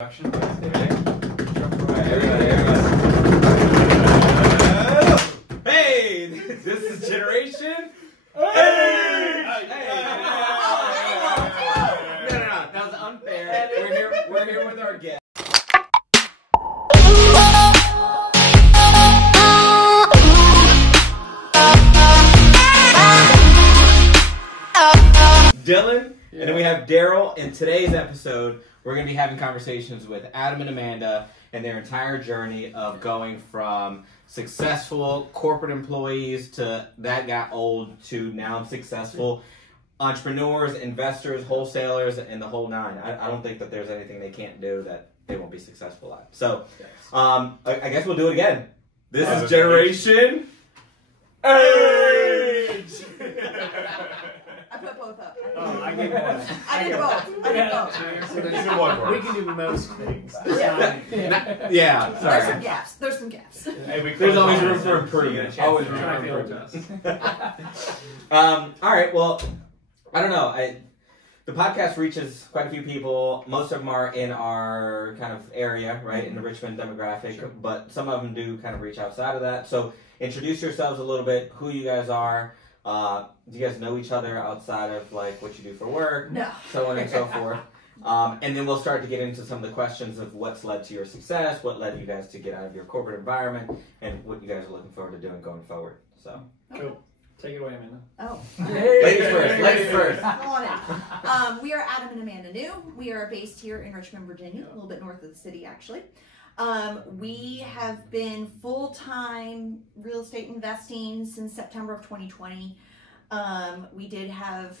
Hey, this is Generation. Hey! No, that was unfair. We're here with our guest. Dylan, and then we have Daryl. In today's episode, we're going to be having conversations with Adam and Amanda and their entire journey of going from successful corporate employees to that got old to now successful entrepreneurs, investors, wholesalers, and the whole nine. I don't think that there's anything they can't do that they won't be successful at. So, I guess we'll do it again. This is Generation Age. I put both up. I gave one. I did both. We can do most things. Yeah, sorry. There's some gaps. There's always room for improvement. Always room for improvement. All right, well, I don't know. The podcast reaches quite a few people. Most of them are in our kind of area, right, in the Richmond demographic, sure. But some of them do kind of reach outside of that. So introduce yourselves a little bit, who you guys are. Do you guys know each other outside of like what you do for work? No. So on and so forth. And then we'll start to get into some of the questions of what's led to your success, what led you guys to get out of your corporate environment, and what you guys are looking forward to doing going forward. So cool. Take it away, Amanda. Oh. Ladies first. Ladies first. Come on in. We are Adam and Amanda New. We are based here in Richmond, Virginia, a little bit north of the city, actually. We have been full-time real estate investing since September of 2020. We did have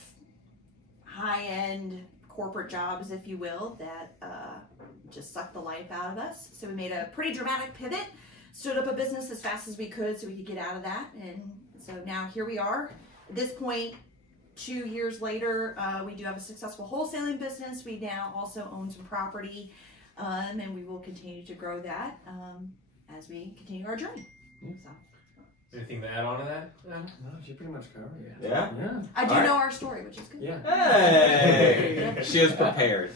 high-end corporate jobs, if you will, that just sucked the life out of us. So we made a pretty dramatic pivot, stood up a business as fast as we could so we could get out of that. And so now here we are. At this point, 2 years later, we do have a successful wholesaling business. We now also own some property. And we will continue to grow that as we continue our journey. So. Anything to add on to that? No, she pretty much covered it. Yeah? I do know our story, which is good. Yeah. Hey! She was prepared.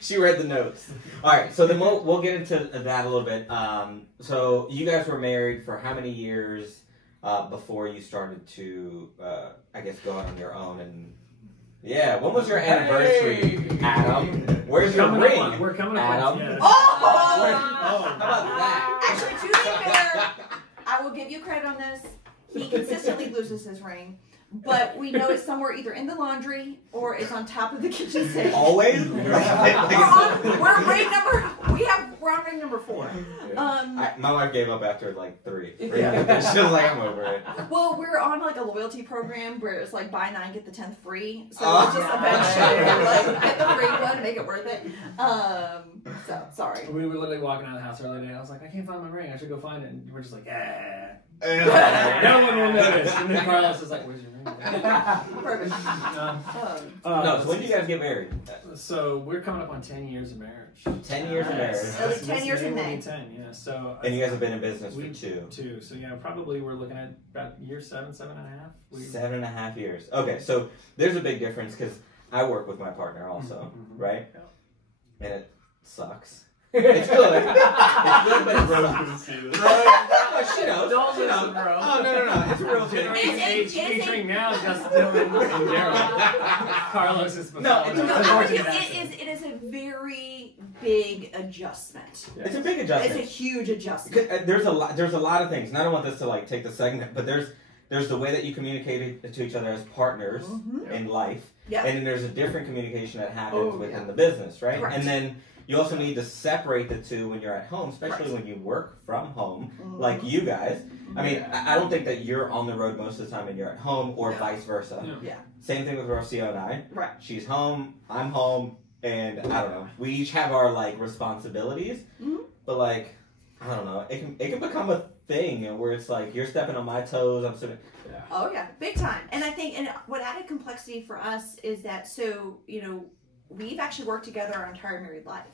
She read the notes. All right, so then we'll get into that a little bit. So you guys were married for how many years before you started to, I guess, go out on your own and... Yeah, when was your anniversary, Adam? Where's your ring? We're coming up, Adam. Yes. How about that? Actually, to be fair, I will give you credit on this. He consistently loses his ring, but we know it's somewhere either in the laundry or it's on top of the kitchen sink. Always? We're on ring number 4. My wife gave up after like 3. Yeah. She was like, I'm over it. Well, we're on like a loyalty program where it's like buy 9 get the 10th free. So we'll just eventually like get the free one and make it worth it. So sorry. We were literally walking out of the house earlier today. I was like, I can't find my ring. I should go find it. And we're just like, no one will notice. And then Carlos was like, where's your ring? Perfect. No, so when did you guys get married? So we're coming up on 10 years of marriage. 10 years of marriage. It'll be 10 years in May. 10, yeah. So And you guys have been in business for 2. 2. So yeah, probably we're looking at about year 7, 7.5. 7.5 years. Okay, so there's a big difference because I work with my partner also, right? Yeah. And it sucks. It's good. It's good, but it's Oh, no. It's a real thing. Featuring now just Dylan and Daryl. Carlos is before. It is a very big adjustment. It's a big adjustment. It's a huge adjustment. There's a lot of things. And I don't want this to like take the segment, but there's the way that you communicate to each other as partners in life. Yeah. And then there's a different communication that happens within the business, right? Correct. And then you also need to separate the two when you're at home, especially when you work from home, like you guys. I mean, I don't think that you're on the road most of the time and you're at home, or vice versa. Yeah. Same thing with Rocio and I. Right. She's home, I'm home, and I don't know. We each have our like responsibilities, but like I don't know. It can become a thing where it's like you're stepping on my toes. I'm sort of. Yeah. Oh yeah, big time. And I think, and what added complexity for us is that we've actually worked together our entire married life.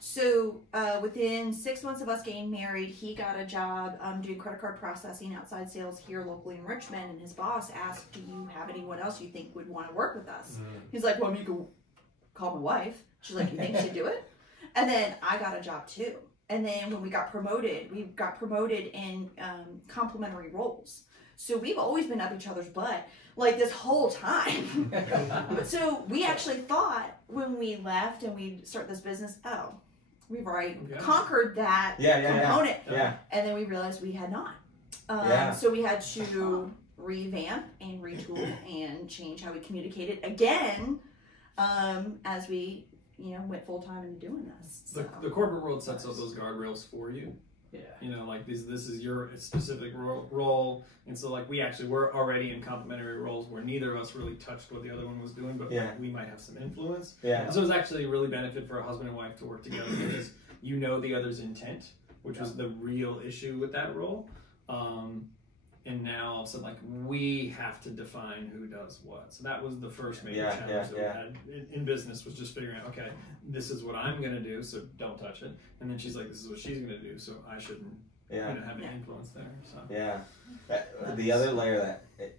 So within 6 months of us getting married, he got a job doing credit card processing outside sales here locally in Richmond, and his boss asked, do you have anyone else you think would want to work with us? He's like, well, you can call my wife. She's like, you think you should do it? And then I got a job too. And then when we got promoted in complementary roles. So we've always been up each other's butt, like this whole time. So we actually thought when we left and we start this business, oh, we've already conquered that component. Yeah. And then we realized we had not. So we had to revamp and retool and change how we communicated again as we went full time into doing this. So. The corporate world sets up those guardrails for you. Yeah. Like this is your specific role, and so like we actually were already in complementary roles where neither of us really touched what the other one was doing, but we might have some influence. Yeah. And so it's actually a really benefit for a husband and wife to work together because you know the other's intent, which was the real issue with that role. And now all of a sudden, like, we have to define who does what. So that was the first major challenge that we had in business, was just figuring out, okay, this is what I'm going to do, so don't touch it. And then she's like, this is what she's going to do, so I shouldn't have any influence there. So. Yeah. The other layer that it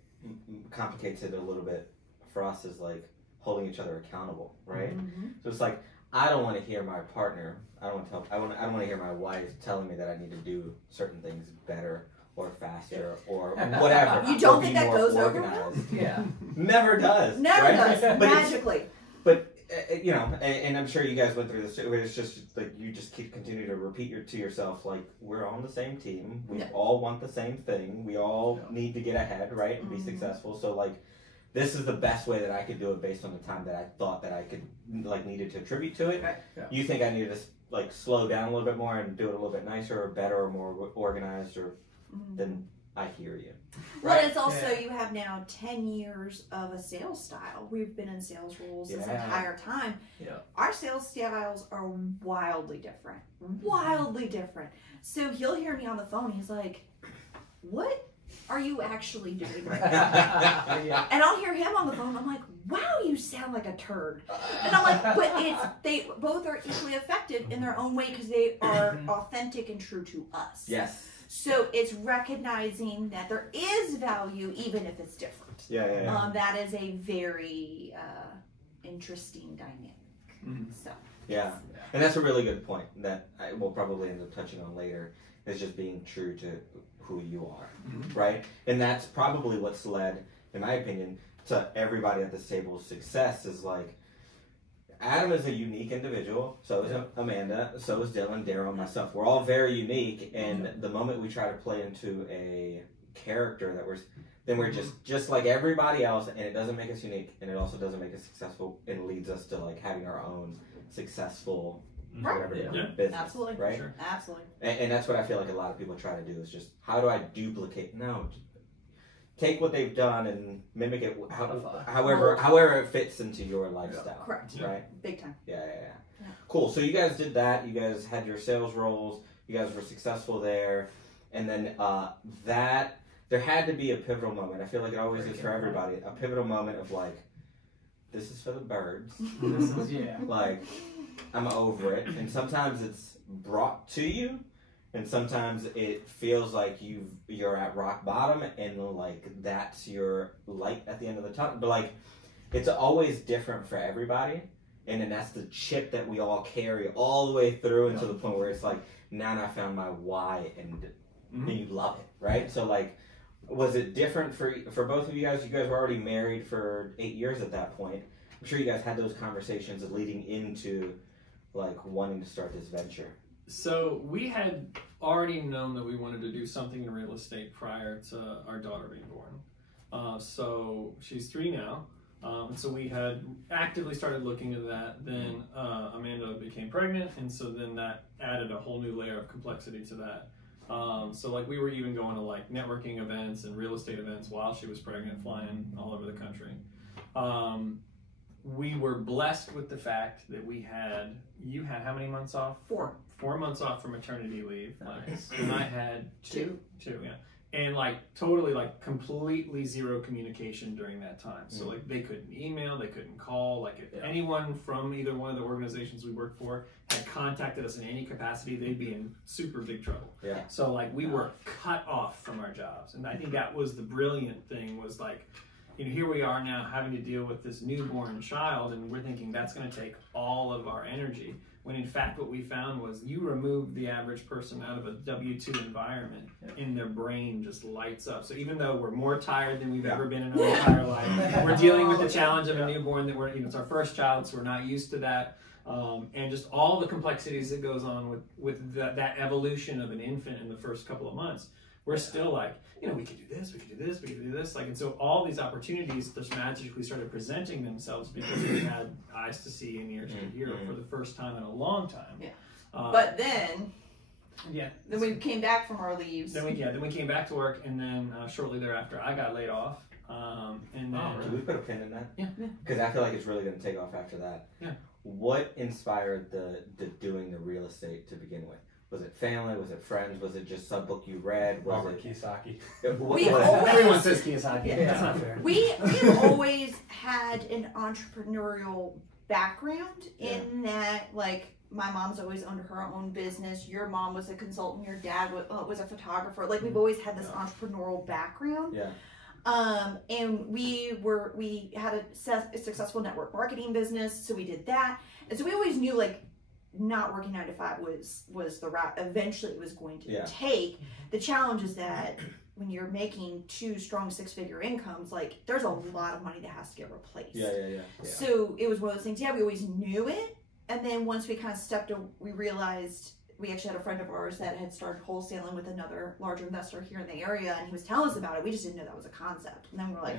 complicates it a little bit for us is, like, holding each other accountable, right? Mm-hmm. So it's like, I don't want to hear my partner, I don't want to hear my wife telling me that I need to do certain things better or faster or whatever. You don't think that goes organized. Over well? Yeah. Never does. Never does. But magically. But and I'm sure you guys went through this. It's just like you just continue to repeat to yourself, like, we're on the same team. We all want the same thing. We all need to get ahead, right, and be successful. So like, this is the best way that I could do it based on the time that I thought that I could needed to attribute to it. Right. Yeah. You think I needed to slow down a little bit more and do it a little bit nicer or better or more organized or. Then I hear you. Right? Well, it's also you have now 10 years of a sales style. We've been in sales roles this entire time. Yeah. Our sales styles are wildly different. Wildly different. So he'll hear me on the phone. He's like, what are you actually doing right now? And I'll hear him on the phone. I'm like, wow, you sound like a turd. And I'm like, but they both are equally effective in their own way because they are authentic and true to us. Yes. So it's recognizing that there is value even if it's different. Yeah. That is a very interesting dynamic. Mm-hmm. So. Yeah. And that's a really good point that I will probably end up touching on later, is just being true to who you are, right? And that's probably what's led, in my opinion, to everybody at this table's success is like, Adam is a unique individual, so is Amanda, so is Dylan, Daryl, myself. We're all very unique, and the moment we try to play into a character then we're just like everybody else, and it doesn't make us unique, and it also doesn't make us successful, and leads us to like having our own successful business. Absolutely. Right? Sure. Absolutely. And that's what I feel like a lot of people try to do, is just, how do I duplicate? No. Take what they've done and mimic it however it fits into your lifestyle. Correct. Right? Big time. Yeah. Cool. So you guys did that. You guys had your sales roles. You guys were successful there. And then there had to be a pivotal moment. I feel like it always is for everybody. A pivotal moment of like, this is for the birds. Like, I'm over it. And sometimes it's brought to you. And sometimes it feels like you're at rock bottom, and like that's your light at the end of the tunnel. But like, it's always different for everybody, and then that's the chip that we all carry all the way through until the point where it's like, now I found my why, and you love it, right? So like, was it different for both of you guys? You guys were already married for 8 years at that point. I'm sure you guys had those conversations leading into like wanting to start this venture. So we had already known that we wanted to do something in real estate prior to our daughter being born. So she's 3 now. And so we had actively started looking at that. Then Amanda became pregnant, and so then that added a whole new layer of complexity to that. So like, we were even going to like networking events and real estate events while she was pregnant, flying all over the country. We were blessed with the fact that you had how many months off? 4 months off for maternity leave. Nice. And I had two, yeah. And like totally like completely zero communication during that time. So like, they couldn't email, they couldn't call. Like, if anyone from either one of the organizations we worked for had contacted us in any capacity, they'd be in super big trouble. Yeah. So like, we were cut off from our jobs. And I think that was the brilliant thing, was like, here we are now having to deal with this newborn child, and we're thinking that's going to take all of our energy. When in fact what we found was you remove the average person out of a W-2 environment and their brain just lights up. So even though we're more tired than we've ever been in our entire life, we're dealing with the challenge of a newborn that it's our first child, so we're not used to that. And just all the complexities that goes on with that evolution of an infant in the first couple of months. We're still like, we could do this, we could do this, we could do this. And so all these opportunities just magically started presenting themselves because we had eyes to see and ears to hear for the first time in a long time. Yeah. But then we came back from our leaves. Then we came back to work, and then shortly thereafter I got laid off. And then, Can we put a pin in that? Yeah. Because I feel like it's really going to take off after that. Yeah. What inspired the doing the real estate to begin with? Was it family? Was it friends? Was it just some book you read? Was Robert it Kiyosaki? Everyone says Kiyosaki. Yeah. That's not fair. We've always had an entrepreneurial background in that, like, my mom's always owned her own business. Your mom was a consultant. Your dad was a photographer. Like, we've always had this entrepreneurial background. Yeah. And we had a successful network marketing business, so we did that. And so we always knew, like, not working 9 to 5 was the route eventually it was going to take. The challenge is that when you're making 2 strong 6-figure incomes, like, there's a lot of money that has to get replaced. Yeah. So it was one of those things, we always knew it. And then once we kind of we realized, we actually had a friend of ours that had started wholesaling with another larger investor here in the area, and he was telling us about it. We just didn't know that was a concept. And then we're like,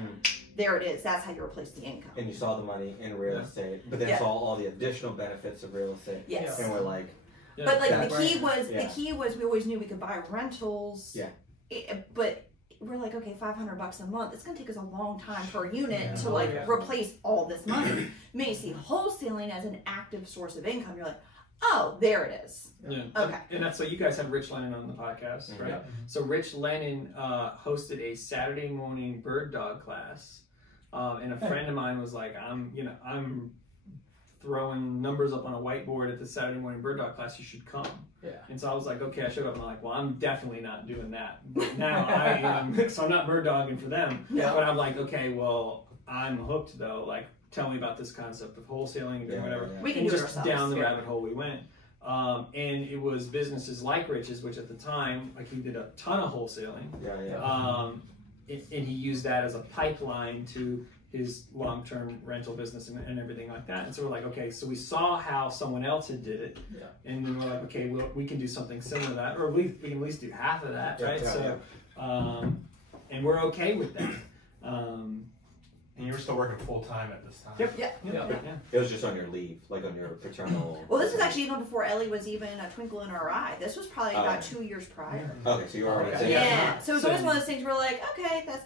there it is. That's how you replace the income. And you saw the money in real estate, but then saw all the additional benefits of real estate. Yes. And we're like, but like the key was we always knew we could buy rentals. Yeah. But we're like, okay, $500 a month. It's gonna take us a long time per unit to replace all this money. You see wholesaling as an active source of income. You're like, oh, there it is. Yeah. Okay. And that's so you guys had Rich Lennon on the podcast, right? Mm-hmm. So Rich Lennon hosted a Saturday morning bird dog class, and a friend of mine was like, I'm throwing numbers up on a whiteboard at the Saturday morning bird dog class. You should come. Yeah. And so I was like, okay. I showed up and I'm like, well, I'm definitely not doing that. But now I am. So I'm not bird dogging for them. Yeah. But I'm like, okay, well, I'm hooked though. Like, tell me about this concept of wholesaling and whatever. Yeah. We can do it ourselves. Down the rabbit hole we went. And it was businesses like Rich's, which at the time, like, he did a ton of wholesaling. And he used that as a pipeline to his long-term rental business and everything like that. And so we're like, okay, so we saw how someone else had did it. Yeah. And then we're like, okay, well, we can do something similar to that, or we can at least do half of that, right? And we're okay with that. And you were still working full time at this time. Yep. It was just on your leave, like on your paternal. Well, this was actually even before Ellie was even a twinkle in our eye. This was probably about 2 years prior. Okay, so you were already So it was always one of those things where we're like, okay, that's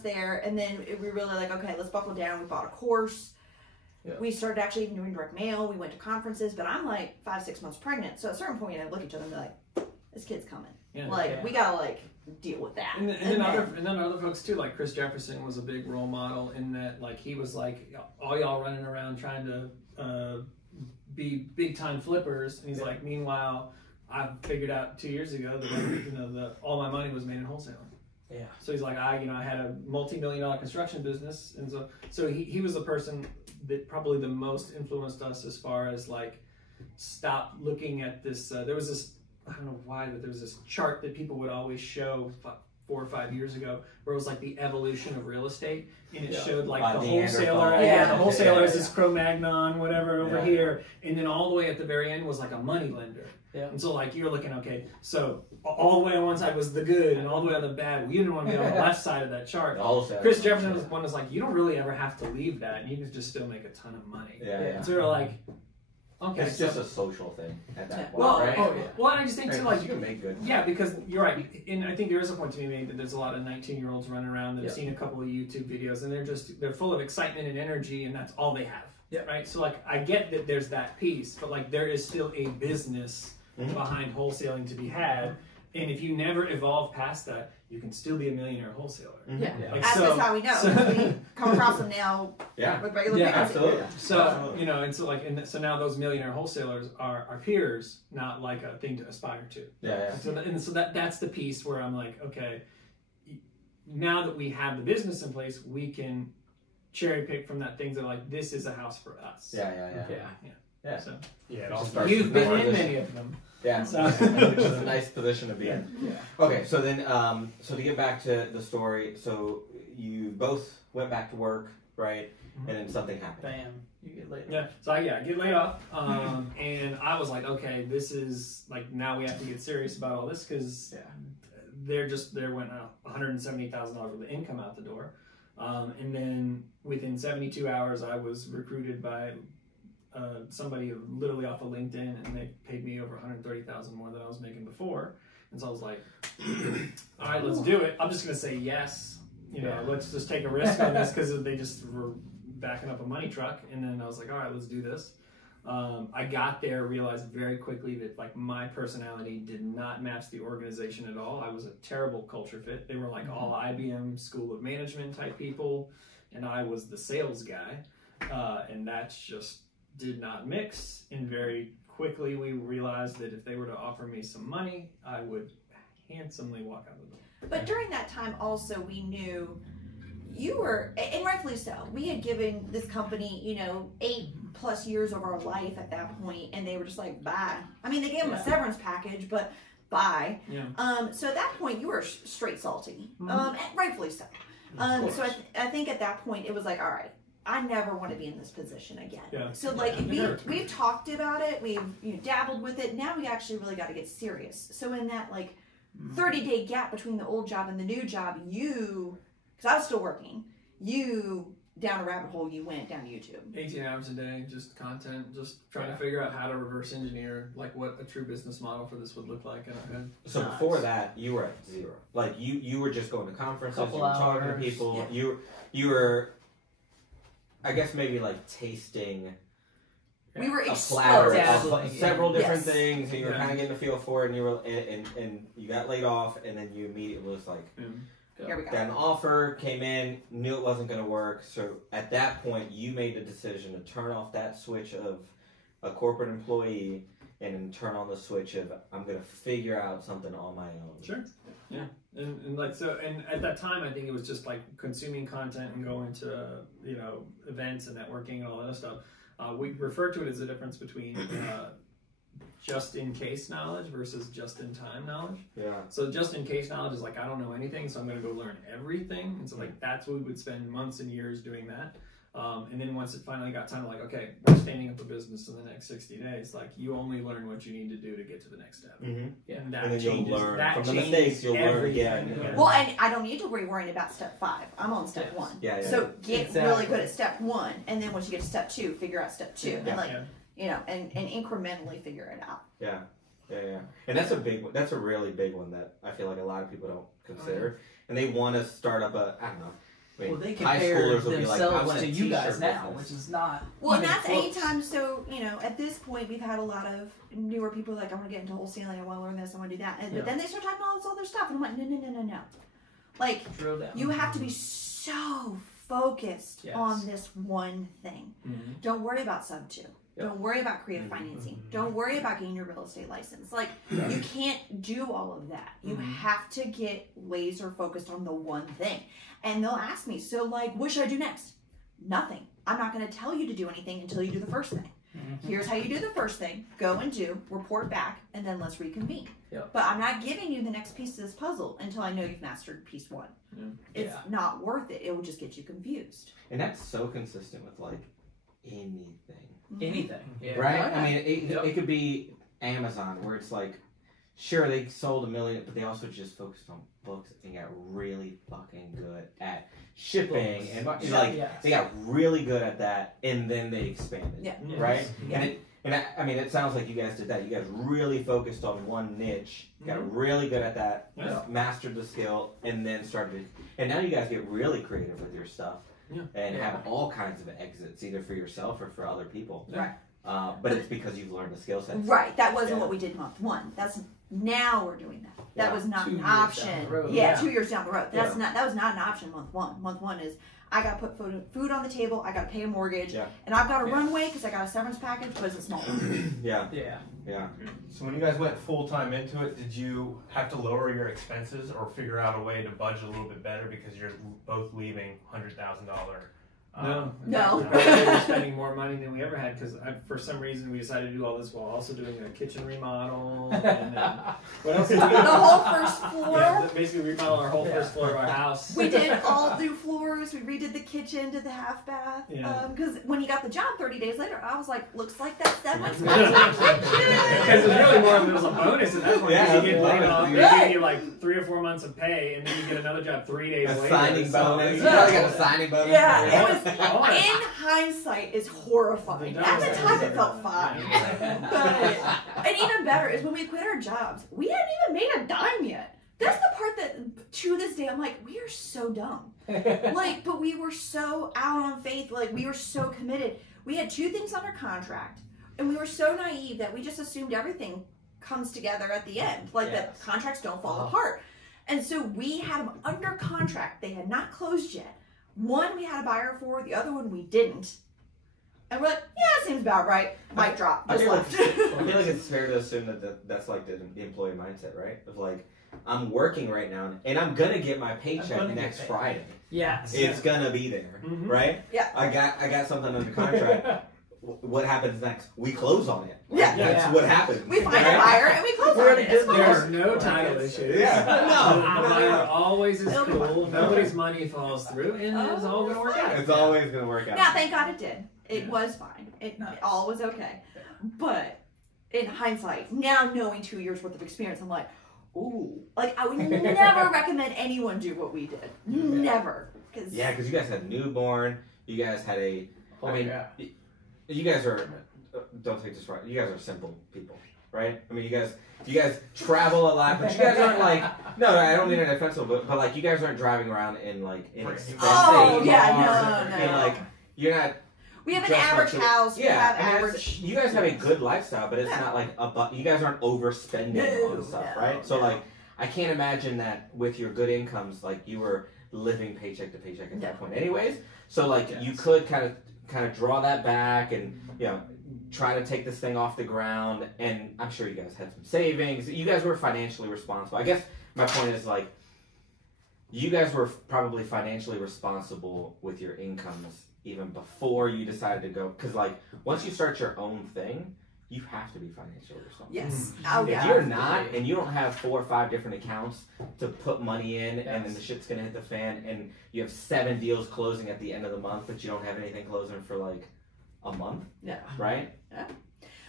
there. And then we really like, okay, let's buckle down. We bought a course. Yeah. We started actually even doing direct mail. We went to conferences, but I'm like 5-6 months pregnant. So at a certain point, I look at each other and be like, this kid's coming. Yeah, we gotta like deal with that. And then other folks too, like Chris Jefferson was a big role model in that, like, he was like, all y'all running around trying to be big time flippers, and he's like, meanwhile, I figured out 2 years ago that all my money was made in wholesaling. Yeah. So he's like, I had a multi-million-dollar construction business, and so he was the person that probably the most influenced us as far as like, stop looking at this. There was this. I don't know why, but there was this chart that people would always show 4 or 5 years ago, where it was like the evolution of real estate, and it showed like the wholesaler, the wholesaler is this Cro-Magnon, whatever over here, and then all the way at the very end was like a money lender. Yeah. And so like you're looking, okay, so all the way on one side was the good, and all the way on the bad. We didn't want to be on the left side of that chart. Chris Jefferson was one was like, you don't really ever have to leave that, and you can just still make a ton of money. And so we were like, okay, it's just a social thing at that point, well, right? Well, I just think too, like, you can make good. Yeah, because you're right, and I think there is a point to be made that there's a lot of 19-year-olds running around that have seen a couple of YouTube videos, and they're full of excitement and energy, and that's all they have. Yeah. Right. So like, I get that there's that piece, but like, there is still a business behind wholesaling to be had, and if you never evolve past that, you can still be a millionaire wholesaler. Like, that's how we know. We come across them now with regular people. Absolutely. So, so now those millionaire wholesalers are our peers, not like a thing to aspire to. Yeah. So that's the piece where I'm like, okay, now that we have the business in place, we can cherry pick from that things that are like, this is a house for us. Yeah. So You've been in many of them. Yeah, so, which is a nice position to be in. Yeah. Okay, so then, so to get back to the story, so you both went back to work, right? And then something happened. Bam, you get laid off. Yeah, so I get laid off, and I was like, okay, this is like, now we have to get serious about all this, because there went $170,000 worth of income out the door, and then within 72 hours, I was recruited by somebody literally off of LinkedIn, and they paid me over $130,000 more than I was making before. And so I was like, all right, let's do it. I'm just gonna say yes. Let's just take a risk on this, because they just were backing up a money truck. And then I was like, all right, let's do this. I got there, realized very quickly that like my personality did not match the organization at all. I was a terrible culture fit. They were like all IBM School of Management type people, and I was the sales guy, and that's just did not mix. And very quickly we realized that if they were to offer me some money, I would handsomely walk out the door. But during that time also, we knew you were, and rightfully so, we had given this company 8+ years of our life at that point, and they were just like, bye. I mean, they gave them a severance package, but bye. So at that point you were straight salty, and rightfully so. So I think at that point it was like, all right, I never want to be in this position again. So like we've talked about it, we've dabbled with it. Now we actually really got to get serious. So in that like 30-day gap between the old job and the new job, because I was still working, down a rabbit hole you went down YouTube. 18 hours a day, just content, just trying to figure out how to reverse engineer like what a true business model for this would look like in our head. So before that, you were at zero. Like you were just going to conferences, you were talking to people, you were, I guess maybe like tasting we were a platter of several different things, and you were kind of getting a feel for it, and you were and you got laid off, and then you immediately was like, here we go. Got an offer, came in, knew it wasn't going to work. So at that point, you made the decision to turn off that switch of a corporate employee and then turn on the switch of I'm going to figure out something on my own. Sure. Yeah. And like so, and at that time, I think it was just like consuming content and going to events and networking and all that other stuff. We refer to it as the difference between just-in-case knowledge versus just-in-time knowledge. So just-in-case knowledge is like, I don't know anything, so I'm going to go learn everything. And so like that's what we would spend months and years doing that. And then once it finally got time, like, okay, we're standing up a business in the next 60 days. Like, you only learn what you need to do to get to the next step. And that changes. That from the mistakes, you'll learn again. Well, and I don't need to worry about step 5. I'm on step 1. So get really good at step 1, and then once you get to step 2, figure out step 2, and and incrementally figure it out. And that's a really big one that I feel like a lot of people don't consider, and they want to start up I don't know. Well, they compare themselves to you guys now, which is not. Well, and that's anytime. So at this point, we've had a lot of newer people like, I want to get into wholesaling, I want to learn this, I want to do that, but then they start talking all this other stuff, and I'm like, no. Like, you have to be so focused on this one thing. Don't worry about sub 2. Don't worry about creative financing. Don't worry about getting your real estate license. Like, you can't do all of that. You have to get laser focused on the one thing. And they'll ask me, so like, what should I do next? Nothing. I'm not going to tell you to do anything until you do the first thing. Here's how you do the first thing. Go and do, report back, and then let's reconvene. But I'm not giving you the next piece of this puzzle until I know you've mastered piece 1. It's not worth it. It will just get you confused. And that's so consistent with like anything. Right? I mean, it could be Amazon, where it's like, sure, they sold 1 million, but they also just focused on books and got really fucking good at shipping. And they got really good at that, and then they expanded. Right? And it sounds like you guys did that. You guys really focused on one niche, got really good at that, mastered the skill, and then started. And now you guys get really creative with your stuff. And have all kinds of exits, either for yourself or for other people. But it's because you've learned the skill set. That wasn't what we did month 1. Now we're doing that. That was not an option. 2 years down the road. That was not an option month 1. Month 1 is I got to put food on the table. I got to pay a mortgage. And I've got a runway because I got a severance package, but it's a small one. Yeah. So when you guys went full-time into it, did you have to lower your expenses or figure out a way to budget a little bit better because you're both leaving $100,000? No. We're spending more money than we ever had because for some reason we decided to do all this while also doing a kitchen remodel. And then, what else did we do? The whole first floor. Yeah, basically remodel our whole first floor of our house. We did all new floors. We redid the kitchen, did the half bath. Because when you got the job 30 days later, I was like, looks like that's that much money. Because it was really more of it was a bonus at that point. You get laid off. They give you like 3 or 4 months of pay, and then you get another job 3 days later. Signing bonus. You probably got a signing bonus. Yeah, it was. In hindsight, is horrifying. At the time, it felt fine. And even better is when we quit our jobs, we hadn't even made a dime yet. That's the part that, to this day, I'm like, we are so dumb. Like, but we were so out on faith. Like, we were so committed. We had 2 things under contract, and we were so naive that we just assumed everything comes together at the end. Like, that contracts don't fall apart. And so we had them under contract. They had not closed yet. One we had a buyer for, the other one we didn't. And we're like, yeah, seems about right. Mic drop. Just left. I feel like it's fair to assume that's like the employee mindset, right? Of like, I'm working right now, and I'm gonna get my paycheck next Friday. It's gonna be there, right? Yeah. I got something under contract. What happens next? We close on it. That's what happens. We find a buyer and we close on it. There's no title issues. No. The buyer always is cool. Nobody's money falls through, and it's all going to work out. It's always going to work out. Now, thank God it did. It was fine. It all was okay. But in hindsight, now knowing 2 years worth of experience, I'm like, ooh. Like, I would never recommend anyone do what we did. Never. Because you guys had a newborn. You guys had a... You guys are, don't take this right, you guys are simple people, right? I mean, you guys travel a lot, but you guys aren't like, no, I don't mean it offensive, but like, you guys aren't driving around in like, inexpensive no. And like, you're not. We have an average house, we have average. You guys have a good lifestyle, but it's not like, you guys aren't overspending on stuff, right? So like, I can't imagine that with your good incomes, like you were living paycheck to paycheck at that point anyways. So like, you could kind of draw that back and, you know, try to take this thing off the ground. And I'm sure you guys had some savings. You guys were financially responsible. I guess my point is like, you guys were probably financially responsible with your incomes even before you decided to go. Because like, once you start your own thing, you have to be financially responsible. Yes. If you're not, and you don't have 4 or 5 different accounts to put money in, and then the shit's gonna hit the fan, and you have 7 deals closing at the end of the month, but you don't have anything closing for like a month. Right.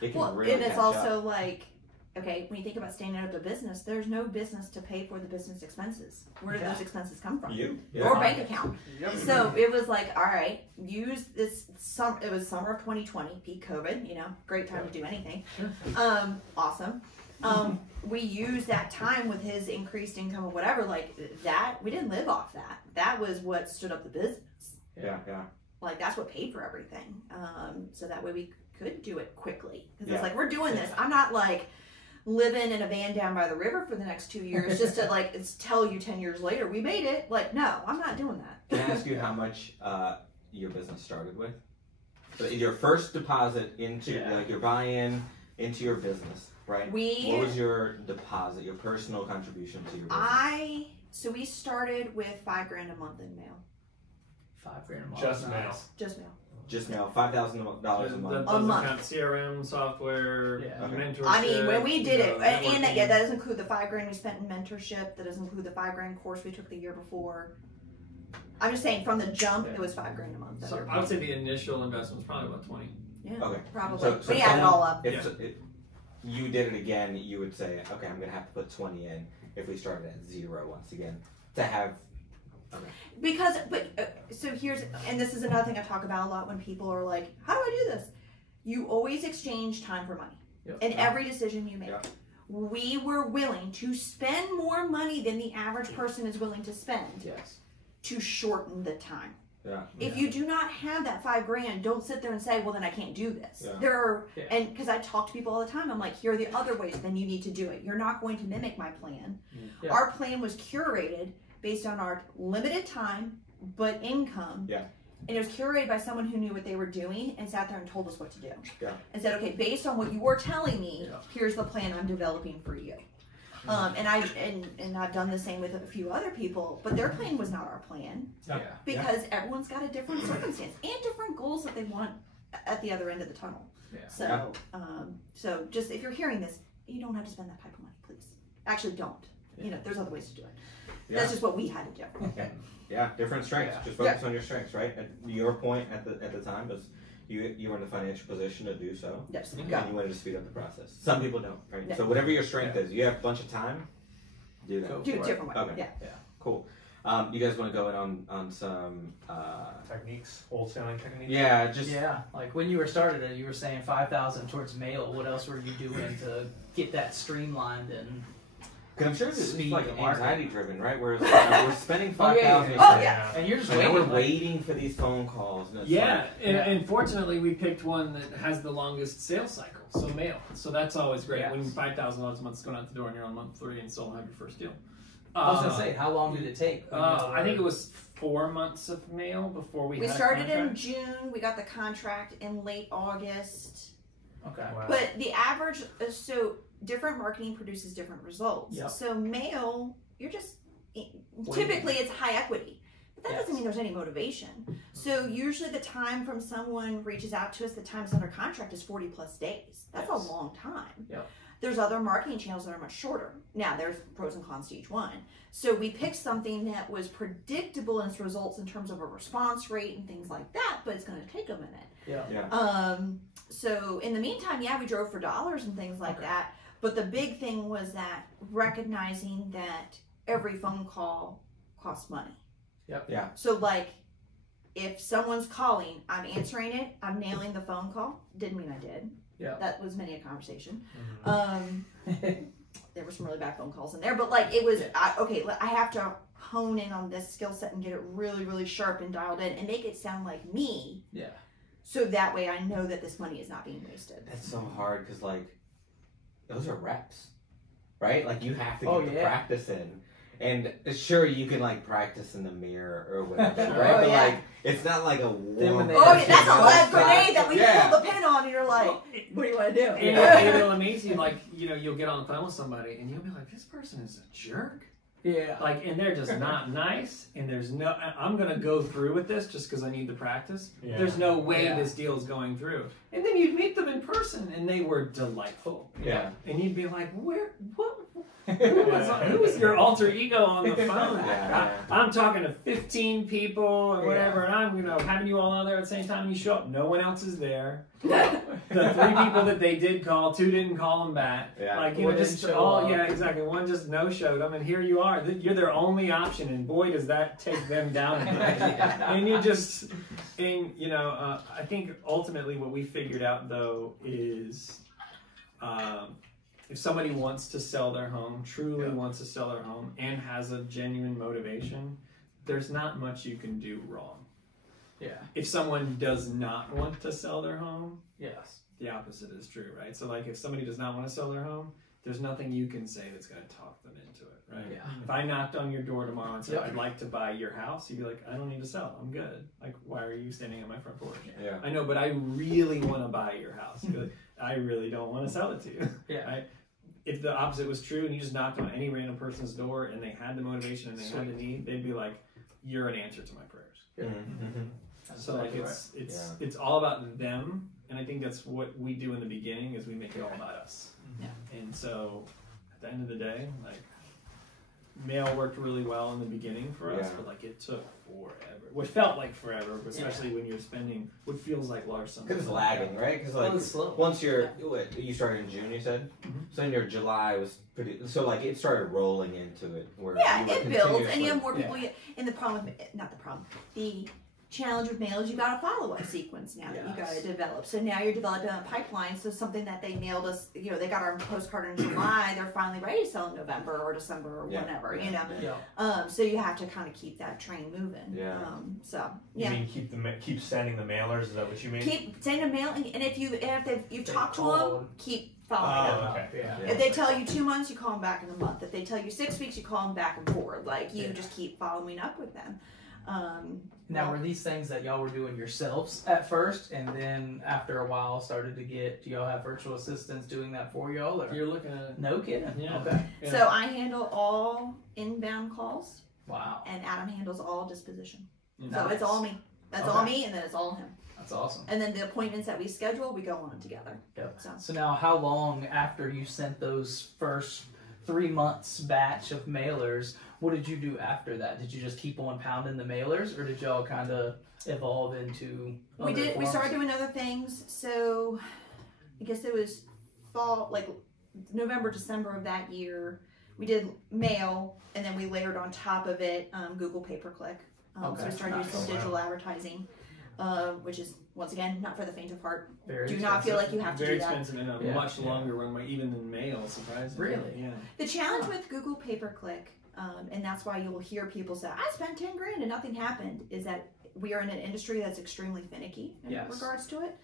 It can really and it's also like, okay, when you think about standing up a business, there's no business to pay for the business expenses. Where do those expenses come from? Your bank account. So it was like, all right, use this summer. It was summer of 2020, peak COVID. You know, great time to do anything. Awesome. We used that time with his increased income or whatever. Like that, we didn't live off that. That was what stood up the business. Like that's what paid for everything. So that way we could do it quickly. Because it's like, we're doing this. I'm not like living in a van down by the river for the next 2 years just to like tell you 10 years later we made it. Like, no, I'm not doing that. Can I ask you how much your business started with? Your first deposit into like your buy-in into your business, right? What was your deposit, your personal contribution to your business? So we started with $5,000 a month in mail. $5,000 a month. Just mail. Just mail. Just mail, $5,000 a month. A month. CRM software, mentorship. I mean, when we did it, and that doesn't include the $5,000 we spent in mentorship. That doesn't include the $5,000 course we took the year before. I'm just saying, from the jump, it was $5,000 a month. So I would say the initial investment was probably about 20. Yeah, okay, probably. So we add it all up. If you did it again, you would say, okay, I'm gonna have to put 20 in if we started at 0 once again to have. Okay. Because, so here's, and this is another thing I talk about a lot when people are like, how do I do this? You always exchange time for money in every decision you make. We were willing to spend more money than the average person is willing to spend to shorten the time. If you do not have that $5,000, don't sit there and say, well, then I can't do this. There are, and because I talk to people all the time, I'm like, here are the other ways, then you need to do it. You're not going to mimic my plan. Our plan was curated based on our limited time, but income. Yeah. And it was curated by someone who knew what they were doing and sat there and told us what to do. Yeah. And said, okay, based on what you were telling me, here's the plan I'm developing for you. And I've done the same with a few other people, but their plan was not our plan. Yeah. Because everyone's got a different circumstance and different goals that they want at the other end of the tunnel. Yeah. So, so just if you're hearing this, you don't have to spend that type of money, please. Actually, don't. You know, there's other ways to do it. That's just what we had to do. Yeah, different strengths. Just focus on your strengths, right? At your point at the time was you were in a financial position to do so. Yes. And you wanted to speed up the process. Some people don't, right? No. So whatever your strength is, you have a bunch of time, do that. Do it a different way. Okay. Yeah. Cool. You guys want to go in on some techniques, wholesaling techniques? Yeah, like when you were started, you were saying 5,000 towards mail. What else were you doing to get that streamlined and? Because I'm sure this is like anxiety driven, right? Whereas we're spending 5,000. And you're just waiting. We're waiting for these phone calls. And fortunately, we picked one that has the longest sales cycle, so mail. So that's always great. When $5,000 a month is going out the door and you're on month 3 and still don't have your first deal. I was gonna say, how long did it take? I think it was 4 months of mail before we started in June. We got the contract in late August. Okay. Wow. But the average, so different marketing produces different results. Yep. So mail, you're just, typically it's high equity. But that doesn't mean there's any motivation. So usually the time from someone reaches out to us, the time it's under contract is 40 plus days. That's a long time. Yep. There's other marketing channels that are much shorter. Now, there's pros and cons to each one. So we picked something that was predictable in its results in terms of a response rate and things like that, but it's going to take a minute. So in the meantime, we drove for dollars and things like that. But the big thing was that recognizing that every phone call costs money. So like, if someone's calling, I'm answering it, I'm nailing the phone call. Didn't mean I did. That was many a conversation. There were some really bad phone calls in there, but like it was, I have to hone in on this skill set and get it really, really sharp and dialed in and make it sound like me. So that way I know that this money is not being wasted. That's so hard because like, those are reps, right? Like you have to get the practice in. And sure, you can like practice in the mirror or whatever, right? But like, it's not like a warm. That's a lead grenade that we pull the pin on, and you're like, what do you want to do? And it'll amaze you, like, you'll get on the phone with somebody, and you'll be like, this person is a jerk. Like, and they're just not nice, and there's no, I'm going to go through with this just because I need the practice. There's no way this deal is going through. And then you'd meet them in person, and they were delightful. And you'd be like, who was your alter ego on the phone? I'm talking to 15 people and whatever, and I'm having you all on there at the same time. You show up, no one else is there. The 3 people that they did call, 2 didn't call them back. Like just all exactly. One just no showed them, and here you are. You're their only option, and boy, does that take them down. And you just, I think ultimately what we figured out though is. If somebody wants to sell their home, truly wants to sell their home, and has a genuine motivation, there's not much you can do wrong. If someone does not want to sell their home, the opposite is true, right? So like if somebody does not want to sell their home, there's nothing you can say that's going to talk them into it, right? If I knocked on your door tomorrow and said, I'd like to buy your house, you'd be like, I don't need to sell, I'm good. Like, why are you standing at my front porch? I know, but I really want to buy your house. You'd be like, I really don't want to sell it to you. Right? If the opposite was true and you just knocked on any random person's door and they had the motivation and they had the need, they'd be like, you're an answer to my prayers. So like it's all about them, and I think that's what we do in the beginning is we make it all about us. And so at the end of the day, like mail worked really well in the beginning for us, but like it took forever. What felt like forever, especially when you're spending what feels like large sums. Because it's lagging, right? Because like once you started in June, you said, so in your July was pretty. So like it started rolling into it. Where it builds, and you have more people. And the problem, the challenge with mail is you got a follow-up sequence now that you got to develop. So now you're developing a pipeline. So something that they mailed us, they got our postcard in July, they're finally ready to sell in November or December or whenever, so you have to kind of keep that train moving. You mean keep sending the mailers? Is that what you mean? Keep sending the mail, and if you've talked to them, keep following them. If they tell you 2 months, you call them back in a month. If they tell you 6 weeks, you call them back and forward. Like you just keep following up with them. Now, were these things that y'all were doing yourselves at first, and then after a while started to get, do y'all have virtual assistants doing that for y'all? Or? You're looking at... No kidding. Yeah. Okay. Yeah. So I handle all inbound calls. Wow. And Adam handles all disposition. Nice. So it's all me. That's all me, and then it's all him. That's awesome. And then the appointments that we schedule, we go on together. Yep. So now, how long after you sent those first 3 months batch of mailers, what did you do after that? Did you just keep on pounding the mailers, or did y'all kind of evolve into other forms? We started doing other things. So I guess it was fall, like November, December of that year. We did mail, and then we layered on top of it Google pay-per-click. So we started doing some digital advertising, which is, once again, not for the faint of heart. Do not feel like you have to do that. Very expensive and a much longer runway, even than mail, surprisingly. Really? Yeah. The challenge with Google pay-per-click, and that's why you'll hear people say, I spent 10 grand and nothing happened, is that we are in an industry that's extremely finicky in regards to it.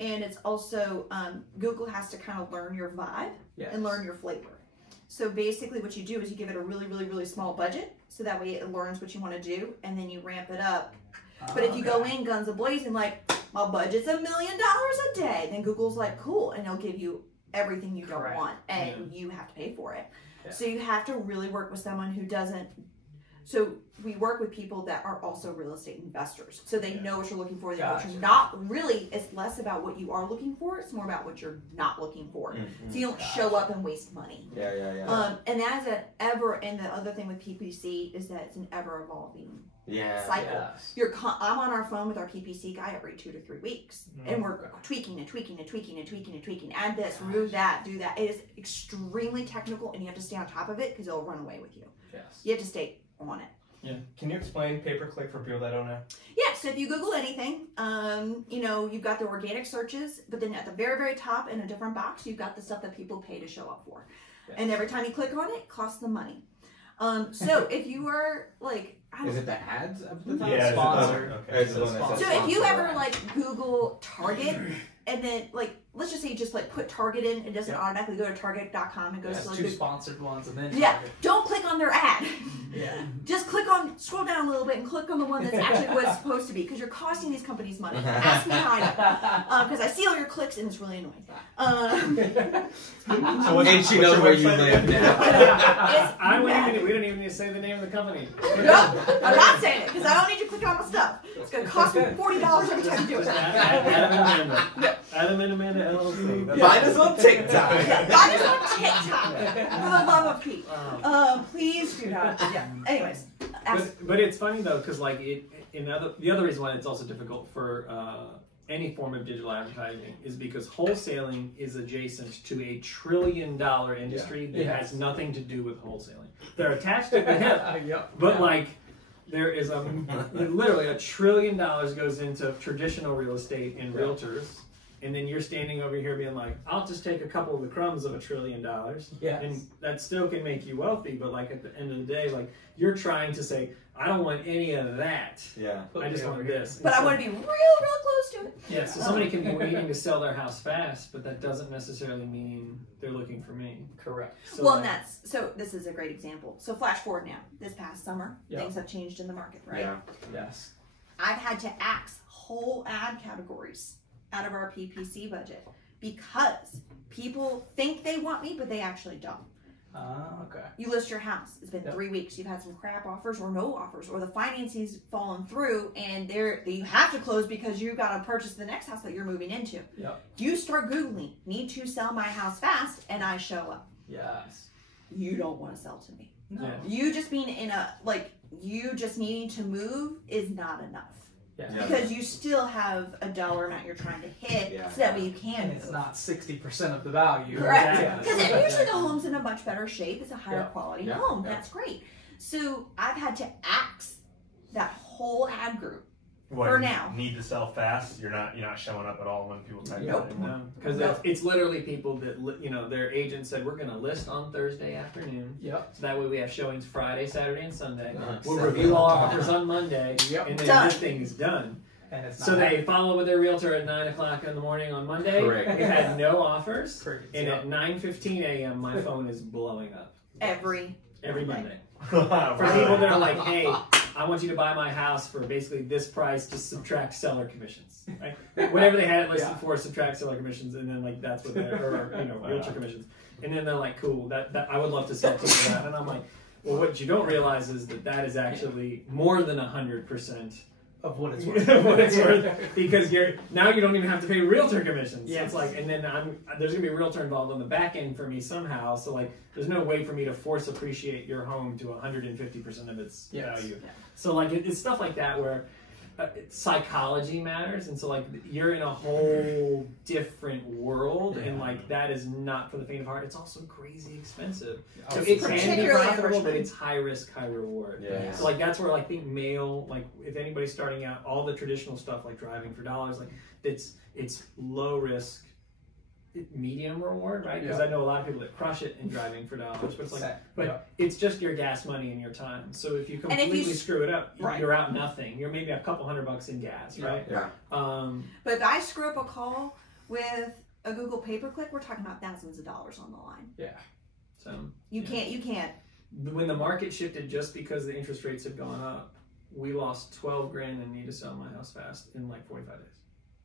And it's also, Google has to kind of learn your vibe and learn your flavor. So basically what you do is you give it a really, really, really small budget, so that way it learns what you want to do, and then you ramp it up. But if you go in guns a-blazing like, my budget's $1 million a day, then Google's like, cool, and they'll give you everything you don't want, and you have to pay for it. Yeah. So you have to really work with someone who doesn't. So we work with people that are also real estate investors, so they know what you're looking for. They know what you're not. Really, it's less about what you are looking for. It's more about what you're not looking for. So you don't show up and waste money. And that is and the other thing with PPC is that it's an ever evolving cycle. I'm on our phone with our PPC guy every 2 to 3 weeks, and we're tweaking and tweaking and tweaking and tweaking and tweaking. Add this, remove that, do that. It is extremely technical, and you have to stay on top of it because it'll run away with you. You have to stay on it. Can you explain pay-per-click for people that don't know? Yeah, so if you Google anything, you've got the organic searches, but then at the very, very top in a different box, you've got the stuff that people pay to show up for. And every time you click on it, it costs them money. So if you were like, is it the ads up at the top? Yeah, sponsored. So if you ever like Google Target, and then like, let's just say you just like put Target in, it doesn't automatically go to Target.com. It goes to like 2 sponsored ones, and then Target. Don't click on their ad. Just scroll down a little bit and click on the one that's actually what it's supposed to be, because you're costing these companies money. Ask me how I know, because I see all your clicks and it's really annoying. And she knows where you live now. We don't even need to say the name of the company. No, I'm not saying it, because I don't need you clicking on my stuff. It's going to cost me $40 every time you do it. Adam and Amanda LLC. Find us on TikTok. Find us on TikTok. For the love of Pete. Please do not. Anyways. But it's funny though, because like the other reason why it's also difficult for any form of digital advertising is because wholesaling is adjacent to a $1 trillion industry that has nothing to do with wholesaling. They're attached at the hip, but like there is literally $1 trillion goes into traditional real estate and realtors. And then you're standing over here being like, I'll just take a couple of the crumbs of $1 trillion. And that still can make you wealthy, but like at the end of the day, like you're trying to say, I don't want any of that. I just want this. But I want to be real close to it. So somebody can be waiting to sell their house fast, but that doesn't necessarily mean they're looking for me. Correct. So so this is a great example. So flash forward now, this past summer, things have changed in the market, right? Yes. I've had to axe whole ad categories out of our PPC budget because people think they want me, but they actually don't. Okay. You list your house. It's been 3 weeks. You've had some crap offers or no offers, or the financing's fallen through, and you have to close because you've got to purchase the next house that you're moving into. You start Googling, need to sell my house fast, and I show up. Yes. You don't want to sell to me. No. You just being you just needing to move is not enough. Because you still have a dollar amount you're trying to hit, so that way you can move. It's not 60% of the value. Correct. Because usually the home's in a much better shape. It's a higher quality home. That's great. So I've had to axe that whole ad group for now. Need to sell fast. You're not showing up at all when people type it in. No, because it's literally people that their agent said we're going to list on Thursday afternoon. So that way we have showings Friday, Saturday, and Sunday. We'll review all offers on Monday, and then this thing is done. And so they follow with their realtor at 9 o'clock in the morning on Monday. We've had no offers, and at 9:15 a.m. my phone is blowing up every Monday. For people that are like, hey, I want you to buy my house for basically this price to subtract seller commissions, right? Whatever they had it listed for, subtract seller commissions, and then like that's what or realtor commissions, and then they're like, cool, that I would love to sell to you that, and I'm like, well, what you don't realize is that is actually more than 100% of what it's worth. Because now you don't even have to pay realtor commissions. Yes. So it's like, and then there's gonna be a realtor involved on the back end for me somehow. So like, there's no way for me to force appreciate your home to 150% of its value. Yeah. So like, it's stuff like that where psychology matters, and so like you're in a whole different world, and like that is not for the faint of heart. It's also crazy expensive. So it can be profitable, but it's high risk, high reward. Yeah. So like that's where like, I think mail, like if anybody's starting out, all the traditional stuff like driving for dollars, like it's low risk, medium reward, right? Because I know a lot of people that crush it in driving for dollars, but it's like, it's just your gas money and your time. So if you completely screw it up, you're out nothing. You're maybe a couple $100 in gas, right? Yeah. But if I screw up a call with a Google pay-per-click, we're talking about thousands of dollars on the line. Yeah. So you can't. When the market shifted just because the interest rates had gone up, we lost 12 grand in need to sell my house fast in like 45 days.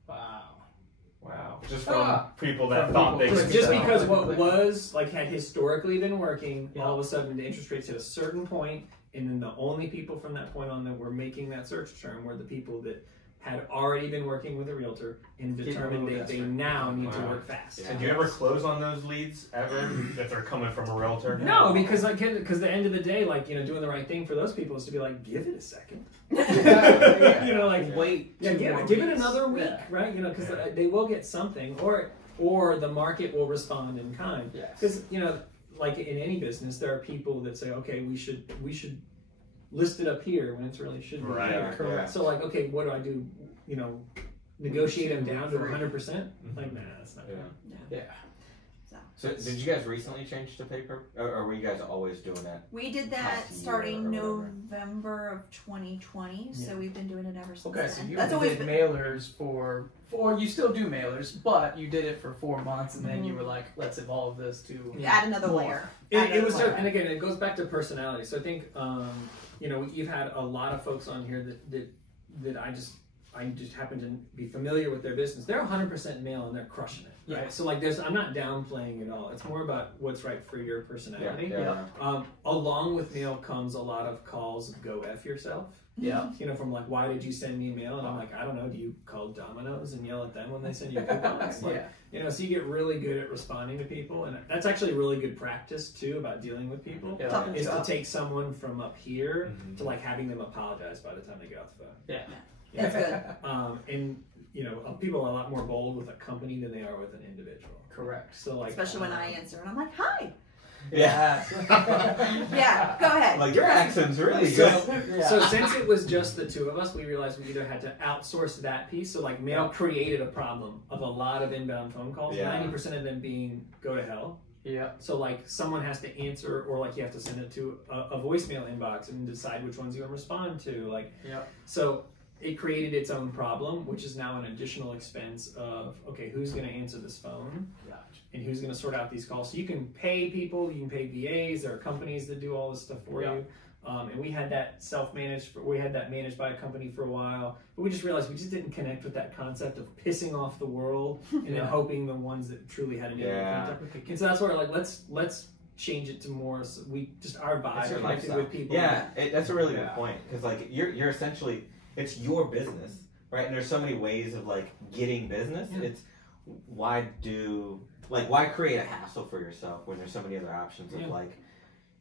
Wow. Just from people that thought they could just because what was like had historically been working, all of a sudden the interest rates hit a certain point, and then the only people from that point on that were making that search term were the people that had already been working with a realtor and determined they now need to work fast. Yeah. Do you ever close on those leads ever if they're coming from a realtor? No, because the end of the day, like, you know, doing the right thing for those people is to be like, give it a second. You know, like wait. Yeah, give it another week, right? You know, because they will get something, or the market will respond in kind. Because you know, like in any business, there are people that say, okay, we should list it up here when it's really should be there. Correct. So like, okay, what do I do? You know, negotiate them down to 100%? Like, nah, that's not good. Yeah. So did you guys recently change to paper, or were you guys always doing that? We did that starting November of 2020, so we've been doing it ever since. Okay, so you did mailers for you still do mailers, but you did it for 4 months, and then you were like, let's evolve this to add another layer. It was, and again, it goes back to personality. So I think, you know, you've had a lot of folks on here that I just happen to be familiar with their business. They're 100% mail and they're crushing it. Right? Yeah. So like I'm not downplaying it all. It's more about what's right for your personality. Along with mail comes a lot of calls of go F yourself. Yeah. You know, from like, why did you send me mail? And I'm like, I don't know. Do you call Domino's and yell at them when they send you coupons? Like, you know, so you get really good at responding to people. And that's actually a really good practice too about dealing with people. Is to take someone from up here to like having them apologize by the time they get off the phone. Yeah. That's good. And you know, people are a lot more bold with a company than they are with an individual. Correct. So like, especially when I answer and I'm like, hi. Yeah. Yeah, go ahead. Like, your accent's really good. So since it was just the two of us, we realized we either had to outsource that piece. So like, mail created a problem of a lot of inbound phone calls. 90% of them being go to hell. Yeah. So like, someone has to answer, or like you have to send it to a voicemail inbox and decide which ones you want to respond to. Like, so it created its own problem, which is now an additional expense of, okay, who's going to answer this phone? And who's going to sort out these calls? So you can pay people, you can pay VAs, there are companies that do all this stuff for you. And we had that self-managed, we had that managed by a company for a while, but we just realized we just didn't connect with that concept of pissing off the world and then hoping the ones that truly had a negative contact. And so that's where like, let's change it to more, so we just, our vibe connected with people. Yeah, that's a really good point, because like, you're essentially, it's your business, right? And there's so many ways of like getting business. It's why create a hassle for yourself when there's so many other options of like,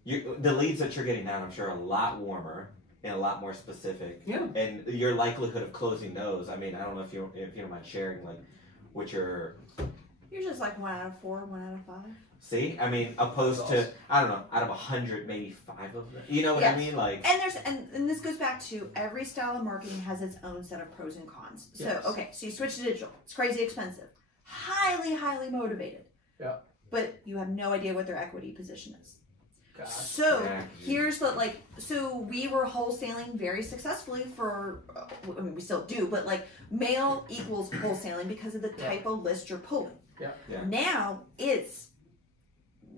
the leads that you're getting now, I'm sure, are a lot warmer and a lot more specific. Yeah. And your likelihood of closing those, I mean, I don't know if you don't mind sharing like what your. You're just like 1 out of 4, 1 out of 5. See, I mean, opposed to, I don't know, out of 100, maybe 5 of them. You know what I mean? Like, and this goes back to every style of marketing has its own set of pros and cons. So okay, so you switch to digital. It's crazy expensive, highly, highly motivated. Yeah. But you have no idea what their equity position is. Gosh. So here's the so we were wholesaling very successfully for, I mean, we still do, but like mail equals wholesaling because of the type of list you're pulling. Yeah. Now it's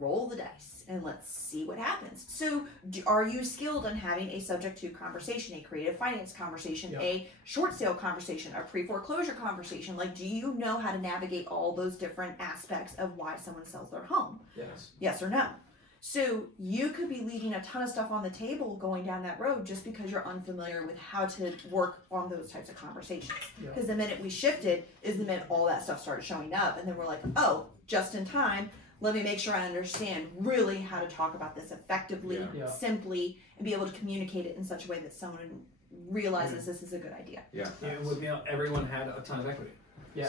roll the dice and let's see what happens. So are you skilled in having a subject to conversation, a creative finance conversation, a short sale conversation, a pre-foreclosure conversation? Like, do you know how to navigate all those different aspects of why someone sells their home? Yes. Yes or no? So you could be leaving a ton of stuff on the table going down that road just because you're unfamiliar with how to work on those types of conversations. Because the minute we shifted is the minute all that stuff started showing up. And then we're like, oh, just in time, let me make sure I understand really how to talk about this effectively, simply, and be able to communicate it in such a way that someone realizes this is a good idea. And with mail, everyone had a ton of equity.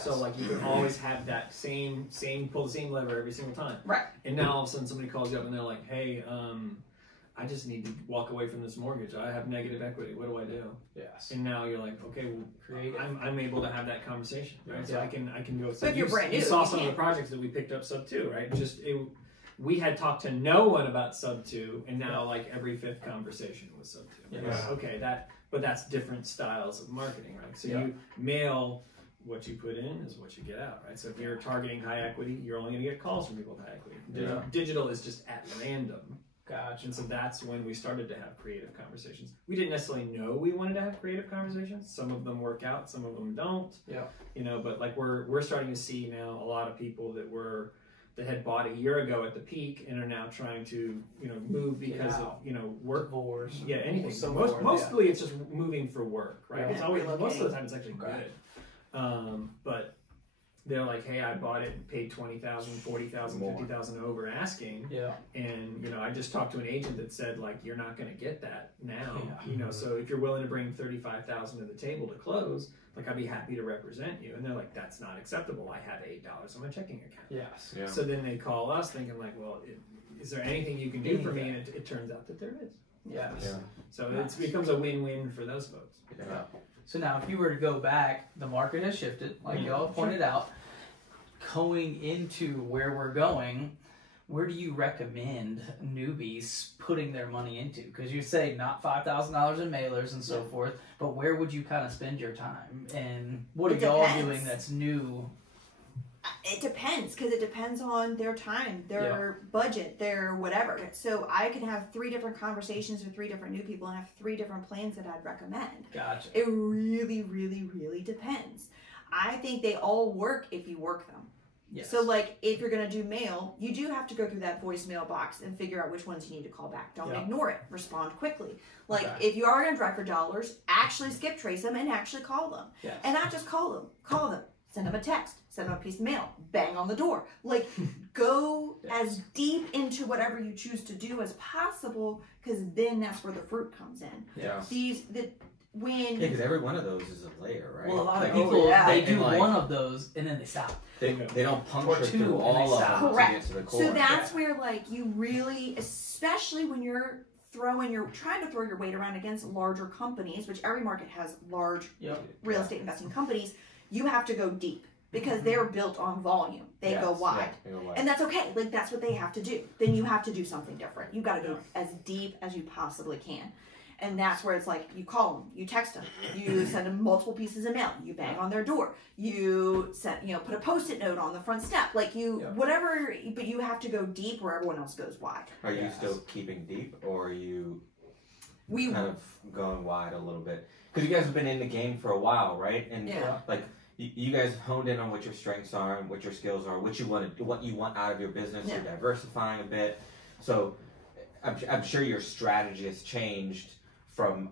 So like you could always have that same pull the same lever every single time. Right. And now all of a sudden somebody calls you up and they're like, hey, I just need to walk away from this mortgage. I have negative equity. What do I do? Yes. And now you're like, okay, well, I'm able to have that conversation, right? So I can go. So if you're brand new, you saw some of the projects that we picked up sub 2, right? We had talked to no one about sub 2, and now like every 5th conversation was sub 2. Okay, but that's different styles of marketing, right? So you mail. What you put in is what you get out, right? So if you're targeting high equity, you're only going to get calls from people with high equity. Digital is just at random. Gotcha. And so that's when we started to have creative conversations. We didn't necessarily know we wanted to have creative conversations. Some of them work out, some of them don't. You know, but like we're starting to see now a lot of people that had bought a year ago at the peak and are now trying to, move because of, work wars. Anything. So mostly it's just moving for work, right? It's always, most of the time it's actually good. But they're like, hey, I bought it and paid $20,000, $40,000, $50,000 over asking. And, I just talked to an agent that said, like, you're not going to get that now. So if you're willing to bring $35,000 to the table to close, like, I'd be happy to represent you. And they're like, that's not acceptable. I have $8 on my checking account. So then they call us thinking like, well, is there anything you can do for me? And it turns out that there is. So it becomes a win-win for those folks. So now if you were to go back, the market has shifted, like y'all pointed out. Going into where we're going, where do you recommend newbies putting their money into? Because you say not $5,000 in mailers and so forth, but where would you kind of spend your time? And what are y'all doing that's new? It depends, because it depends on their time, their budget, their whatever. So I can have 3 different conversations with 3 different new people and have 3 different plans that I'd recommend. Gotcha. It really, really, really depends. I think they all work if you work them. So like if you're going to do mail, you do have to go through that voicemail box and figure out which ones you need to call back. Don't ignore it. Respond quickly. Like if you are going to drive for dollars, actually skip trace them and actually call them. And not just call them. Call them. Send them a text, send them a piece of mail, bang on the door. Like, go as deep into whatever you choose to do as possible, because then that's where the fruit comes in. Because every one of those is a layer, right? Well, a lot of people, they do one of those and then they stop. They don't puncture through all of them to get to the core. So that's where, like, you really, especially when you're trying to throw your weight around against larger companies, which every market has large real estate investing companies, you have to go deep because they're built on volume. They go wide. And that's okay. Like, that's what they have to do. Then you have to do something different. You got to go as deep as you possibly can. And that's where it's like, you call them, you text them, you send them multiple pieces of mail, you bang on their door, you send, put a Post-it note on the front step, like whatever, but you have to go deep where everyone else goes wide. Are you still keeping deep, or are you kind of going wide a little bit? Because you guys have been in the game for a while, right? And like, you guys have honed in on what your strengths are and what your skills are, what you want out of your business. You're diversifying a bit. So I'm sure your strategy has changed from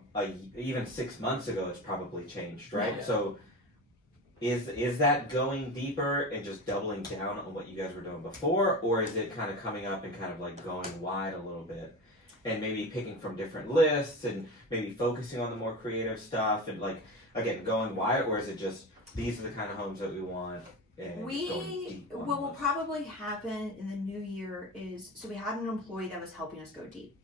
even 6 months ago. It's probably changed, right? So is that going deeper and just doubling down on what you guys were doing before, or is it kind of coming up and kind of like going wide a little bit and maybe picking from different lists and maybe focusing on the more creative stuff and like, again, going wide, or is it just these are the kind of homes that we want? And what will probably happen in the new year is, so we had an employee that was helping us go deep.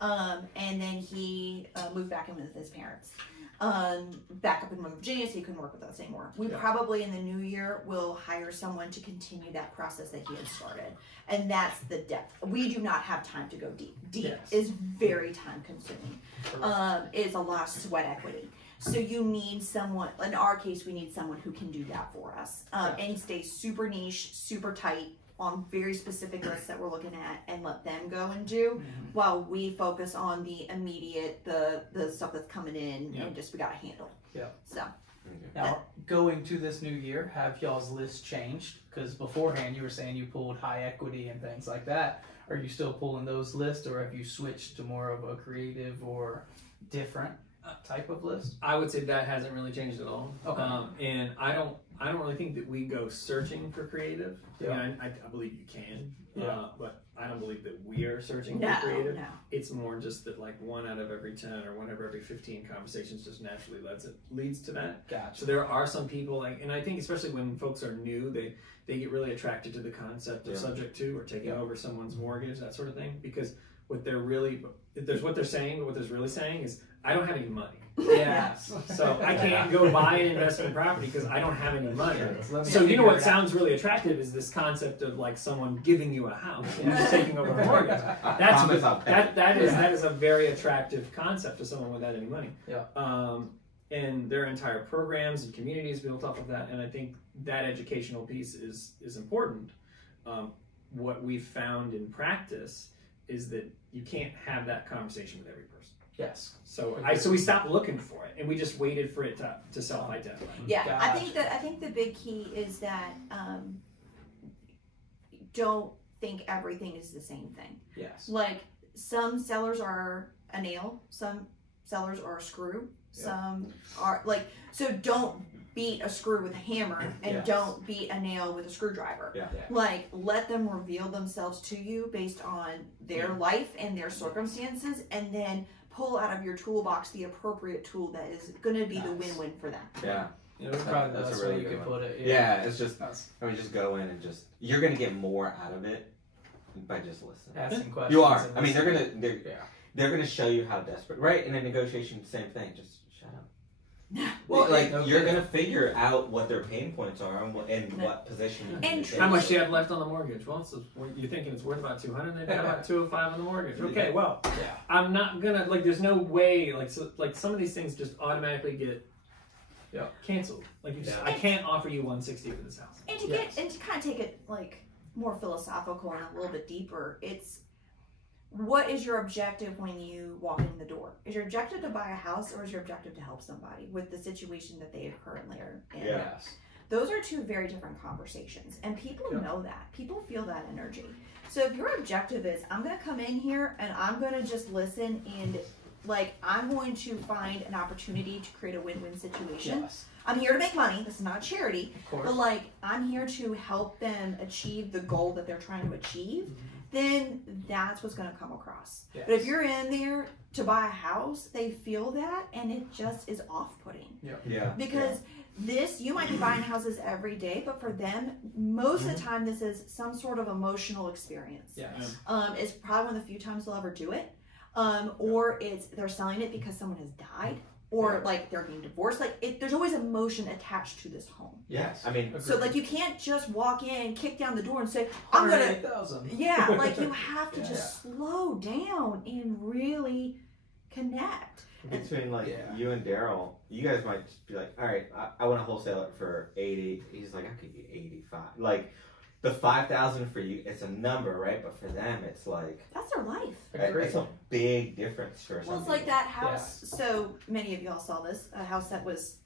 And then he moved back in with his parents. Back up in Virginia, so he couldn't work with us anymore. We probably in the new year will hire someone to continue that process that he had started. And that's the depth. We do not have time to go deep. Deep is very time consuming. It's a lot of sweat equity. So you need someone, in our case, we need someone who can do that for us. And stay super niche, super tight, on very specific lists that we're looking at and let them go and do, while we focus on the immediate, the stuff that's coming in and just we got to handle. Yeah. So. Now, going to this new year, have y'all's list changed? Because beforehand you were saying you pulled high equity and things like that. Are you still pulling those lists, or have you switched to more of a creative or different type of list? I would say that hasn't really changed at all. Okay. And I don't really think that we go searching for creative. Yeah. I mean, I believe you can, Yeah. but I don't believe that we are searching for creative. No. It's more just that like 1 out of every 10 or 1 out of every 15 conversations just naturally leads to that. Gotcha. So there are some people and I think especially when folks are new, they get really attracted to the concept of subject to or taking over someone's mortgage, that sort of thing, because what they're saying, but what they're really saying is, I don't have any money. Yeah. So I can't go buy an investment property because I don't have any money. So you know what sounds really attractive is this concept of like someone giving you a house and just taking over a mortgage. That is a very attractive concept to someone without any money. Yeah. And their entire programs and communities built off of that. And I think that educational piece is important. What we've found in practice is that you can't have that conversation with every person. Yes. So we stopped looking for it, and we just waited for it to self-identify. Yeah, Gotcha. I think the big key is that don't think everything is the same thing. Yes. Like some sellers are a nail, some sellers are a screw, some are like, so don't beat a screw with a hammer and don't beat a nail with a screwdriver. Yeah. Like let them reveal themselves to you based on their life and their circumstances, and then pull out of your toolbox the appropriate tool that is going to be the win-win for them. Yeah. That's probably the best way you could put it. Yeah, it's just, I mean, just go in and you're going to get more out of it by just listening. Asking questions. You are. I mean, they're going to show you how desperate, right? In a negotiation, same thing. Just shut up. Well, you're going to figure out what their pain points are and what position you need to take. How much do you have left on the mortgage? Well, you're thinking it's worth about $200. They've got about $205 on the mortgage. Okay, well, I'm not gonna there's no way some of these things just automatically get canceled. I can't offer you $160 for this house. And to kind of take it like more philosophical and a little bit deeper, it's what is your objective when you walk in the door? Is your objective to buy a house, or is your objective to help somebody with the situation that they currently are in? Yes. Those are two very different conversations, and people know that. People feel that energy. So if your objective is, I'm going to come in here and I'm going to just listen and I'm going to find an opportunity to create a win-win situation. Yes. I'm here to make money. This is not a charity. Of course. But I'm here to help them achieve the goal that they're trying to achieve. Then that's what's going to come across. Yes. But if you're in there to buy a house, they feel that, and it just is off-putting. Yeah. Because you might be buying houses every day, but for them, most of the time, this is some sort of emotional experience. Yes. It's probably one of the few times they'll ever do it. Or they're selling it because someone has died. Or they're getting divorced. There's always emotion attached to this home. Yes, I mean. So you can't just walk in, kick down the door, and say, "I'm gonna." Yeah, you have to just slow down and really connect. Between you and Daryl, you guys might just be like, "All right, I want to wholesale it for 80." He's like, "I could get 85." The 5,000 for you, it's a number, right? But for them, it's that's their life. It's a big difference for some. Well, it's like that house. Yeah. So many of y'all saw this. A house that was,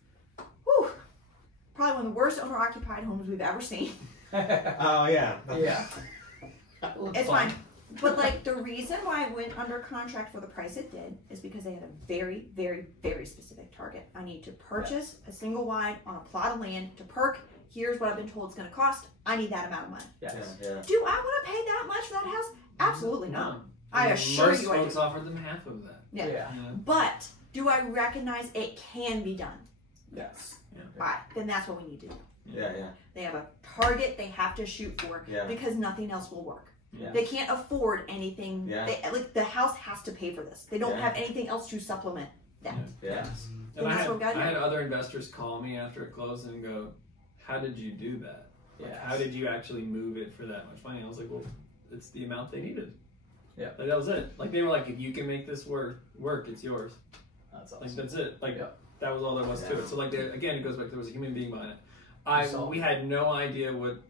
probably one of the worst owner-occupied homes we've ever seen. Oh yeah. Yeah. It's fine. But the reason why I went under contract for the price it did is because they had a very, very, very specific target. I need to purchase a single wide on a plot of land to perk. Here's what I've been told it's going to cost. I need that amount of money. Yes. Yeah. Do I want to pay that much for that house? Absolutely not. No. I assure you I do. Most folks offered them half of that. Yeah. But do I recognize it can be done? Yes. Yeah. All right. Then that's what we need to do. Yeah. They have a target they have to shoot for because nothing else will work. Yeah. They can't afford anything. Yeah. The house has to pay for this. They don't have anything else to supplement that. Yeah. And I had other investors call me after it closed and go, "How did you do that? How did you actually move it for that much money?" I was like, "Well, it's the amount they needed." Yeah. That was it. They were like, "If you can make this work, it's yours." That's awesome. That's it. That was all there was to it. So again, it goes back. There was a human being behind it. We had no idea what.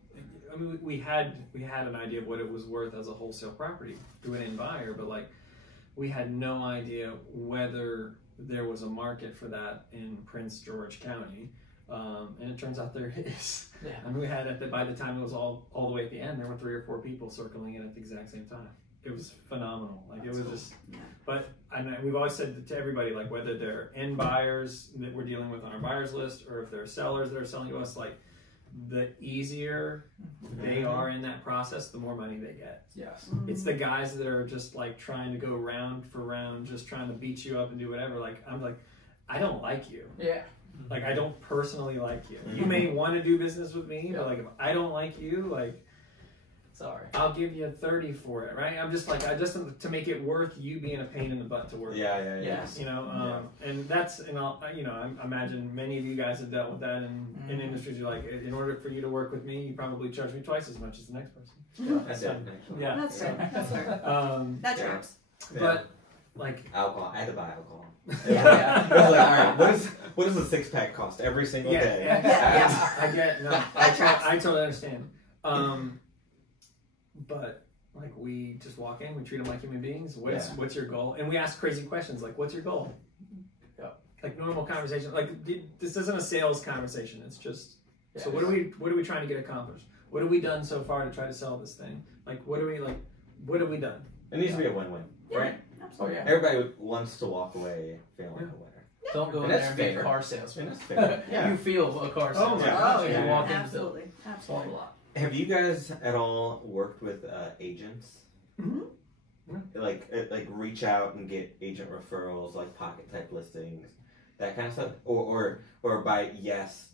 I mean, we had an idea of what it was worth as a wholesale property to an end buyer, but like we had no idea whether there was a market for that in Prince George County. And it turns out there is. Yeah. I mean, we had by the time it was all the way at the end, there were 3 or 4 people circling it at the exact same time. It was phenomenal. Like it was just, but we've always said to everybody, like whether they're end buyers that we're dealing with on our buyers list, or if they're sellers that are selling to us, like the easier they are in that process, the more money they get. Yes. It's the guys that are just like trying to go round for round, just trying to beat you up and do whatever. Like I'm like, I don't like you. Yeah. Like I don't personally like you. You may want to do business with me, but like if I don't like you, like sorry, I'll give you 30 for it, right? I'm just like to make it worth you being a pain in the butt to work with. Yes. You know, and that's I imagine many of you guys have dealt with that in industries. You're like, in order for you to work with me, you probably charge me twice as much as the next person. That's it. Yeah, that's fair. That's fair. That tracks. But like alcohol, I had to buy alcohol. Yeah. I was like, all right, what does a 6-pack cost every single day? I totally understand. But like we just walk in, we treat them like human beings. What's your goal? And we ask crazy questions like, what's your goal? Yeah. Like normal conversation. Like this isn't a sales conversation. It's just so what are we trying to get accomplished? What have we done so far to try to sell this thing? Like what have we done? It needs to be a win-win, right? Absolutely. Everybody wants to walk away feeling like a winner. Don't go in there and be a car salesman. That's fair. You feel a car salesman. You walk in Absolutely. Absolutely. Have you guys at all worked with agents? Mm-hmm. Like reach out and get agent referrals, like pocket type listings, that kind of stuff, or by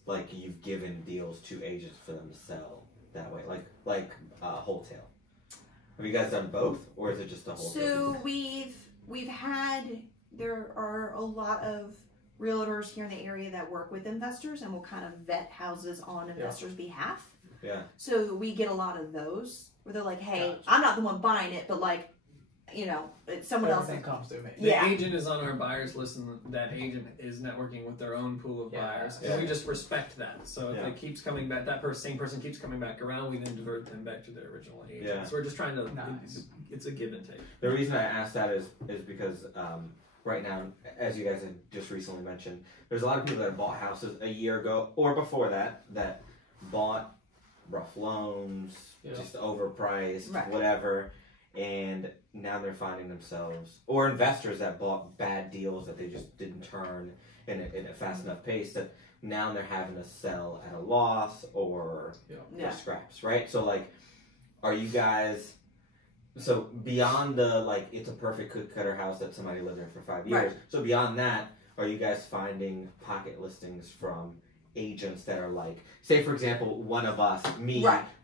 like you've given deals to agents for them to sell that way, like wholesale. Have you guys done both, or is it just a wholesale? So we've had, there are a lot of realtors here in the area that work with investors and will kind of vet houses on investors' behalf. Yeah. So we get a lot of those where they're like, hey, I'm not the one buying it, but like, it's someone else. Everything comes to me. The agent is on our buyers list, and that agent is networking with their own pool of buyers, and we just respect that. So if it keeps coming back, same person keeps coming back around, we then divert them back to their original agent. Yeah. So we're just trying to. It's a give and take. The reason I asked that is because right now, as you guys had just recently mentioned, there's a lot of people that bought houses a year ago or before that bought rough loans, just overpriced, whatever. And now they're finding themselves, or investors that bought bad deals that they just didn't turn in a fast enough pace, that now they're having to sell at a loss or for scraps, right? So like, are you guys, so beyond the like, it's a perfect cookie cutter house that somebody lived in for 5 years, so beyond that, are you guys finding pocket listings from agents that are like, say for example, one of us,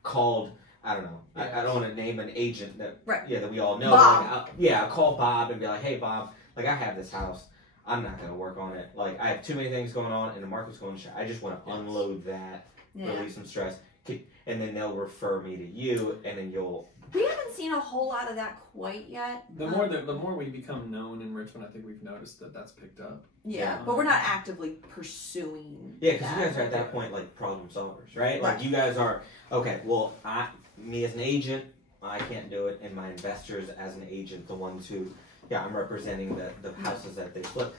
called, I don't know. I don't want to name an agent that that we all know. Bob. Like, I'll call Bob and be like, hey Bob, like I have this house. I'm not going to work on it. Like I have too many things going on and the market's going to shit. I just want to unload that, relieve some stress. And then they'll refer me to you, and then you'll... We haven't seen a whole lot of that quite yet. The more we become known in Richmond, I think we've noticed that that's picked up. Yeah, but we're not actively pursuing because you guys are at that point like problem solvers, right? Like you guys are, okay, well, me as an agent, I can't do it, and my investors as an agent, the ones who, I'm representing the houses that they flip.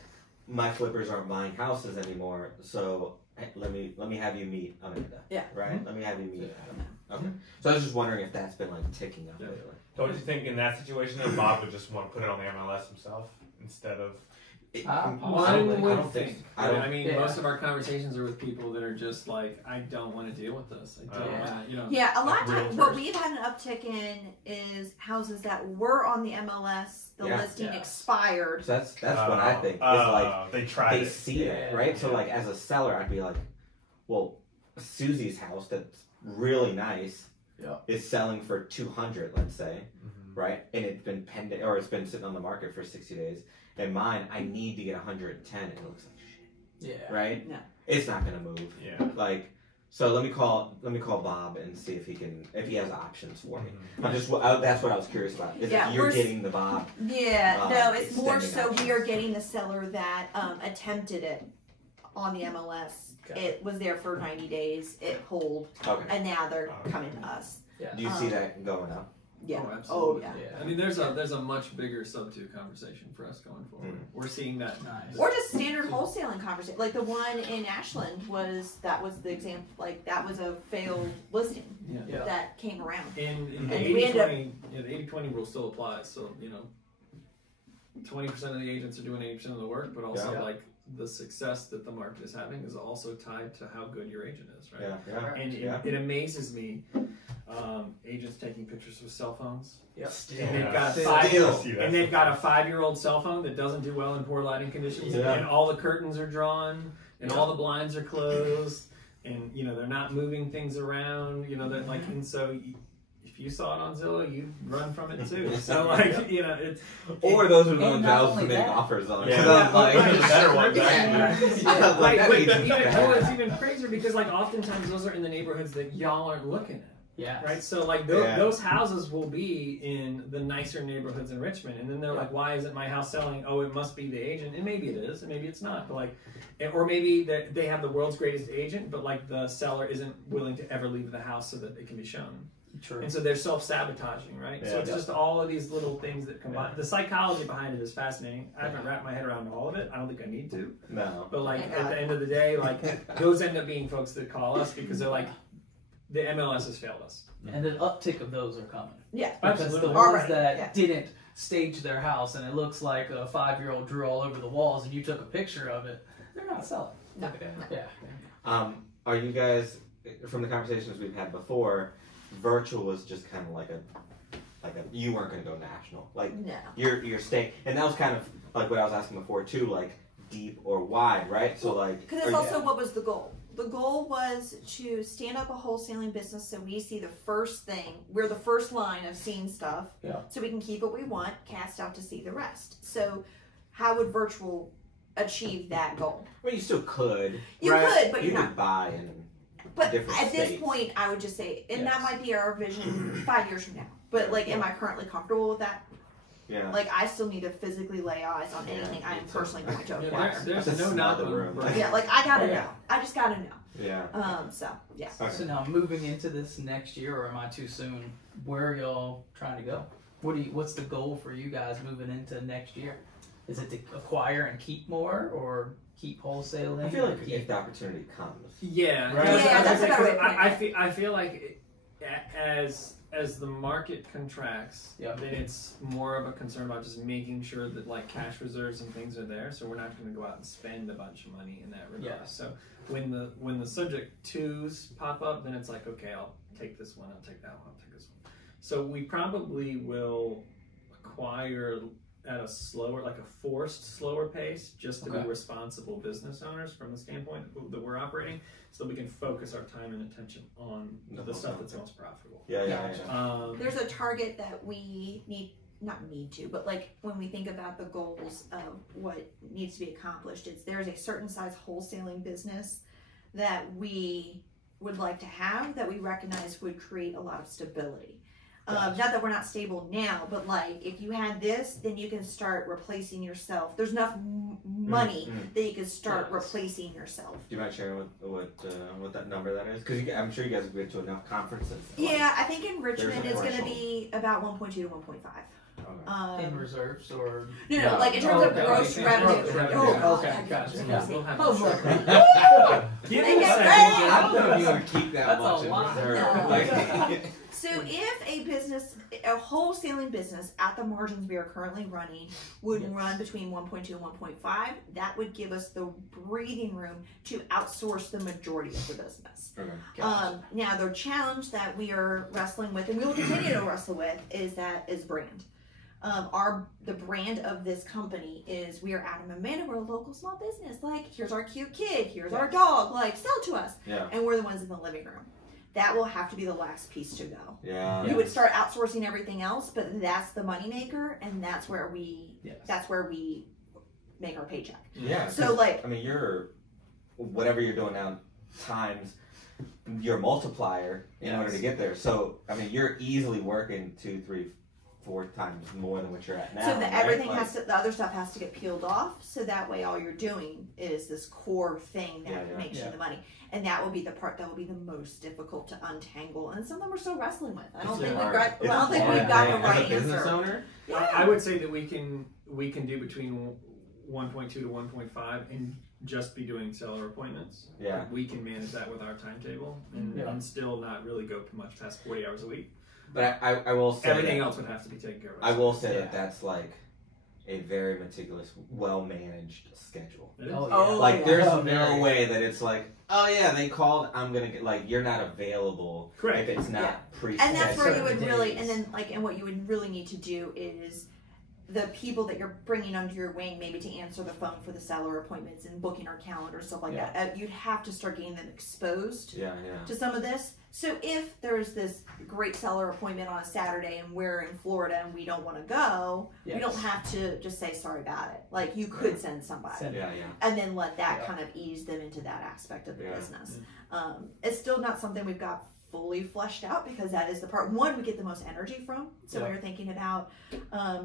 My flippers aren't buying houses anymore, so let me have you meet Amanda. Right? Let me have you meet Adam. Okay. So I was just wondering if that's been like ticking up lately. Don't you think in that situation that Bob would just want to put it on the MLS himself instead of? I don't think. I mean, most of our conversations are with people that are just like, I don't want to deal with this. I don't want to, Yeah, a lot of times what we've had an uptick in is houses that were on the MLS, the listing expired. So that's what I think. Is like they see it, right? So like as a seller, I'd be like, well, Susie's house that's really nice is selling for $200, let's say, right? And it's been pending, or it's been sitting on the market for 60 days. And mine, I need to get 110, and it looks like shit. Yeah. Right? Yeah. It's not gonna move. Yeah. Like, so let me call Bob and see if he has options for me. That's what I was curious about. Is if you're getting the Bob. Yeah. No, it's more so we are getting the seller that attempted it on the MLS. It was there for 90 days. It pulled, and now they're coming to us. Yeah. Do you see that going up? Yeah. Oh, absolutely. Oh, yeah. I mean, there's a much bigger sub-2 conversation for us going forward. We're seeing that. Nice. Or just standard wholesaling conversation. Like the one in Ashland was the example. Like that was a failed listing that came around. And the 80-20 rule still applies. So 20% of the agents are doing 80% of the work, but also like the success that the market is having is also tied to how good your agent is, right? Yeah. And it amazes me. Agents taking pictures with cell phones. Yep. And they've got a 5-year-old cell phone that doesn't do well in poor lighting conditions. Yeah. And all the curtains are drawn, and all the blinds are closed, and they're not moving things around. That like, and so if you saw it on Zillow, you'd run from it too. So like, it's or those who know Giles submitting offers on it. Better ones. It's even crazier because like oftentimes those are in the neighborhoods that y'all aren't looking at. Yeah. Right. So like those houses will be in the nicer neighborhoods in Richmond, and then they're like, "Why isn't my house selling?" Oh, it must be the agent, and maybe it is, and maybe it's not. But like, or maybe they have the world's greatest agent, but like the seller isn't willing to ever leave the house so that it can be shown. True. And so they're self-sabotaging, right? Yeah, so it's just all of these little things that combine. The psychology behind it is fascinating. I haven't wrapped my head around all of it. I don't think I need to. No. But like at the end of the day, like those end up being folks that call us because they're like, the MLS has failed us. And an uptick of those are coming. Yeah. Because absolutely. the ones that didn't stage their house and it looks like a 5-year-old drew all over the walls and you took a picture of it, they're not selling. No. Yeah. Are you guys, from the conversations we've had before, virtual was just kind of like a you weren't going to go national. Like your state, and that was kind of like what I was asking before too, like deep or wide, right? So like, because that's also what was the goal. The goal was to stand up a wholesaling business so we see the first thing. We're the first line of seeing stuff, so we can keep what we want, cast out to see the rest. So how would virtual achieve that goal? Well, you still could. You could, but you you're could not. buy in. But at this point, I would just say, and that might be our vision 5 years from now. But like, am I currently comfortable with that? Yeah. Like, I still need to physically lay eyes on anything I am personally going to acquire. There's no knock on the room. Yeah, like I gotta know. I just gotta know. Yeah. So yeah. Okay. So now moving into this next year, or am I too soon? Where are y'all trying to go? What's the goal for you guys moving into next year? Is it to acquire and keep more, or keep wholesaling? I feel like if the opportunity comes. Yeah. Right. Yeah, that's a better way to put it. I feel like as the market contracts, then it's more of a concern about just making sure that like cash reserves and things are there. So we're not going to go out and spend a bunch of money in that regard. Yeah. So when the subject twos pop up, then it's like, okay, I'll take this one, I'll take that one, I'll take this one. So we probably will acquire at a slower, like a forced slower pace, just to be responsible business owners from the standpoint that we're operating, so that we can focus our time and attention on the stuff that's most profitable. Yeah. There's a target that we not need to, but like when we think about the goals of what needs to be accomplished, there's a certain size wholesaling business that we would like to have that we recognize would create a lot of stability. Not that we're not stable now, but like if you had this, then you can start replacing yourself. There's enough money that you can start replacing yourself. Do you mind sharing what that number that is? Because I'm sure you guys have been to enough conferences. Yeah, I think in Richmond it's going to be about 1.2 to 1.5. Okay. In reserves or no, like in terms of gross revenue. Okay, gotcha. I don't know if you want to keep that much in reserve. So if a wholesaling business at the margins we are currently running would run between 1.2 and 1.5, that would give us the breathing room to outsource the majority of the business. Now the challenge that we are wrestling with, and we will continue to wrestle with, is brand. The brand of this company is we are Adam and Amanda, we're a local small business. Like, here's our cute kid, here's our dog, like, sell to us. And we're the ones in the living room. That will have to be the last piece to go. You would start outsourcing everything else, but that's the moneymaker, and that's where we make our paycheck. Yeah. So like, I mean, whatever you're doing now times your multiplier in order to get there. So I mean, you're easily working 2, 3, 4 times more than what you're at now. So that right? everything has to, the other stuff has to get peeled off. So that way, all you're doing is this core thing that makes you the money, and that will be the part that will be the most difficult to untangle. And some of them we're still wrestling with. I don't think we've got. I don't think we've got the right business answer. Owner? Yeah. I would say that we can do between 1.2 to 1.5 and just be doing seller appointments. Yeah. Like we can manage that with our timetable and still not really go much past 40 hours a week. But I will say everything else would have to be taken care of. I will say that that's like a very meticulous, well-managed schedule. It is. Like there's no way that it's like, oh yeah, they called, I'm gonna get, like, you're not available. Correct. If it's not pre-scheduled. And that's where you would really, and then like, and what you would really need to do is the people that you're bringing under your wing, maybe to answer the phone for the seller appointments and booking our calendar, stuff like that. You'd have to start getting them exposed to some of this. So if there's this great seller appointment on a Saturday and we're in Florida and we don't want to go, we don't have to just say sorry about it. Like you could send somebody, and then let that kind of ease them into that aspect of the business. It's still not something we've got fully fleshed out, because that is the part one we get the most energy from. So when you're thinking about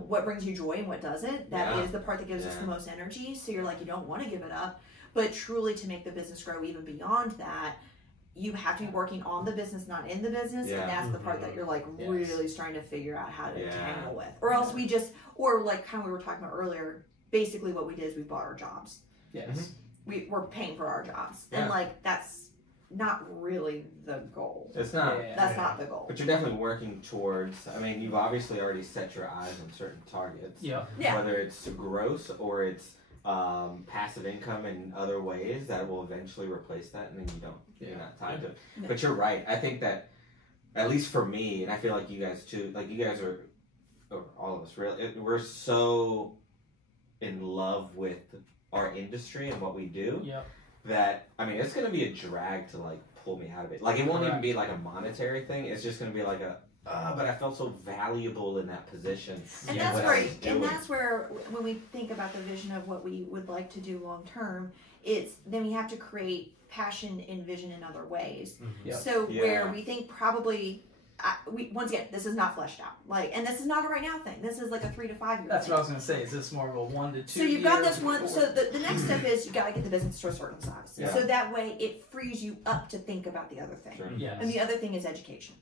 what brings you joy and what doesn't, that is the part that gives us the most energy. So you're like, you don't want to give it up, but truly to make the business grow even beyond that, you have to be working on the business, not in the business, and that's the part that you're like really starting to figure out how to tangle with. Or else we just, or like kind of we were talking about earlier, basically what we did is we bought our jobs. We're paying for our jobs, and like that's not really the goal. It's not. That's not the goal. But you're definitely working towards, I mean, you've obviously already set your eyes on certain targets. Whether it's gross or it's passive income in other ways that will eventually replace that, and then you don't, you're not tied to it. But you're right. I think that, at least for me, and I feel like you guys too, like you guys are, or all of us, really, we're so in love with our industry and what we do. That, I mean, it's going to be a drag to like pull me out of it. Like it won't even be like a monetary thing. It's just going to be like a, but I felt so valuable in that position. And that's where when we think about the vision of what we would like to do long term, it's then we have to create passion and vision in other ways. So where we think probably. Once again, this is not fleshed out. Like, and this is not a right now thing. This is like a 3 to 5 year. That's what I was going to say. Is this more of a 1 to 2? So you've got this one. So the next step is you got to get the business to a certain size. So that way it frees you up to think about the other thing. And the other thing is education.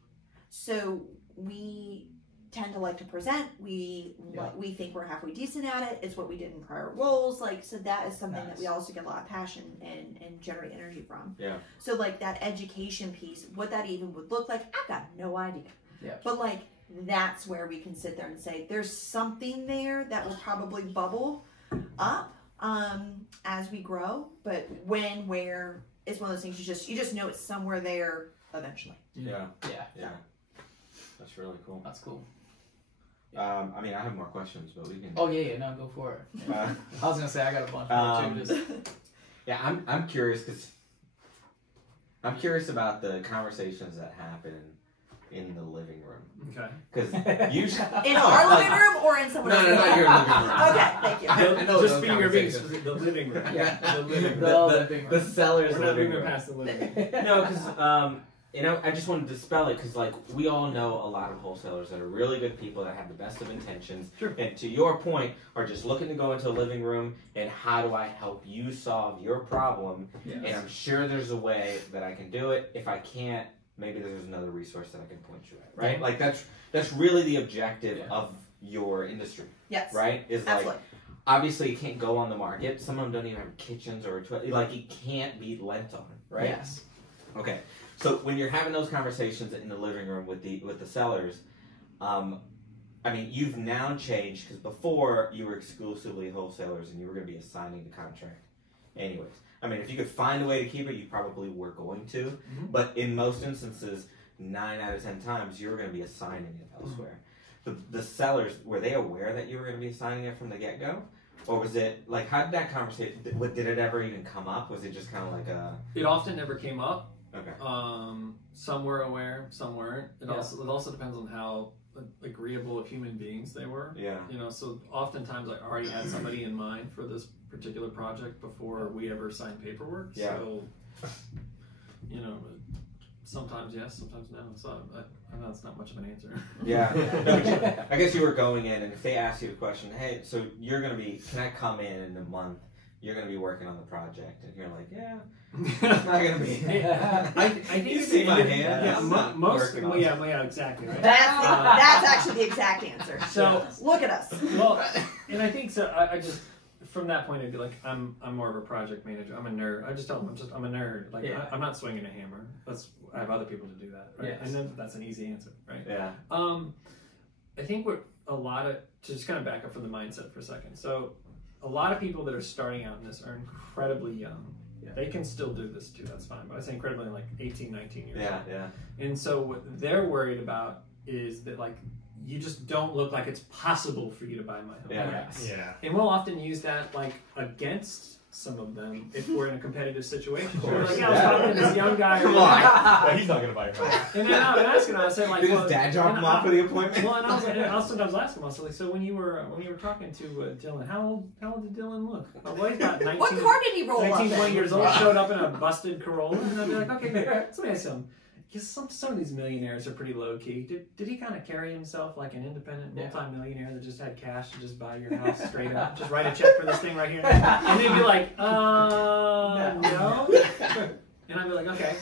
So we tend to like to present. We think we're halfway decent at it. It's what we did in prior roles. Like, so that is something that we also get a lot of passion and generate energy from. So like that education piece, what that even would look like, I've got no idea. But like, that's where we can sit there and say, there's something there that will probably bubble up as we grow. But when, where, it's one of those things you just know it's somewhere there eventually. That's really cool. That's cool. I mean, I have more questions, but we can. Oh yeah, no, go for it. I was gonna say I got a bunch more too. I'm curious because I'm curious about the conversations that happen in the living room. Okay. Because usually in our living room or in someone else's? No, not your living room. Okay, thank you. I know just speaking of being specific, the living room. The living room. The seller's We're not living moving room. past the living room. No, because you know, I just wanted to dispel it because, like, we all know a lot of wholesalers that are really good people that have the best of intentions. And to your point, are just looking to go into a living room and how do I help you solve your problem? And I'm sure there's a way that I can do it. If I can't, maybe there's another resource that I can point you at, right? Like, that's really the objective of your industry. Right? Is like, obviously, you can't go on the market. Some of them don't even have kitchens or like, it can't be lent on, right? Okay. So when you're having those conversations in the living room with the sellers, I mean, you've now changed because before you were exclusively wholesalers and you were going to be assigning the contract. Anyways, I mean, if you could find a way to keep it, you probably were going to. But in most instances, 9 out of 10 times, you were going to be assigning it elsewhere. The sellers, were they aware that you were going to be assigning it from the get-go? Or was it, like, how did that conversation, did it ever even come up? Was it just kind of like a... It often never came up. Okay. Some were aware, some weren't. It also depends on how agreeable of human beings they were. You know, so oftentimes I already had somebody in mind for this particular project before we ever signed paperwork. So, you know, Sometimes yes, sometimes no. So I know it's not much of an answer. Yeah. No, I guess you were going in, and if they ask you the question, hey, so you're going to be, can I come in a month? You're going to be working on the project. And you're like, yeah, it's not going to be. I think you see my hand. Yeah, most. Well, yeah, exactly. Right. That's actually the exact answer. So look at us. Well, and I think so. I just. From that point, I'd be like, I'm more of a project manager. I'm a nerd. I just tell them I'm a nerd. Like I'm not swinging a hammer. I have other people to do that. Right? Yes. And then that's an easy answer, right? Yeah. I think what to just kind of back up from the mindset for a second. So a lot of people that are starting out in this are incredibly young. Yeah. They can still do this too. That's fine. But I say incredibly like 18, 19 years old. Yeah. And so what they're worried about is that like you just don't look like it's possible for you to buy my home. Yeah. And we'll often use that like against some of them if we're in a competitive situation. We're like, I was talking to this young guy. Come on. He's not going to buy your house. And then I was asking him, I said like, did his dad drop him off for the appointment? Well, and I'll sometimes ask him, I was like, so when you were talking to Dylan, how old did Dylan look? Well, he's about 19. What car did he roll 19, up 20 in? years old, showed up in a busted Corolla, and I'd be like, okay, somebody ask him. Because some of these millionaires are pretty low key. Did he kind of carry himself like an independent multi-millionaire that just had cash to just buy your house straight up? Just write a check for this thing right here, and they'd be like, no. And I'd be like, okay.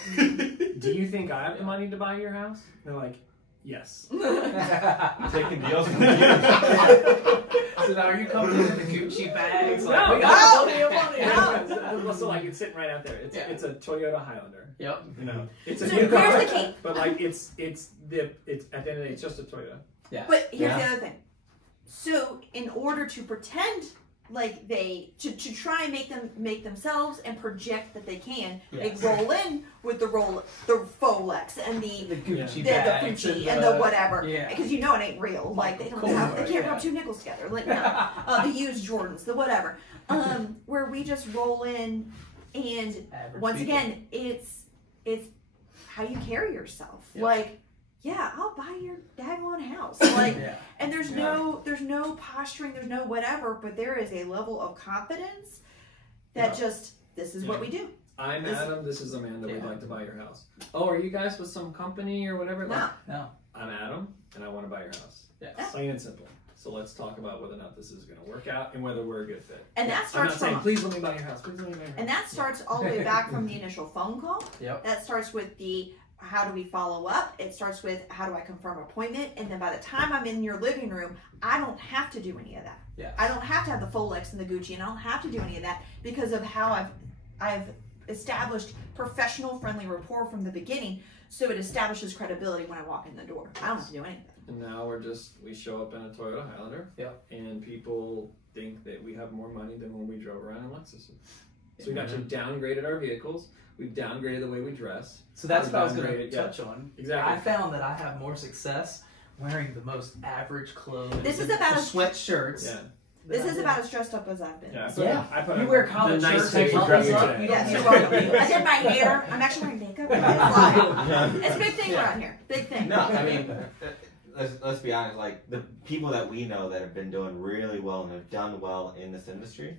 Do you think I have the money to buy your house? And they're like, yes. Taking deals. So now are you coming in the Gucci bags? Like, No, we got plenty of money. No. So like it's sitting right out there. It's a Toyota Highlander. Yep. You know, it's a So new car. here's the key. But like it's at the end of the day, it's just a Toyota. Yeah. But here's the other thing. So in order to pretend like to try and make themselves and project that they can, they roll in with the Rolex and the Gucci bags the Gucci and the whatever. Yeah. Because you know it ain't real. Like they can't rub two nickels together. Like no, the used Jordans, the whatever. Where we just roll in, and once again, it's how you carry yourself. Yep. Like, yeah, I'll buy your daggone house. Like, and there's no posturing, there's no whatever, but there is a level of confidence that just this is what we do. I'm Adam. This is Amanda. We'd like to buy your house. Oh, are you guys with some company or whatever? No. I'm Adam, and I want to buy your house. Yeah. Plain and simple. So let's talk about whether or not this is going to work out and whether we're a good fit. And that starts I'm not saying, please let me buy your house. Please let me buy your house. And that starts all the way back from the initial phone call. Yep. That starts with the how do we follow up? It starts with how do I confirm an appointment? And then by the time I'm in your living room, I don't have to do any of that. Yeah. I don't have to have the Rolex and the Gucci, and I don't have to do any of that because of how I've established professional, friendly rapport from the beginning. So it establishes credibility when I walk in the door. I don't have to do anything. And now we show up in a Toyota Highlander. Yep. And people think that we have more money than when we drove around in Lexus. So we've actually downgraded our vehicles. We've downgraded the way we dress. So that's what I was going to touch on. Exactly. I found that I have more success wearing the most average clothes. This is about sweatshirts. Yeah. This is about as dressed up as I've been. Yeah. So I put you wear collared shirts and buttons up. Yes, you're welcome. I did my hair. I'm actually wearing makeup. It's a big thing around here. Big thing. No, I mean, let's be honest. Like the people that we know that have been doing really well and have done well in this industry.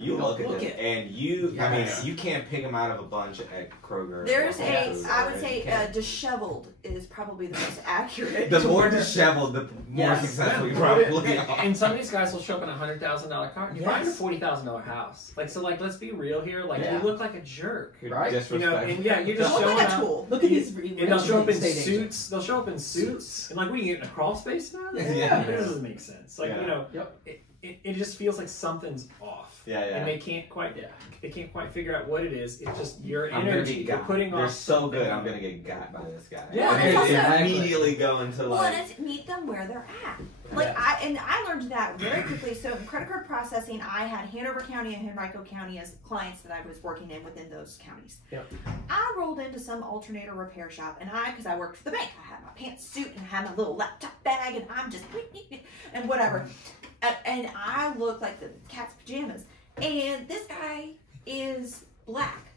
You look at them, and I mean, you can't pick them out of a bunch at Kroger. There's I would say, disheveled is probably the most accurate. The more disheveled, the more successful you probably are. And some of these guys will show up in a $100,000 car. You're buying a $40,000 house. Like, so, like, let's be real here. Like, you look like a jerk, right? You know, and you're just showing like a up. tool. Look at these. And they'll show up in suits. They'll show up in suits. And like, what are you getting, a crawl space now? Yeah. This doesn't make sense. Like, you know, it just feels like something's off. And they can't quite figure out what it is. It's just your energy you're putting off. They're so good. I'm gonna get got by this guy. Yeah, and immediately go into like. Well, and it's meet them where they're at. Like I learned that very quickly. So in credit card processing, I had Hanover County and Henrico County as clients that I was working in within those counties. Yep. I rolled into some alternator repair shop, and because I worked for the bank, I had my pantsuit and I had my little laptop bag, and I'm just and whatever. And I look like the cat's pajamas. And this guy is black,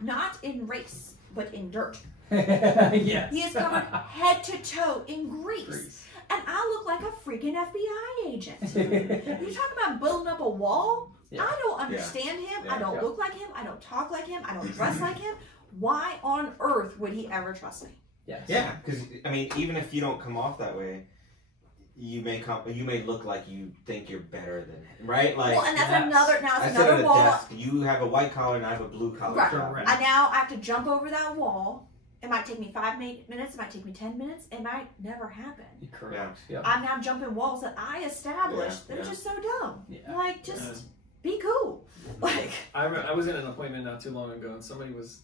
not in race, but in dirt. Yes. He is covered head to toe in grease. And I look like a freaking FBI agent. You talk about building up a wall? Yeah. I don't understand him. I don't look like him. I don't talk like him. I don't dress like him. Why on earth would he ever trust me? Yes. Yeah, because I mean, even if you don't come off that way, you may look like you think you're better than him, right? Like, well, and that's another at wall. desk, you have a white collar and I have a blue collar. Right. I have to jump over that wall. It might take me 5 minutes. It might take me 10 minutes. It might never happen. Correct. Yeah. I'm now jumping walls that I established. They're just so dumb. Yeah. Like, just be cool. Like, I was in an appointment not too long ago, and somebody was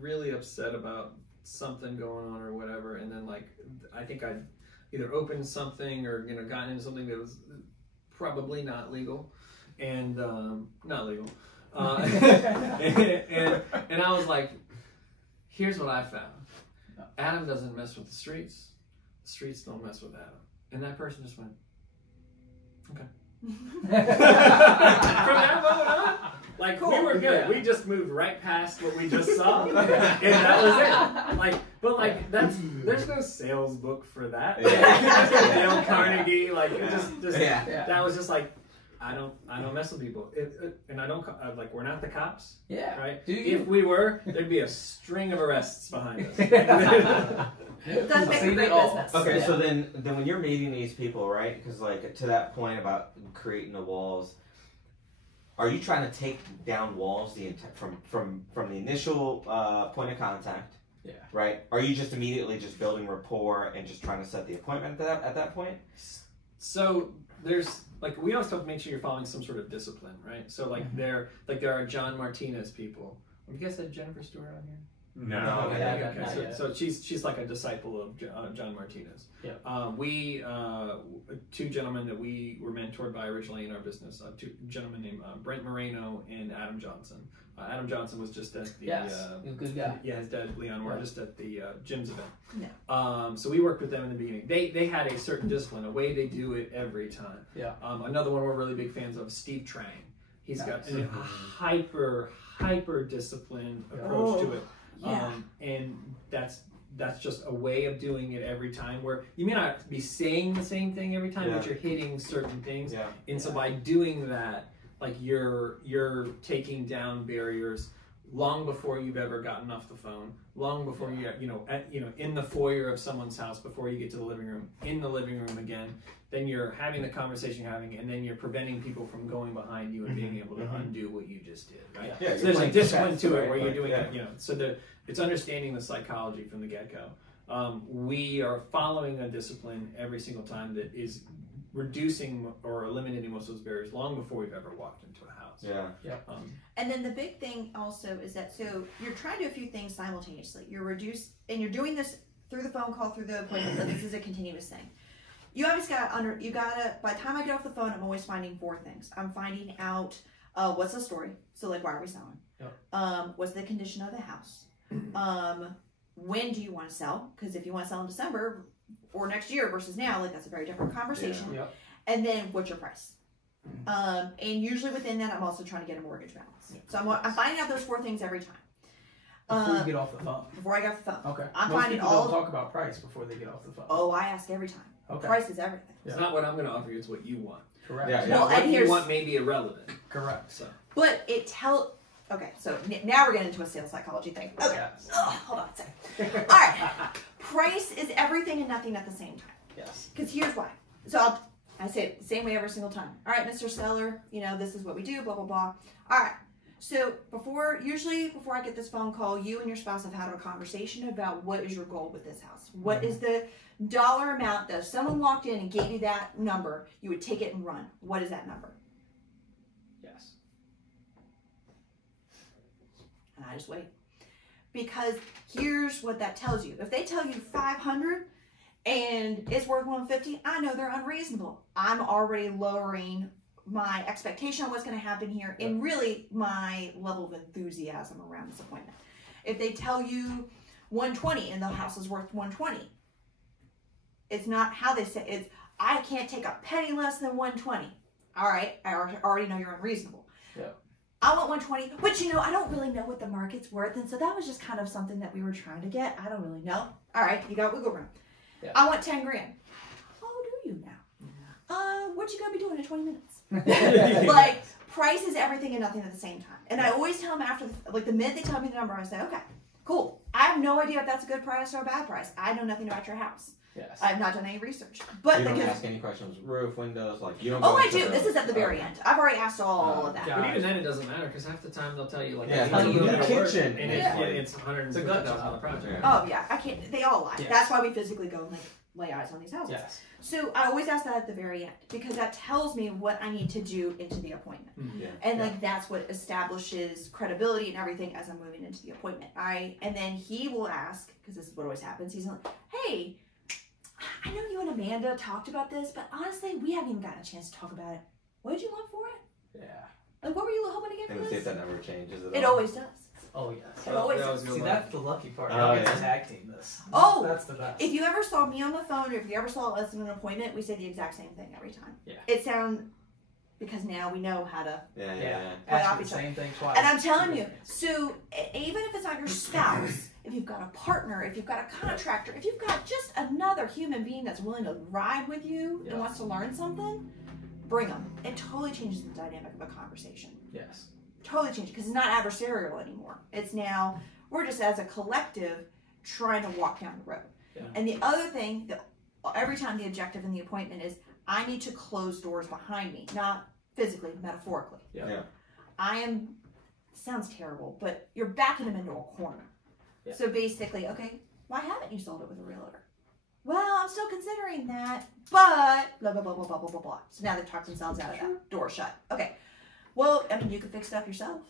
really upset about something going on or whatever, and then like I think I'd either opened something or gotten into something that was probably not legal, and not legal, and I was like, here's what I found: Adam doesn't mess with the streets don't mess with Adam, and that person just went, okay. From that moment on, like, cool. We were good. Yeah. We just moved right past what we just saw, and that was it. Like, but like there's no sales book for that. Yeah. Dale Carnegie, like, that was just like, I don't mess with people, and I don't like, we're not the cops. Yeah. Right. If we were, there'd be a string of arrests behind us. Does make a great business. Okay, so then when you're meeting these people, right? Because like to that point about creating the walls, are you trying to take down walls from the initial point of contact? Yeah. Right. Are you just immediately just building rapport and just trying to set the appointment at that point? So there's like, we always have to make sure you're following some sort of discipline, right? So like there are John Martinez people. Have you guys had Jennifer Stewart on here? No. Okay. So she's like a disciple of John Martinez. Yeah. We two gentlemen that we were mentored by originally in our business. Two gentlemen named Brent Moreno and Adam Johnson. Adam Johnson was just at the good guy. Yeah, his dad Leon were just at the Jim's event. Yeah. So we worked with them in the beginning. They had a certain discipline, a way they do it every time. Yeah. Another one we're really big fans of, Steve Trang. He's got a hyper disciplined approach to it. Yeah. And that's just a way of doing it every time, where you may not be saying the same thing every time, but you're hitting certain things. Yeah. And so by doing that, like, you're taking down barriers long before you've ever gotten off the phone, long before in the foyer of someone's house, before you get to the living room, in the living room again. Then you're having the conversation you're having, and then you're preventing people from going behind you and being able to undo what you just did, right? Yeah, so there's a discipline to it where you're doing it, so it's understanding the psychology from the get-go. We are following a discipline every single time that is reducing or eliminating most of those barriers long before we've ever walked into a house. Yeah. And then the big thing also is that, so you're trying to do a few things simultaneously. You're doing this through the phone call, through the appointment, but this is a continuous thing. You always gotta, by the time I get off the phone, I'm always finding 4 things. I'm finding out what's the story. So like, why are we selling? Yep. What's the condition of the house? When do you want to sell? Because if you want to sell in December or next year versus now, like, that's a very different conversation. Yeah. Yep. And then what's your price? And usually within that, I'm also trying to get a mortgage balance. Yeah. So I'm finding out those 4 things every time. Before you get off the phone. Before I get off the phone. Okay. I'm Most finding people all. don't talk about price before they get off the phone. Oh, I ask every time. Okay. Price is everything. It's not what I'm going to offer you; it's what you want. Correct. Yeah. Well, what and you want may be irrelevant. Correct. So. But it Okay, so now we're getting into a sales psychology thing. Okay. Yes. Hold on a second. All right. Price is everything and nothing at the same time. Yes. Because here's why. So I say it the same way every single time. All right, Mr. Seller, this is what we do, blah, blah, blah. All right. So before I get this phone call, you and your spouse have had a conversation about what is your goal with this house. What is the dollar amount that if someone walked in and gave you that number, you would take it and run? What is that number? Yes. And I just wait. Because here's what that tells you. If they tell you 500 and it's worth 150, I know they're unreasonable. I'm already lowering my expectation on what's going to happen here and really my level of enthusiasm around this appointment. If they tell you 120 and the house is worth 120, it's not how they say it. It's, I can't take a penny less than 120. All right, I already know you're unreasonable. Yeah. I want 120, but I don't really know what the market's worth, and so that was just kind of something that we were trying to get. I don't really know. All right, you got wiggle room. Yeah. I want 10 grand. Oh, do you now? What you gonna be doing in 20 minutes? Like, price is everything and nothing at the same time. And I always tell them after, the minute they tell me the number, I say, okay, Cool. I have no idea if that's a good price or a bad price. I know nothing about your house. Yes. I have not done any research. But you don't ask any questions, roof, windows, like you don't. Oh, I do. This is at the very end. I've already asked all of that. But even then, it doesn't matter because half the time they'll tell you like, yeah, it's you need a kitchen, and it's $150,000 project. Oh yeah, I can't. They all lie. Yes. That's why we physically go and like lay eyes on these houses. Yes. So I always ask that at the very end because that tells me what I need to do into the appointment. Yeah. And like that's what establishes credibility and everything as I'm moving into the appointment. And then he will ask, because this is what always happens, he's like, hey, I know you and Amanda talked about this, but honestly, we haven't even gotten a chance to talk about it. What did you want for it? Yeah. Like, what were you hoping to get for And this? see if that never changes at all. It always does. Oh yes. It always does. See, that's the lucky part. Oh, I get to yeah. tag team this. Oh, That's the best. if you ever saw me on the phone, or if you ever saw us in an appointment, we say the exact same thing every time. Yeah. It sounds, because now we know how to. Yeah. Ask off the each other. same thing twice. And I'm telling you, so even if it's not your spouse, if you've got a partner, if you've got a contractor, if you've got just another human being that's willing to ride with you and wants to learn something, bring them. It totally changes the dynamic of a conversation. Yes. Totally changes because it's not adversarial anymore. It's now, we're just as a collective trying to walk down the road. Yeah. And the other thing, that every time the objective in the appointment is, I need to close doors behind me, not physically, metaphorically. Yeah. I am, sounds terrible, but you're backing them into a corner. Yeah. So basically, okay, why haven't you sold it with a realtor? Well, I'm still considering that, but blah, blah, blah, blah, blah, blah, blah, blah. So now they've talked themselves out of that. Door shut. Okay. Well, I mean, you could fix it up yourself.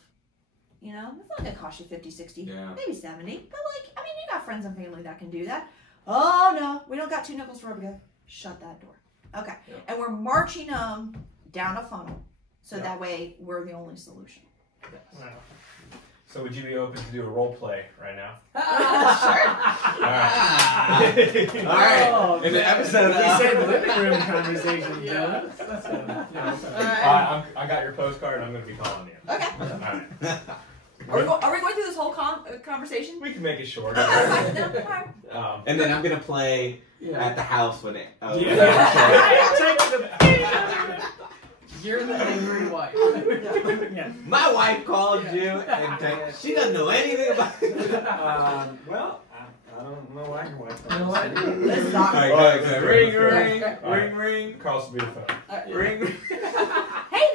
You know, it's not going to cost you 50, 60, maybe 70. But like, I mean, you got friends and family that can do that. Oh, no, we don't got 2 nickels to rub together. Shut that door. Okay. Yeah. And we're marching them down a funnel. So that way we're the only solution. Yes. Wow. So would you be open to do a role play right now? Sure. All right. Oh, In the episode, We said living room conversation. Yeah. I got your postcard. I'm going to be calling you. Okay. All right. Are we going through this whole conversation? We can make it short. No, fine. and then I'm gonna play at the house when it. You're the angry wife. My wife called you, and she doesn't know anything about it. Well, I don't know why your wife You know what? This is not. Ring, ring. Carl's will be the phone. Ring. Hey,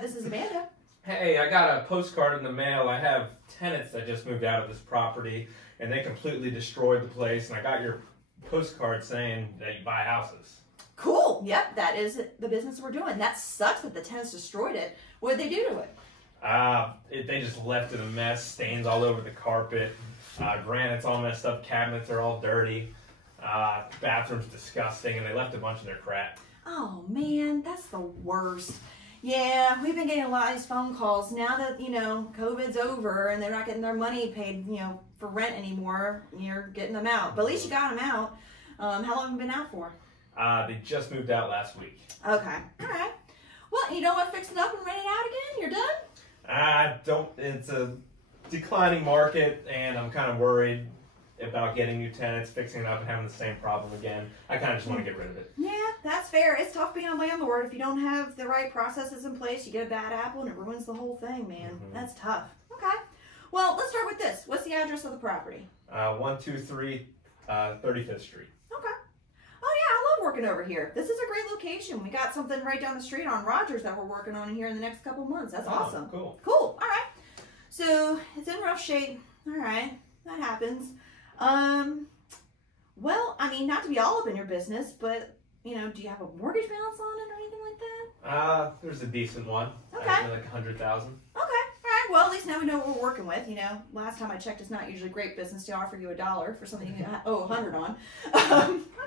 this is Amanda. Hey, I got a postcard in the mail. I have tenants that just moved out of this property, and they completely destroyed the place. And I got your postcard saying that you buy houses. Cool. Yep, that is the business we're doing. That sucks that the tenants destroyed it. What did they do to it? They just left it a mess. Stains all over the carpet. Granite's all messed up. Cabinets are all dirty. Bathroom's disgusting, and they left a bunch of their crap. Oh man, that's the worst. Yeah, we've been getting a lot of these phone calls now that, you know, COVID's over and they're not getting their money paid, you know, for rent anymore. You're getting them out. But at least you got them out. How long have you been out for? They just moved out last week. Okay. All right. Well, you don't want to fix it up and rent it out again? You're done? I don't. It's a declining market, and I'm kind of worried about getting new tenants, fixing it up, and having the same problem again. I kind of just want to get rid of it. Yeah, that's fair. It's tough being a landlord. If you don't have the right processes in place, you get a bad apple and it ruins the whole thing, man. Mm-hmm. That's tough. Okay. Well, let's start with this. What's the address of the property? 123 35th Street. Okay. Oh yeah, I love working over here. This is a great location. We got something right down the street on Rogers that we're working on here in the next couple months. That's awesome. Cool. Cool. All right. So it's in rough shape. All right. That happens. Well, I mean, not to be all up in your business, but, you know, do you have a mortgage balance on it or anything like that? There's a decent one. Okay. Like 100,000. Okay. All right. Well, at least now we know what we're working with. You know, last time I checked, it's not usually great business to offer you $1 for something you owe 100 on.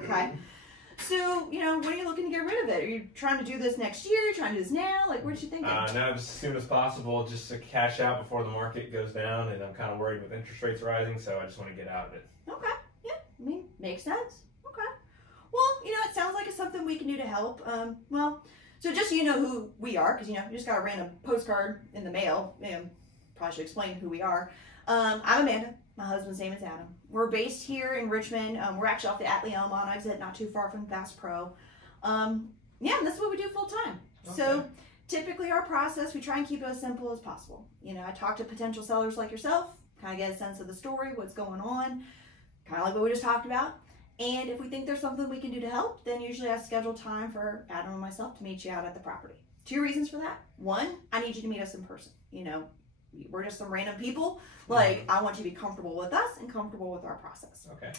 Okay. So, you know, when are you looking to get rid of it? Are you trying to do this next year? Are you trying to do this now? Like, what are you thinking? No, just as soon as possible, just to cash out before the market goes down, and I'm kind of worried with interest rates rising, so I just want to get out of it. Okay. Yeah. I mean, makes sense. Okay. Well, you know, it sounds like it's something we can do to help. Well, so just so you know who we are, because, you know, you just got a random postcard in the mail. Probably should explain who we are. I'm Amanda. My husband's name is Adam. We're based here in Richmond. We're actually off the Atlee-Elmont exit, not too far from Bass Pro. Yeah, and this is what we do full time. Okay. So typically our process, we try and keep it as simple as possible. You know, I talk to potential sellers like yourself, kind of get a sense of the story, what's going on, kind of like what we just talked about. And if we think there's something we can do to help, then usually I schedule time for Adam and myself to meet you out at the property. 2 reasons for that. One, I need you to meet us in person. You know, we're just some random people. Like, I want you to be comfortable with us and comfortable with our process. Okay.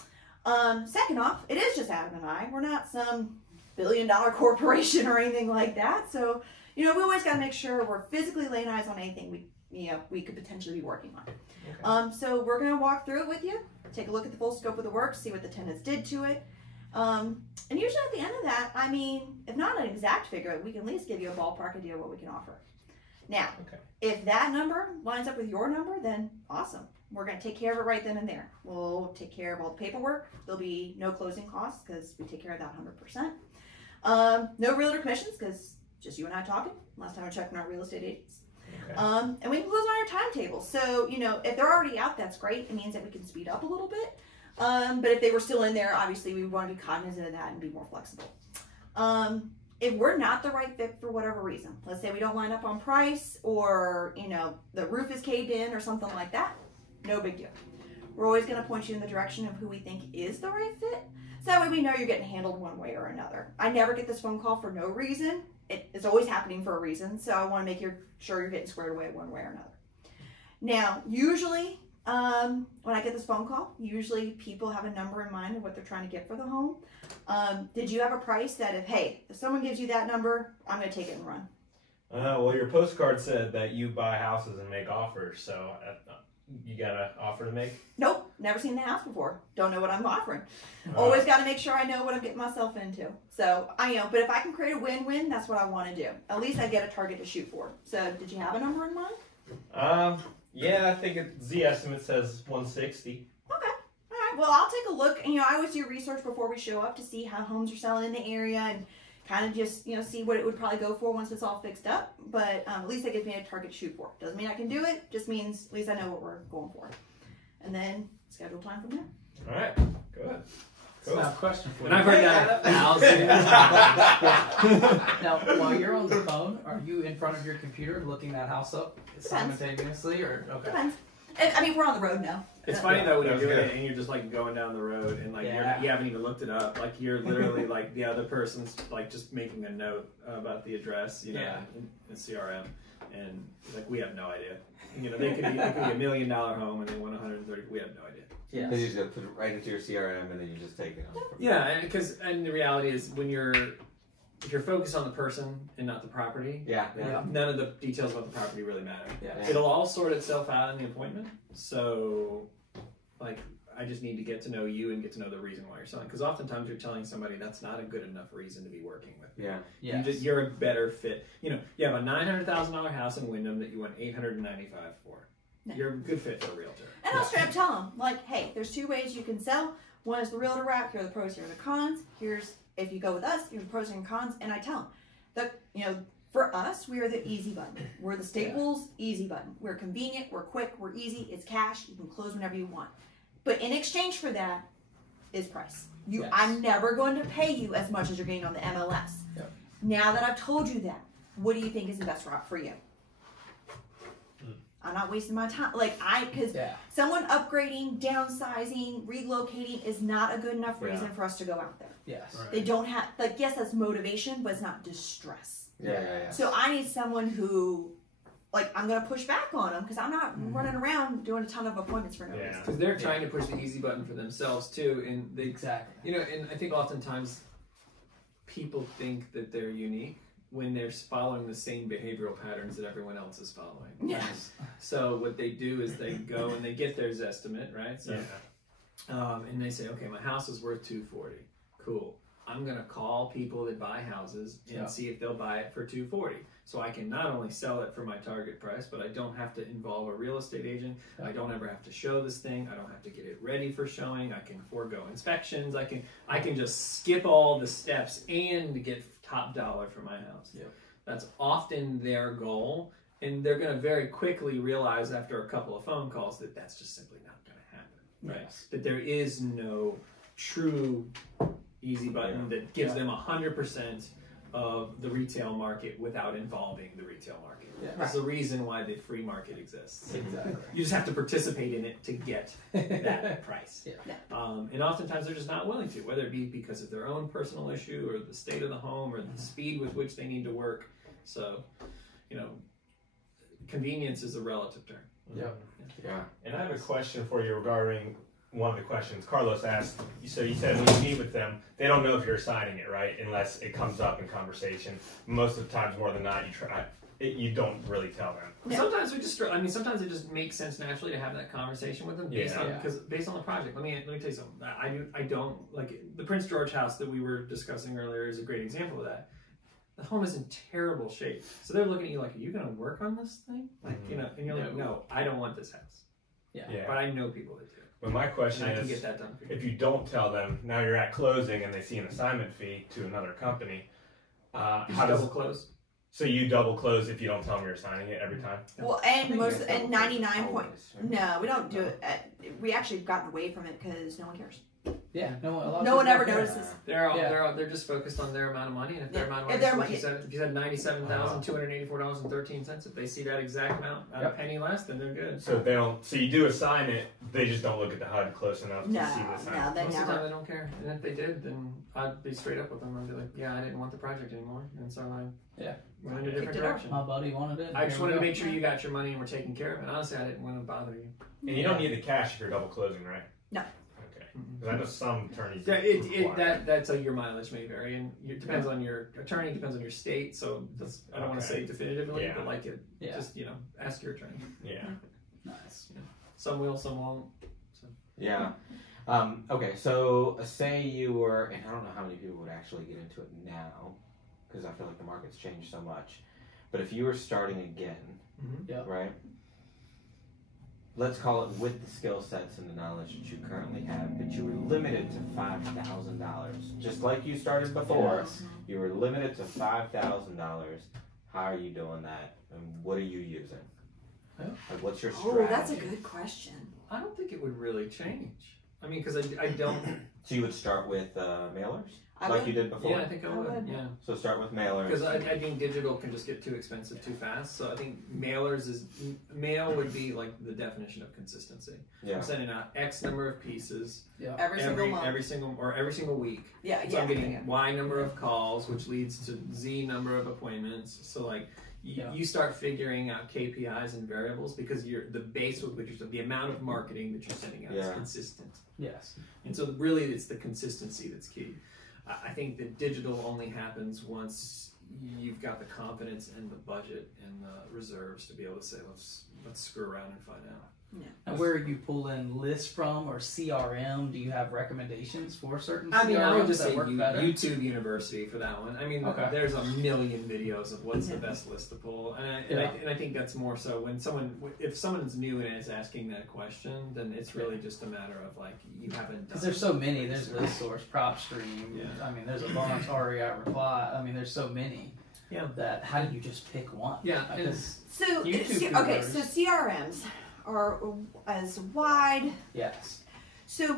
Second off, it is just Adam and I. We're not some billion-dollar corporation or anything like that. So, you know, we always got to make sure we're physically laying eyes on anything we could potentially be working on. Okay. So we're going to walk through it with you, take a look at the full scope of the work, see what the tenants did to it. And usually at the end of that, I mean, if not an exact figure, we can at least give you a ballpark idea of what we can offer. Now, if that number lines up with your number, then awesome. We're going to take care of it right then and there. We'll take care of all the paperwork. There'll be no closing costs because we take care of that 100%. No realtor commissions because just you and I talking. Last time I checked on our real estate agents. Okay. And we can close on our timetable. So, you know, if they're already out, that's great. It means that we can speed up a little bit. But if they were still in there, obviously we want to be cognizant of that and be more flexible. If we're not the right fit for whatever reason, let's say we don't line up on price or, you know, the roof is caved in or something like that, no big deal. We're always going to point you in the direction of who we think is the right fit. So that way we know you're getting handled one way or another. I never get this phone call for no reason. It's always happening for a reason. So I want to make sure you're getting squared away one way or another. Now, usually when I get this phone call, usually people have a number in mind of what they're trying to get for the home. Did you have a price that if someone gives you that number, I'm going to take it and run? Well, your postcard said that you buy houses and make offers, so you got an offer to make? Nope, never seen the house before. Don't know what I'm offering. Always got to make sure I know what I'm getting myself into. So but if I can create a win-win, that's what I want to do. At least I get a target to shoot for. So did you have a number in mind? Yeah, I think Z estimate says 160. Okay. All right. Well, I'll take a look. And, I always do research before we show up to see how homes are selling in the area and kind of just, see what it would probably go for once it's all fixed up. But at least that gives me a target to shoot for. Doesn't mean I can do it. Just means at least I know what we're going for. And then schedule time from there. All right. Good. Cool. Now, question for you. And I've heard that 1,000 times. Now, while you're on the phone, are you in front of your computer looking that house up simultaneously, or okay? Depends. I mean, we're on the road now. It's funny though when you're doing it and you're just like going down the road and like you haven't even looked it up. Like you're literally like the other person's like just making a note about the address, in CRM, and like we have no idea. They could be $1 million home and they want 130. We have no idea. Yeah, because you just got to put it right into your CRM and then you just take it on. Yeah, and the reality is if you're focused on the person and not the property, none of the details about the property really matter. Yeah. It'll all sort itself out in the appointment. So, like, I just need to get to know you and get to know the reason why you're selling. Because oftentimes you're telling somebody that's not a good enough reason to be working with. Yeah. You're a better fit. You have a $900,000 house in Wyndham that you want $895 for. No. You're a good fit for a realtor. And I'll straight up tell them, like, hey, there's 2 ways you can sell. One is the realtor route. Here are the pros, here are the cons. If you go with us, here's the pros and cons. And I tell them that, for us, we are the easy button. We're the Staples easy button. We're convenient, we're quick, we're easy. It's cash. You can close whenever you want. But in exchange for that is price. I'm never going to pay you as much as you're getting on the MLS. Yep. Now that I've told you that, what do you think is the best route for you? I'm not wasting my time. Because someone upgrading, downsizing, relocating is not a good enough reason for us to go out there. Yes. Right. They don't have, yes, that's motivation, but it's not distress. Yeah. So I need someone who, I'm going to push back on them because I'm not running around doing a ton of appointments for no reason. Because they're trying to push the easy button for themselves too. And exactly. And I think oftentimes people think that they're unique when they're following the same behavioral patterns that everyone else is following. Yes. So what they do is they go and they get their estimate, right? So, and they say, okay, my house is worth $240. Cool. I'm gonna call people that buy houses and see if they'll buy it for $240. So I can not only sell it for my target price, but I don't have to involve a real estate agent. I don't ever have to show this thing. I don't have to get it ready for showing. I can forego inspections. I can just skip all the steps and get top dollar for my house. Yep. That's often their goal, and they're going to very quickly realize after a couple of phone calls that that's just simply not going to happen. Right? Yes. That there is no true easy button that gives them 100% of the retail market without involving the retail market. Yeah. That's the reason why the free market exists. Exactly. You just have to participate in it to get that price. Yeah. And oftentimes they're just not willing to, whether it be because of their own personal issue or the state of the home or the speed with which they need to work. So, you know, convenience is a relative term. Yep. Yeah. And I have a question for you regarding one of the questions Carlos asked. So you said when you meet with them, they don't know if you're assigning it, right? Unless it comes up in conversation. Most of the times, more than not, you don't really tell them. Yeah. Sometimes it just makes sense naturally to have that conversation with them based on the project. Let me tell you something. I don't like the Prince George house that we were discussing earlier is a great example of that. The home is in terrible shape, so they're looking at you like, "Are you going to work on this thing?" Like, you know, and you're like, "No, I don't want this house." Yeah. But I know people that do. But my question and I is, can get that done for you. if you don't tell them, now you're at closing and they see an assignment fee to another company, how does double close? So you double close if you don't tell them you're assigning it every time? Well, and 99 points. No, we don't do it. We actually gotten away from it because no one cares. Yeah, no one ever notices. They're just focused on their amount of money, and if their amount of money, if you said $97,284.13, if they see that exact amount at a penny less, then they're good. So they don't. So you do assign it, they just don't look at the HUD close enough to see the assignment. No, they Most never. of the time they don't care, and if they did, then I'd be straight up with them. I'd be like, "Yeah, I didn't want the project anymore," and so I went in a different direction. My buddy wanted it. I just wanted to make sure you got your money and were taken care of, and honestly, I didn't want to bother you. And you don't need the cash if you're double closing, right? No. Because I know some attorneys. That's your mileage may vary, and it depends on your attorney, depends on your state. So I don't want to say definitively, but like just ask your attorney. Yeah. Nice. Some will, some won't. So. Yeah. Okay. So say you were, and I don't know how many people would actually get into it now, because I feel like the market's changed so much. But if you were starting again, right? Let's call it with the skill sets and the knowledge that you currently have, but you were limited to $5,000. Just like you started before, you were limited to $5,000. How are you doing that? And what are you using? Like, what's your strategy? Oh, that's a good question. I don't think it would really change. I mean, because I don't. So you would start with mailers? You did before? Yeah, I think I would. Yeah. So start with mailers. Because I think digital can just get too expensive too fast. So I think mail would be like the definition of consistency. Yeah. I'm sending out X number of pieces. Yeah. Every single month. Every single week. Yeah. So I'm getting Y number of calls, which leads to Z number of appointments. So like you start figuring out KPIs and variables because the base with which the amount of marketing that you're sending out is consistent. Yes. And so really it's the consistency that's key. I think that digital only happens once you've got the confidence and the budget and the reserves to be able to say, let's screw around and find out. Yeah. And where are you pulling lists from, or CRM? Do you have recommendations for certain CRMs? I mean, I would just say better? YouTube University for that one. I mean, there's a million videos of what's the best list to pull, and I think that's more so when if someone's new and is asking that question, then it's really just a matter of like you haven't done. Because there's so many. There's ListSource, PropStream. Yeah. I mean, there's a bunch. REI Reply. I mean, there's so many. Yeah. That how do you just pick one? Yeah. So CRMs are as wide. Yes. So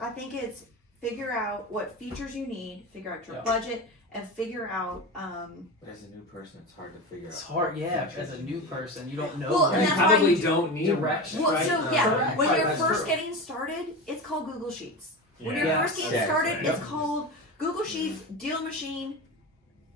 I think it's figure out what features you need, figure out your budget, and figure out. But as a new person, it's hard to figure out. It's hard, as a new person, you don't know. Well, you probably don't need direction. Well, right? so when you're first getting started, it's called Google Sheets. When you're first getting started, it's called Google Sheets, Deal Machine.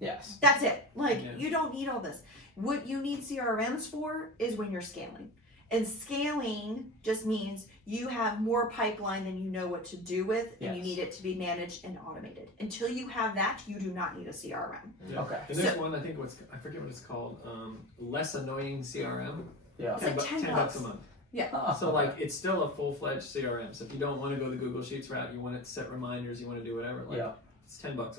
Yes. That's it. You don't need all this. What you need CRMs for is when you're scaling. And scaling just means you have more pipeline than you know what to do with, and you need it to be managed and automated. Until you have that, you do not need a CRM. Yeah. Okay. And there's one, I forget what it's called, less annoying CRM. Yeah. It's like $10 a month. Yeah. So it's still a full-fledged CRM. So if you don't want to go the Google Sheets route, you want to set reminders, you want to do whatever, it's $10 a month.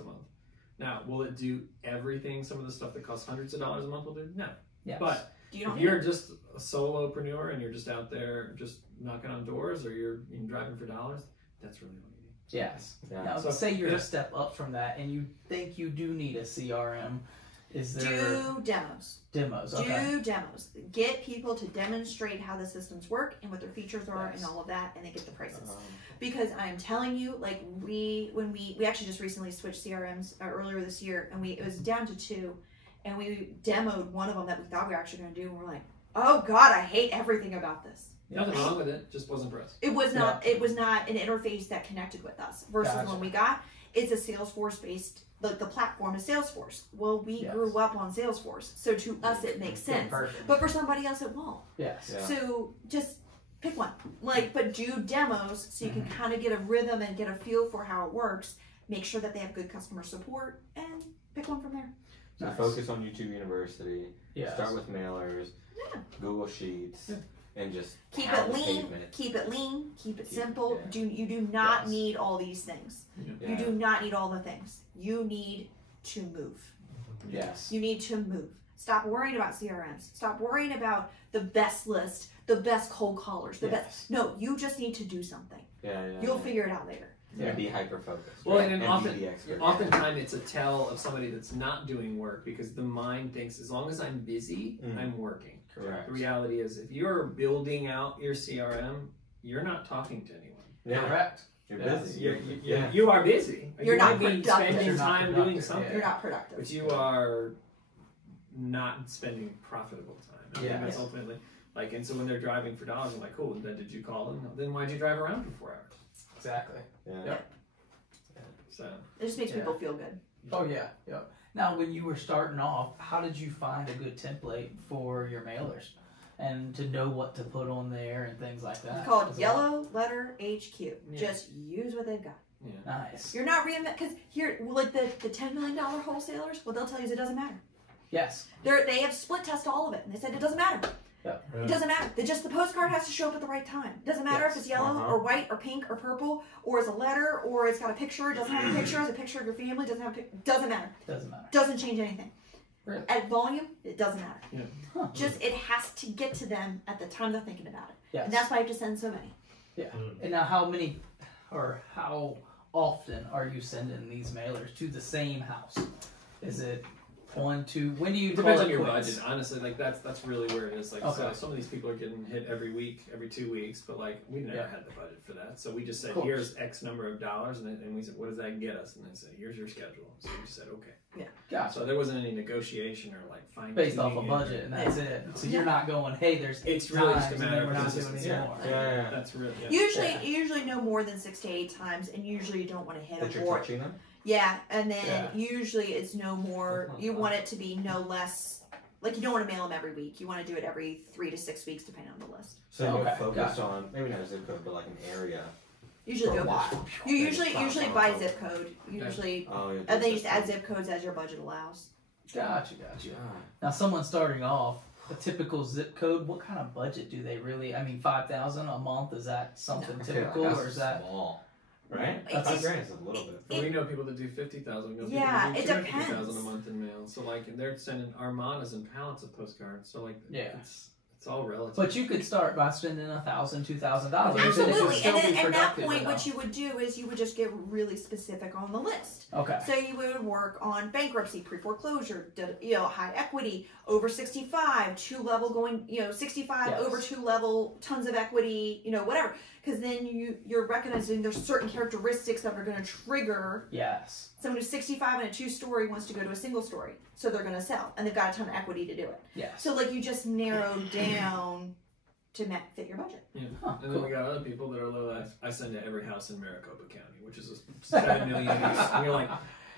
Now, will it do everything? Some of the stuff that costs hundreds of dollars a month will do? No. Yes. But if you're just a solopreneur and you're just out there just knocking on doors, or you're driving for dollars, that's really what you need. Yes. Yeah. Now, so say you're a step up from that and you think you do need a CRM. Is there do demos? Demos. Okay. Do demos. Get people to demonstrate how the systems work and what their features are and all of that, and they get the prices. Because I'm telling you, like we actually just recently switched CRMs earlier this year, and it was down to 2, and we demoed one of them that we thought we were actually going to do, and we're like, oh God, I hate everything about this. Nothing wrong with it, just wasn't for us. It was not. It was not an interface that connected with us. Versus when we got, it's a Salesforce based. The platform is Salesforce. Well, we grew up on Salesforce, so to us it makes sense. But for somebody else, it won't. Yes. Yeah. So just pick one. But do demos so you can kind of get a rhythm and get a feel for how it works. Make sure that they have good customer support, and pick one from there. So focus on YouTube University. Start with mailers. Google Sheets. And just keep it lean, keep it simple. You do not need all these things. You do not need all the things. You need to move. Yes. You need to move. Stop worrying about CRMs. Stop worrying about the best list, the best cold callers, the best. No, you just need to do something. You'll figure it out later. Be hyper focused. Well, and oftentimes it's a tell of somebody that's not doing work, because the mind thinks as long as I'm busy, I'm working. Correct. The reality is, if you're building out your CRM, you're not talking to anyone. Yeah. Correct. You're busy. You are busy. You're not be spending time doing something. You're not productive. But you are not spending profitable time. That's ultimately like. And so when they're driving for dollars, I'm like, cool. Then did you call them? Then why'd you drive around for 4 hours? Exactly. So it just makes people feel good. Oh yeah. Yep. Now, when you were starting off, how did you find a good template for your mailers and to know what to put on there and things like that? It's called Yellow Letter HQ. Just use what they've got. Nice. You're not because here, like the $10 million wholesalers, what they'll tell you is it doesn't matter. Yes. They have split test all of it, and they said it doesn't matter. Yep. It doesn't matter. The postcard has to show up at the right time. It doesn't matter if it's yellow or white or pink or purple, or it's a letter, or it's got a picture. It doesn't have a picture. It's a picture of your family. Doesn't have a picture. Doesn't matter. Doesn't matter. Doesn't change anything. Really? At volume, it doesn't matter. Yeah. Huh. Just it has to get to them at the time they're thinking about it. Yes. And that's why I have to send so many. Yeah. And now, how many or how often are you sending these mailers to the same house? Is it 1, 2? When do you? Depends on your budget, honestly. Like that's really where it is. Like so some of these people are getting hit every week, every 2 weeks, but like we never had the budget for that. So we just said, here's X number of dollars, and we said, what does that get us? And they said, here's your schedule. So we just said, okay. Yeah. Gotcha. So there wasn't any negotiation or like fine based off a budget, and that's it. So you're not going, hey, there's it's really just a and matter then we're of not doing anymore. Yeah. That's really Usually no more than 6 to 8 times, and usually you don't want to hit that a you're board. touching them. Yeah, and then usually it's no more. You want it to be no less. Like you don't want to mail them every week. You want to do it every 3 to 6 weeks, depending on the list. So you're focused on maybe not a zip code, but like an area. Usually go by. You usually by zip code. Usually, and then you just add zip codes as your budget allows. Gotcha. Now, someone starting off, a typical zip code. What kind of budget do they really? I mean, $5,000 a month, is that something typical, or is that small? Right? $5 grand is a little bit. But we know people that do 50,000. Yeah, it depends. 250,000 a month in mail. So like, and they're sending armadas and pallets of postcards. So like, it's all relative. But you could start by spending $1,000, $2,000. Absolutely, and then at that point, what you would do is you would just get really specific on the list. Okay. So you would work on bankruptcy, pre-foreclosure, high equity, over 65, 2-level going, 65 over 2-level, tons of equity, whatever. Because then you're recognizing there's certain characteristics that are going to trigger. Yes. Someone who's 65 and a 2-story wants to go to a single story, so they're going to sell, and they've got a ton of equity to do it. Yes. So like you just narrow down to fit your budget. Yeah. And then we got other people that are low. I send to every house in Maricopa County, which is a 7 million. And you're like,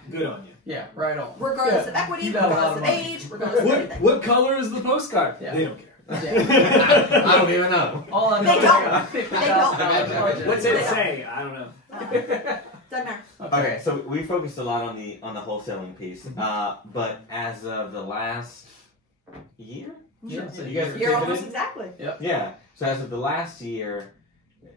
good on you. Yeah, right on. Regardless of equity, regardless of age, regardless of everything. What color is the postcard? Yeah. They don't care. Yeah. I don't even know. All I know they don't. What's it say? I don't know. Doesn't matter. Okay, so we focused a lot on the wholesaling piece, but as of the last year, Sure. You guys You're almost exactly. Yep. Yeah. So as of the last year,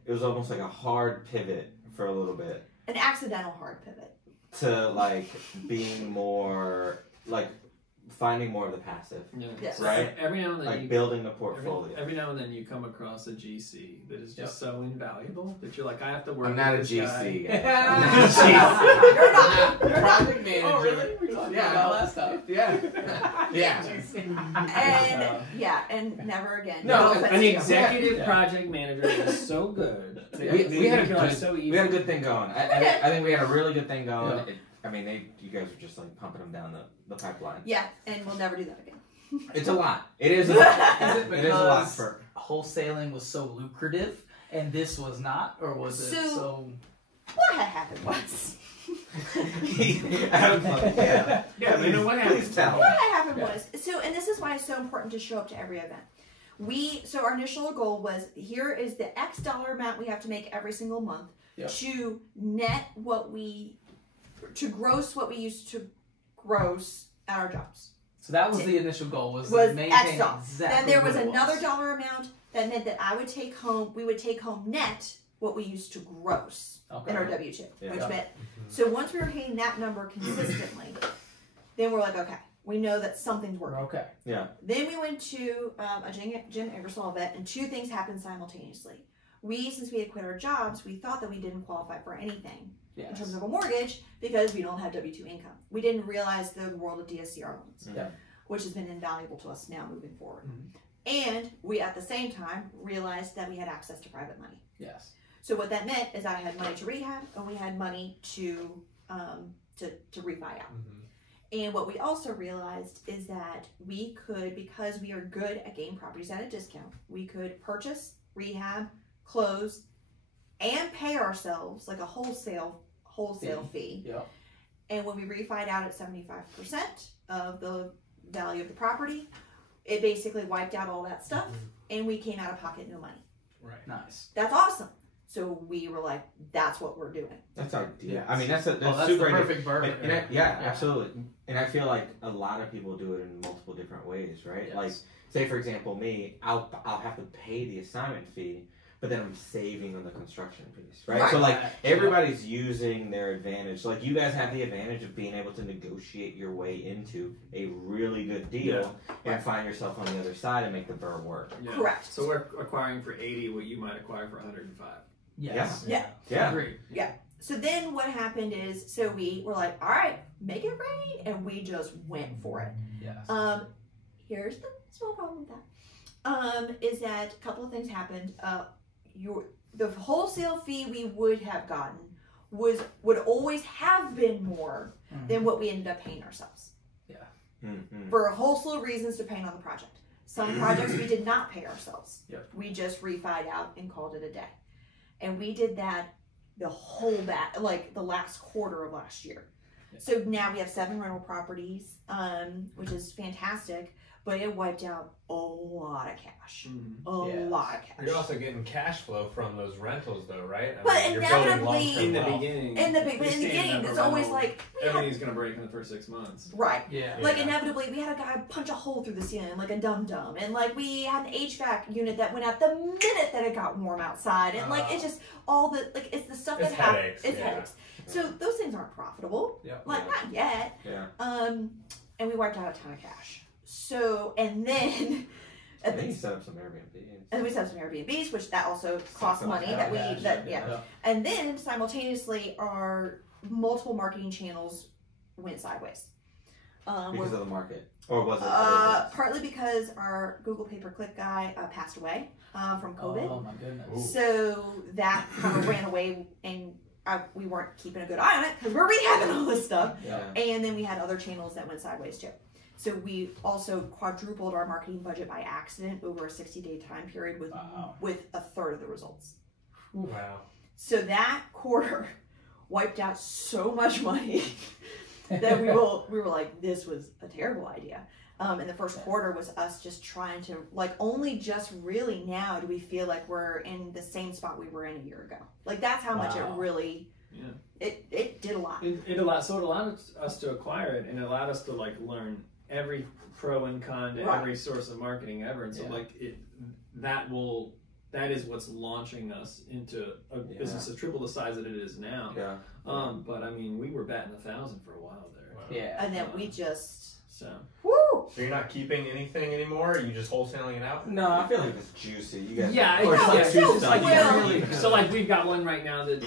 it was almost like a hard pivot for a little bit. An accidental hard pivot. To like being more like finding more of the passive. Yeah. Yes. Right? Every now and then, like building the portfolio. Every now and then you come across a GC that is just so invaluable that you're like, I have to work. I'm not a with this GC. guy. I'm not a GC. You're not. Project manager. Oh, really? We talked about that last time. And never again. No, offense an to you. executive project manager is so good. We had a good, so we had a good thing going. I think we had a really good thing going. Yeah. You guys were just like pumping them down the pipeline. Yeah, and we'll never do that again. It's a lot. It is a lot. Is it It is a lot because for wholesaling was so lucrative and this was not, or was it so? What had happened was. Yeah. Yeah, you know what happened? Please tell. What had happened was, and this is why it's so important to show up to every event. So our initial goal was, here is the X dollar amount we have to make every single month to net to gross what we used to gross at our jobs. So that was the initial goal, was maintain X dollars. exactly. Then there was what it another dollar amount that meant that we would take home net what we used to gross in our W-2, which meant, so once we were hitting that number consistently, then we're like, okay, we know that something's working. Okay. Yeah. Then we went to a Jen Ingersoll event, and two things happened simultaneously. Since we had quit our jobs, we thought that we didn't qualify for anything in terms of a mortgage because we don't have W-2 income. We didn't realize the world of DSCR loans, which has been invaluable to us now moving forward. And we, at the same time, realized that we had access to private money. Yes. So what that meant is I had money to rehab, and we had money to refi out. And what we also realized is that we could, because we are good at getting properties at a discount, we could purchase, rehab, close, and pay ourselves like a wholesale fee. Yep. And when we refied out at 75% of the value of the property, it basically wiped out all that stuff, and we came out of pocket no money. Right. Nice. That's awesome. So we were like, that's what we're doing. That's ideal. Yes. I mean, that's that's super the perfect burger. Absolutely. And I feel like a lot of people do it in multiple different ways, right? Yes. Like, say for example, me, I'll have to pay the assignment fee, but then I'm saving on the construction piece, right? So like everybody's using their advantage. Like you guys have the advantage of being able to negotiate your way into a really good deal and find yourself on the other side and make the burr work. Yeah. Correct. So we're acquiring for 80 what you might acquire for 105. Yes. Yeah. Agreed. Yeah. So then what happened is, so we were like, all right, make it rain, and we just went for it. Yes. Here's the small problem with that. Is that a couple of things happened. The wholesale fee we would have gotten would always have been more than what we ended up paying ourselves. Yeah. For a whole slew of reasons depending on the project. Some projects we did not pay ourselves. Yep. We just refied out and called it a day. And we did that the whole the last quarter of last year. Yep. So now we have 7 rental properties, which is fantastic. But it wiped out a lot of cash. A lot of cash. You're also getting cash flow from those rentals, though, right? But inevitably, in the beginning, it's always like everything's gonna break in the first 6 months. Right. Yeah. Like inevitably, we had a guy punch a hole through the ceiling like a dum-dum, and like we had an HVAC unit that went out the minute that it got warm outside, and like it's just all the it's the stuff that happens. It's headaches. So those things aren't profitable. Like not yet. Yeah. And we wiped out a ton of cash. So, and then you set up some Airbnbs. And we set up some Airbnbs, which that also costs money. And then simultaneously, our multiple marketing channels went sideways. Because of the market, or was it? Partly because our Google pay-per-click guy passed away from COVID. Oh my goodness! So that kind of ran away, and we weren't keeping a good eye on it because we're rehabbing all this stuff. Yeah. And then we had other channels that went sideways too. So we also quadrupled our marketing budget by accident over a 60-day time period with a third of the results. Wow. So that quarter wiped out so much money that we were like, this was a terrible idea. And the first quarter was us just trying to, only just really now do we feel like we're in the same spot we were in a year ago. Like, that's how much it really, it did a lot. It allowed us to acquire it, and it allowed us to, learn every pro and con to every source of marketing ever. And so, that is what's launching us into a business of triple the size that it is now. Yeah. But, I mean, we were batting 1,000 for a while there. Yeah. And then we just... So... Woo! So you're not keeping anything anymore? Are you just wholesaling it out? No, I feel like it's juicy. You guys, So like we've got one right now that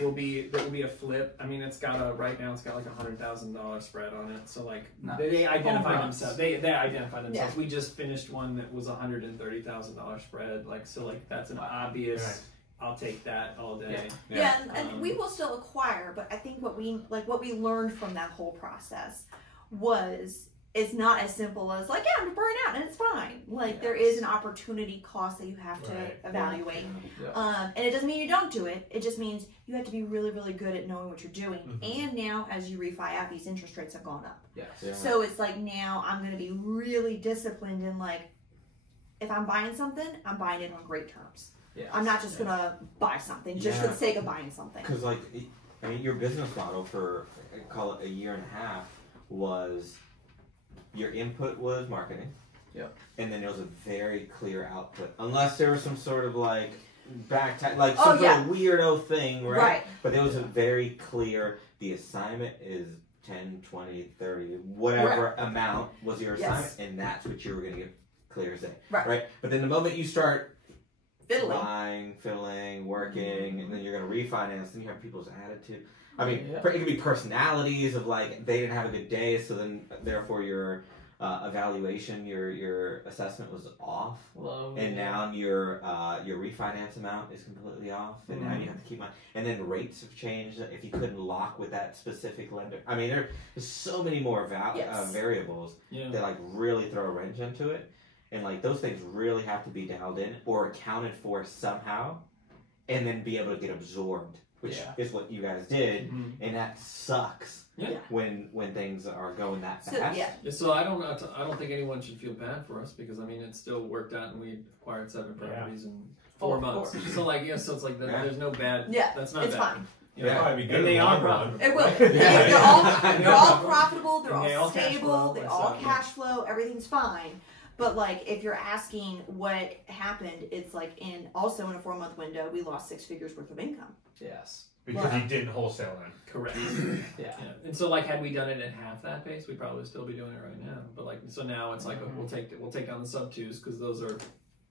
will be a flip. I mean, right now it's got like $100,000 spread on it. So like they identify themselves. They identify themselves. We just finished one that was $130,000 spread. Like so like that's an obvious. Right. I'll take that all day. And we will still acquire, but I think what we learned from that whole process was it's not as simple as like, I'm burning out and it's fine. Like there is an opportunity cost that you have to evaluate. And it doesn't mean you don't do it. It just means you have to be really, really good at knowing what you're doing. And now as you refi out, these interest rates have gone up. So it's like now I'm going to be really disciplined in like, if I'm buying something, I'm buying it on great terms. I'm not just going to buy something just for the sake of buying something. Because like, I mean, your business model for, call it a year and a half, was your input was marketing. And then there was a very clear output. Unless there was some sort of like some sort of weirdo thing, right? But there was a very clear, the assignment is 10, 20, 30, whatever amount was your assignment, and that's what you were going to get clear as day. Right? But then the moment you start fiddling, working, and then you're going to refinance, then you have people's attitude. I mean, it could be personalities of like, they didn't have a good day, so then therefore your evaluation, your assessment was off. And now your refinance amount is completely off, and now you have to keep on. And then rates have changed if you couldn't lock with that specific lender. I mean, there's so many more variables that like really throw a wrench into it. And like those things really have to be dialed in or accounted for somehow, and then be able to get absorbed, which is what you guys did, and that sucks when things are going that fast. So I don't think anyone should feel bad for us because I mean it still worked out and we acquired 7 properties in 4 months. So like so it's like there's no bad. That's not it's bad. Fine. And they are profitable. It will. They're all profitable. They're all stable. They all cash flow. Everything's fine. But like, if you're asking what happened, it's like in a 4-month window, we lost 6 figures worth of income. Because you didn't wholesale them. Correct. And so like, had we done it at half that pace, we'd probably still be doing it right now. But like, so now it's like we'll take down the sub 2s because those are,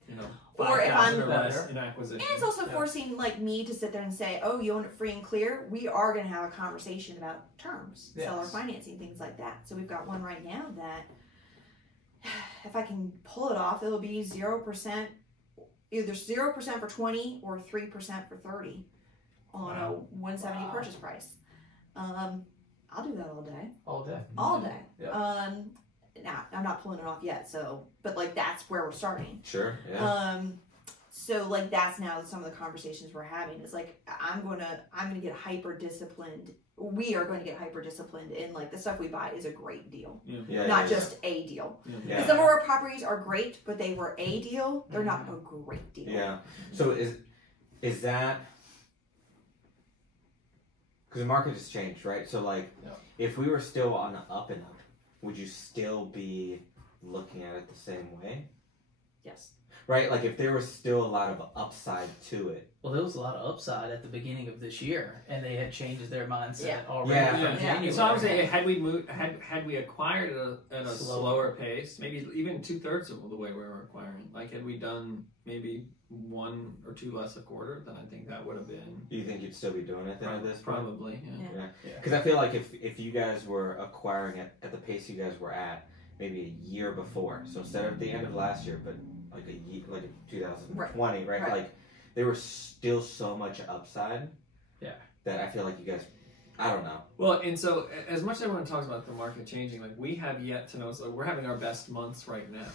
you know, 5,000 or less in acquisition. And it's also forcing like me to sit there and say, oh, you own it free and clear. We are going to have a conversation about terms, seller financing, things like that. So we've got one right now that, if I can pull it off, it'll be 0%, either 0% for 20 or 3% for 30 on a 170 purchase price. I'll do that all day. All day. Now I'm not pulling it off yet, so but like that's where we're starting. So like that's now some of the conversations we're having. It's like I'm gonna get hyper disciplined. We are going to get hyper disciplined in like the stuff we buy is a great deal, not just a deal. Because some of our properties are great, but they were a deal. They're not a great deal. So is that because the market has changed, right? So like if we were still on the up and up, would you still be looking at it the same way? Yes. Right? Like if there was still a lot of upside to it. Well, there was a lot of upside at the beginning of this year, and they had changed their mindset already from January. So I would say, had we acquired at a slower pace, maybe even 2/3 of the way we were acquiring, like had we done maybe 1 or 2 less a quarter, then I think that would have been. Do you think you'd still be doing it then at this point? Probably, Because I feel like if you guys were acquiring at the pace you guys were at, maybe a year before, so instead of the end of last year, but like a year, like 2020, right? Like there was still so much upside. That I feel like you guys, I don't know. Well, and so as much as everyone talks about the market changing, like we have yet to know. So we're having our best months right now.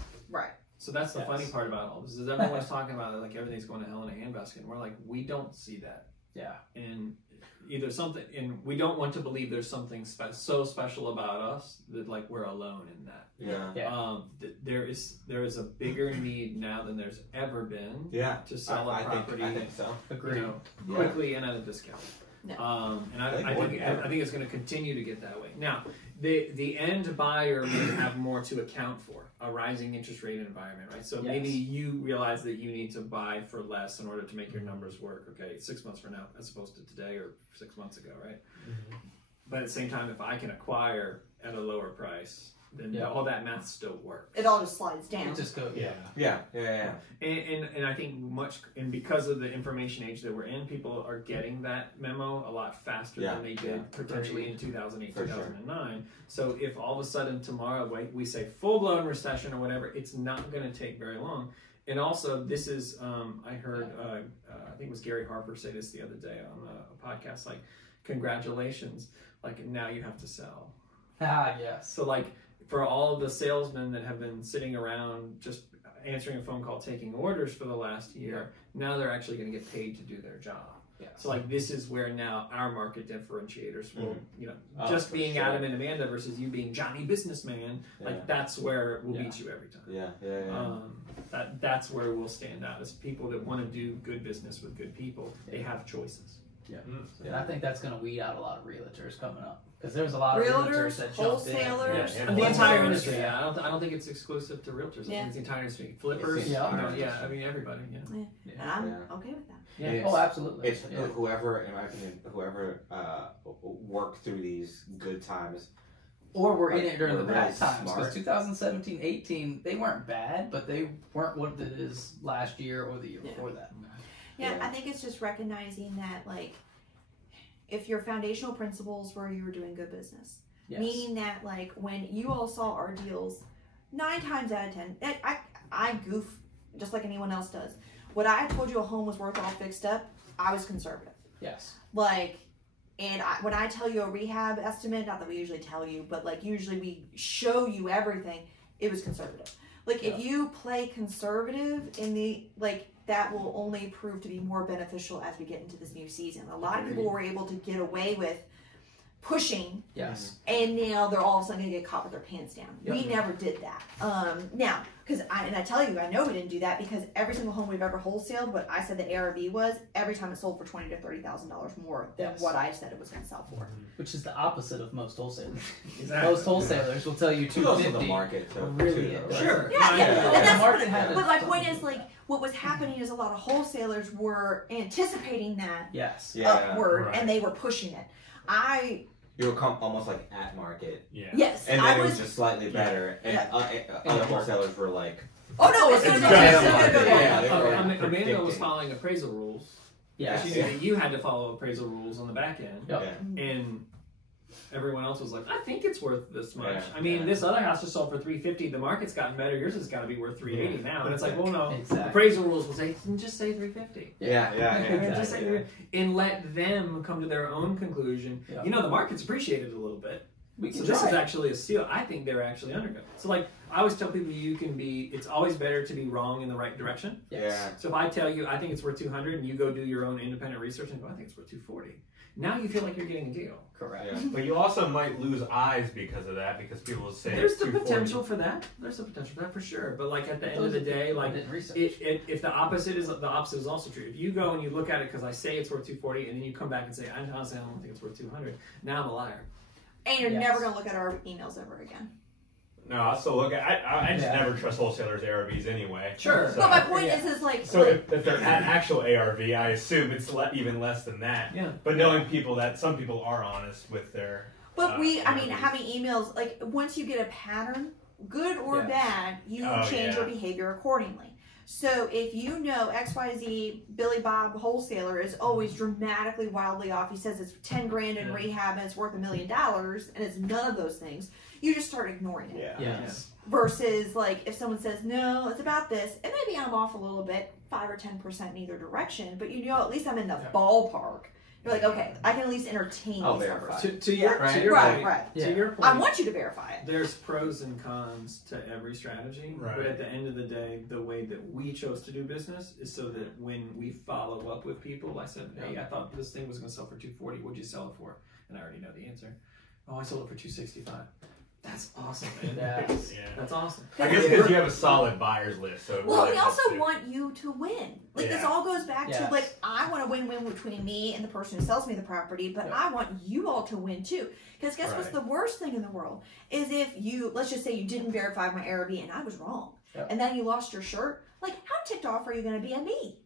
So that's the funny part about all this is everyone's talking about it like everything's going to hell in a handbasket, and we're like, we don't see that. And either something, and we don't want to believe there's something so special about us that like we're alone in that. There is a bigger need now than there's ever been. To sell a property. I think so. Agreed. Quickly and at a discount. And I think it's going to continue to get that way. Now, the end buyer may have more to account for a rising interest rate environment, right? So maybe you realize that you need to buy for less in order to make your numbers work. Okay, 6 months from now, as opposed to today or 6 months ago, right? But at the same time, if I can acquire at a lower price, then all that math still works. It all just slides down. It just goes. Yeah. And I think because of the information age that we're in, people are getting that memo a lot faster than they did potentially in 2008, 2009. Sure. So if all of a sudden tomorrow we say full-blown recession or whatever, it's not going to take very long. And also, this is, I heard, I think it was Gary Harper say this the other day on a podcast, like, congratulations, like, now you have to sell. Yes. So, like, for all of the salesmen that have been sitting around just answering a phone call, taking orders for the last year, now they're actually going to get paid to do their job. Yes. So, like, this is where now our market differentiators will, just being Adam and Amanda versus you being Johnny Businessman, like, that's where we'll beat you every time. That's where we'll stand out as people that want to do good business with good people. They have choices. And I think that's going to weed out a lot of realtors coming up, because there's a lot of realtors that jump in. Wholesalers, the entire industry. I don't think it's exclusive to realtors. I think it's the entire industry. Flippers. I mean everybody. And I'm okay with that. Oh, absolutely. It's whoever, in my opinion, worked through these good times. Or were in it during the bad times, because 2017, 18, they weren't bad, but they weren't what it is last year or the year before that. I think it's just recognizing that, like, if your foundational principles were you were doing good business, meaning that, like, when you all saw our deals, 9 times out of 10, I goof just like anyone else does. What I told you a home was worth all fixed up, I was conservative. Yes. Like, and when I tell you a rehab estimate, not that we usually tell you, but, like, usually we show you everything, it was conservative. Like, if you play conservative in the, like, that will only prove to be more beneficial as we get into this new season. A lot of people were able to get away with pushing. Yes. And now they're all of a sudden going to get caught with their pants down. We never did that. Now, because I tell you, I know we didn't do that, because every single home we've ever wholesaled, what I said the ARV was, every time it sold for $20,000 to $30,000 more than what I said it was going to sell for. Which is the opposite of most wholesalers. Exactly. Most wholesalers will tell you $250. The market, really? Sure. But my point is, like, what was happening is a lot of wholesalers were anticipating that upward, and they were pushing it. You were almost like at market. Yes. And then it was just slightly better. And other wholesalers were like, oh no, it's going to be Amanda was following appraisal rules. Yeah. She knew that you had to follow appraisal rules on the back end. And everyone else was like, I think it's worth this much. I mean, this other house just sold for $350. The market's gotten better. Yours has got to be worth $380 now. And it's like, well, no. Appraisal rules will say, just say $350. Just say $350. And let them come to their own conclusion. You know, the market's appreciated a little bit. So this is actually a steal. I think they're actually undergoing. So, like, I always tell people it's always better to be wrong in the right direction. So if I tell you I think it's worth $200 and you go do your own independent research and go, I think it's worth $240. Now you feel like you're getting a deal. Correct. But you also might lose eyes because of that, because people will say there's the potential for that. There's the potential for that for sure. But, like, at the end of the day, like, if the opposite is also true. If you go and you look at it because I say it's worth $240 and then you come back and say honestly I don't think it's worth $200, now I'm a liar. And you're never going to look at our emails ever again. No, I'll still look at. I just never trust wholesalers' ARVs anyway. Sure. So, but my point is like. So if they're at actual ARV, I assume it's even less than that. Yeah. But knowing people that some people are honest with their. But having emails, like, once you get a pattern, good or bad, you change your behavior accordingly. So if you know XYZ Billy Bob wholesaler is always dramatically wildly off, he says it's 10 grand in rehab and it's worth $1 million, and it's none of those things, you just start ignoring it. Versus, like, if someone says, no, it's about this, and maybe I'm off a little bit, 5 or 10% in either direction, but you know, at least I'm in the ballpark. You're like, okay, I can at least entertain these numbers. To your point, I want you to verify it. There's pros and cons to every strategy, but at the end of the day, the way that we chose to do business is so that when we follow up with people, I said, hey, I thought this thing was going to sell for $240. What'd you sell it for? And I already know the answer. Oh, I sold it for $265. That's awesome, man. That's awesome. I guess because you have a solid buyer's list. So well, we also want you to win. Like, this all goes back to, like, I want a win-win between me and the person who sells me the property, but I want you all to win too. Because guess what's the worst thing in the world? Is if you, let's just say you didn't verify my ARV and I was wrong. And then you lost your shirt. Like, how ticked off are you going to be at me?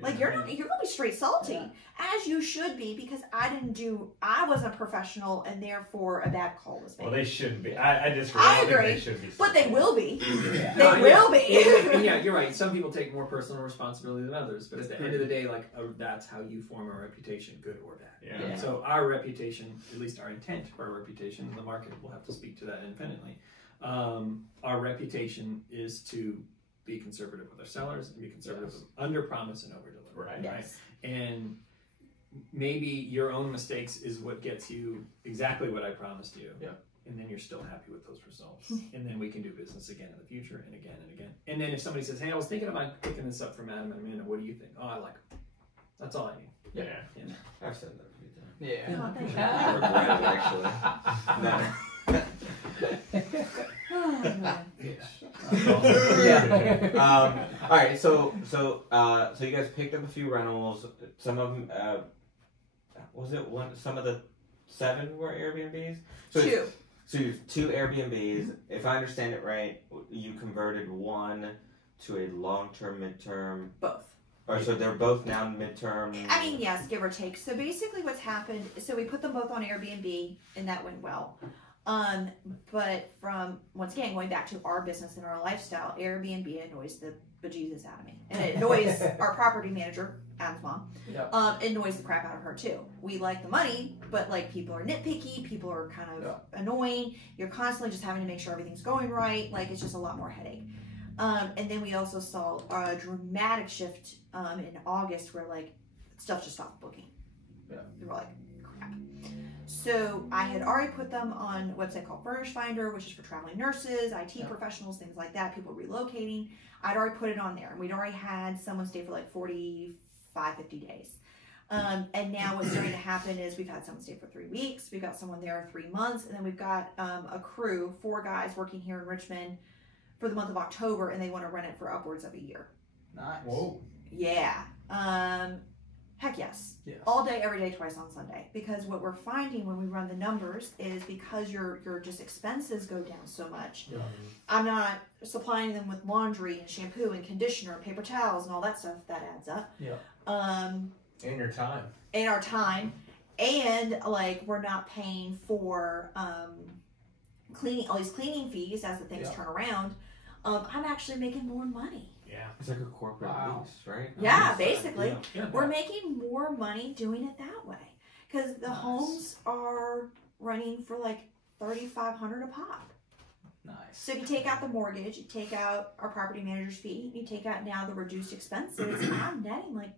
Like you're gonna be straight salty, as you should be, because I wasn't professional, and therefore a bad call was made. Well, they shouldn't be. I disagree. I agree. They should be, but they will be. They will be. And yeah, you're right. Some people take more personal responsibility than others, but at the end of the day, like that's how you form a reputation, good or bad. Yeah. So our reputation, at least our intent for our reputation, the market will have to speak to that independently. Our reputation is to be conservative with our sellers and be conservative with under promise and over deliver. Right. Yes. And maybe your own mistakes is what gets you exactly what I promised you. Yeah. And then you're still happy with those results. And then we can do business again in the future and again and again. And then if somebody says, hey, I was thinking about picking this up from Adam and Amanda, what do you think? Oh, I like them. That's all I need. Yeah. I've said that a few times. Yeah. Oh, thank you. I regret it, actually. No. Oh, man. Yeah. All right, so you guys picked up a few rentals. Some of them, was it one? Some of the 7 were Airbnbs. So 2. So you have 2 Airbnbs. If I understand it right, you converted one to a long-term, mid-term. Both. Or so they're both now mid-term. I mean, yes, give or take. So basically, what's happened? So we put them both on Airbnb, and that went well. But from, once again, going back to our business and our lifestyle, Airbnb annoys the bejesus out of me. And it annoys our property manager, Adam's mom. Yep. It annoys the crap out of her too. We like the money, but like people are nitpicky, people are kind of annoying. You're constantly just having to make sure everything's going right. Like it's just a lot more headache. And then we also saw a dramatic shift in August where like stuff just stopped booking. Yeah. We were like, crap. So I had already put them on a website called Furnish Finder, which is for traveling nurses, IT professionals, things like that, people relocating. I'd already put it on there. And we'd already had someone stay for like 45, 50 days. And now what's starting to happen is we've had someone stay for 3 weeks. We've got someone there 3 months. And then we've got a crew, 4 guys working here in Richmond for the month of October, and they want to rent it for upwards of a year. Nice. Whoa. Yeah. Heck yes. All day, every day, twice on Sunday. Because what we're finding when we run the numbers is because your just expenses go down so much. Yeah. I'm not supplying them with laundry and shampoo and conditioner, paper towels, and all that stuff. That adds up. Yeah. And your time. And our time, and like we're not paying for cleaning, all these cleaning fees as the things turn around. I'm actually making more money. Yeah. It's like a corporate lease, right? Yeah, basically. Yeah. We're making more money doing it that way. Because the homes are running for like $3,500 a pop. Nice. So if you take out the mortgage, you take out our property manager's fee, you take out now the reduced expenses, I'm netting like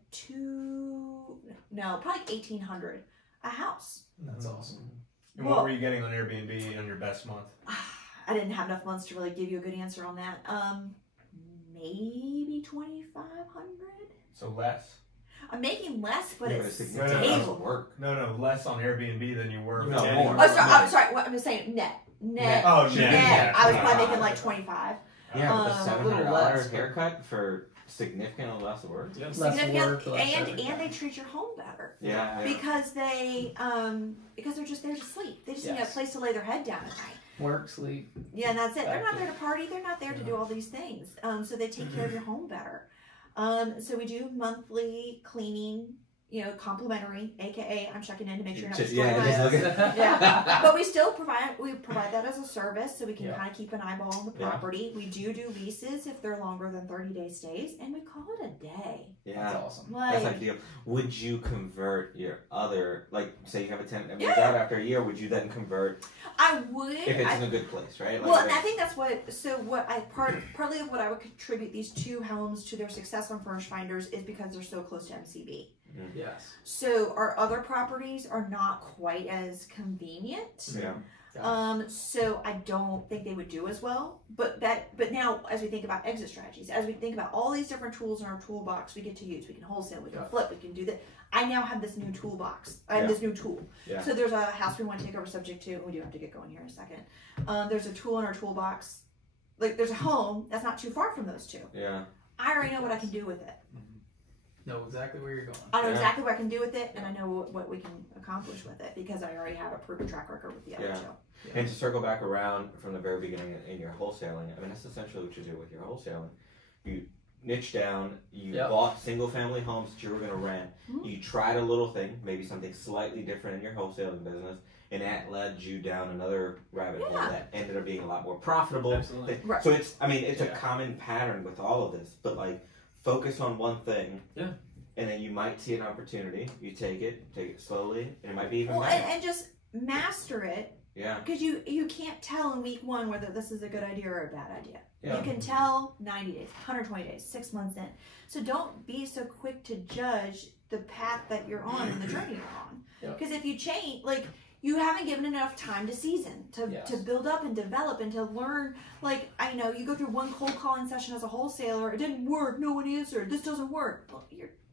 probably $1,800 a house. That's awesome. And what were you getting on Airbnb on your best month? I didn't have enough months to really give you a good answer on that. Maybe $2,500. So less. I'm making less, but it's stable. work. No, less on Airbnb than you were. No, more. Oh, sorry. I'm sorry. What I'm just saying, net. Oh, net. I was probably making like 25. Yeah, but the little $700 less, haircut for significantly less work. Yes. Significant, and they treat your home better. Yeah. Because they're just there to sleep. They just need a place to lay their head down at night. Work, sleep. Yeah, and that's it. They're not there to party. They're not there to do all these things. So they take care of your home better. So we do monthly cleaning, complimentary, aka I'm checking in to make sure you're not destroying yeah. But we still provide that as a service, so we can kind of keep an eyeball on the property. We do leases if they're longer than 30-day stays, and we call it a day. Yeah, that's awesome. That's ideal. Would you convert your other, like, say you have a tenant that moves out after a year? Would you then convert? I would if it's in a good place, right? Like I think that's partly of what I would contribute these 2 homes to their success on Furnish Finders is because they're so close to MCB. Yes. So our other properties are not quite as convenient. Yeah. So I don't think they would do as well. But now as we think about exit strategies, as we think about all these different tools in our toolbox we get to use, we can wholesale, we can flip, we can do that. I now have this new toolbox. I have this new tool. Yeah. So there's a house we want to take over subject to, and we do have to get going here in a second. There's a tool in our toolbox. Like there's a home that's not too far from those 2. Yeah. I already know what I can do with it. Know exactly where you're going. I know exactly what I can do with it, and I know what we can accomplish with it because I already have a proven track record with the other 2. Yeah. And to circle back around from the very beginning in your wholesaling, I mean, that's essentially what you do with your wholesaling. niche down, you Yep. bought single family homes that you were going to rent, you tried a little thing, maybe something slightly different in your wholesaling business, and that led you down another rabbit hole that ended up being a lot more profitable. Absolutely. Right. So it's a common pattern with all of this, but like focus on one thing. Yeah. And then you might see an opportunity. You take it slowly, and it might be even better. And just master it. Yeah. Because you can't tell in week one whether this is a good idea or a bad idea. Yeah. You can tell 90 days, 120 days, 6 months in. So don't be so quick to judge the path that you're on and the journey you're on. Because if you change, like, you haven't given enough time to season, to build up and develop and to learn. Like, I know you go through one cold calling session as a wholesaler, it didn't work, no one answered, this doesn't work. Well,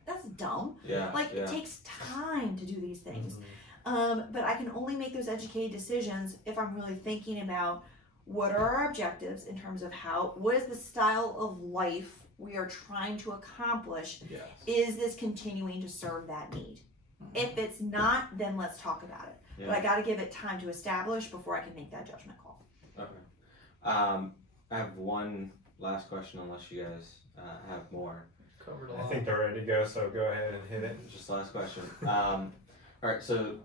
that's dumb. Yeah. It takes time to do these things. But I can only make those educated decisions if I'm really thinking about what are our objectives in terms of what is the style of life we are trying to accomplish? Yes. Is this continuing to serve that need? If it's not, then let's talk about it. Yeah. But I got to give it time to establish before I can make that judgment call. Okay. I have one last question, unless you guys have more. Covered a lot. I think they're ready to go, so go ahead and hit it. Just last question. All right, so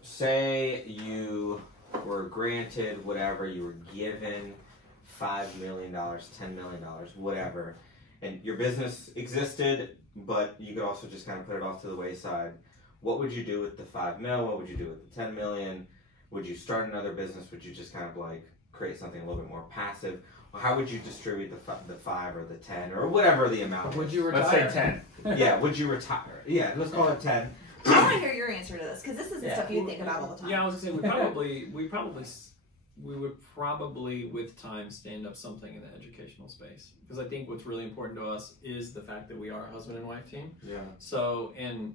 say you were granted whatever, you were given $5 million, $10 million, whatever, and your business existed, but you could also just kind of put it off to the wayside. What would you do with the $5 million? What would you do with the $10 million? Would you start another business? Would you just kind of like create something a little bit more passive? Or how would you distribute the 5 or the 10 or whatever the amount? Would you retire? Let's say 10. Yeah, would you retire? Yeah, let's call it 10. I want to hear your answer to this because this is the stuff you think about all the time. Yeah, I was gonna say we would probably with time stand up something in the educational space, because I think what's really important to us is the fact that we are a husband and wife team. Yeah. So, and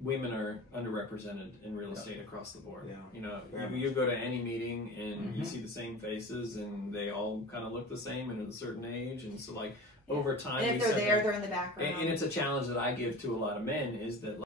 women are underrepresented in real estate across the board. Yeah. You know, you go to any meeting and you see the same faces and they all kind of look the same and at a certain age, and so like over time, and if they're there, they're in the background. And it's a challenge that I give to a lot of men is that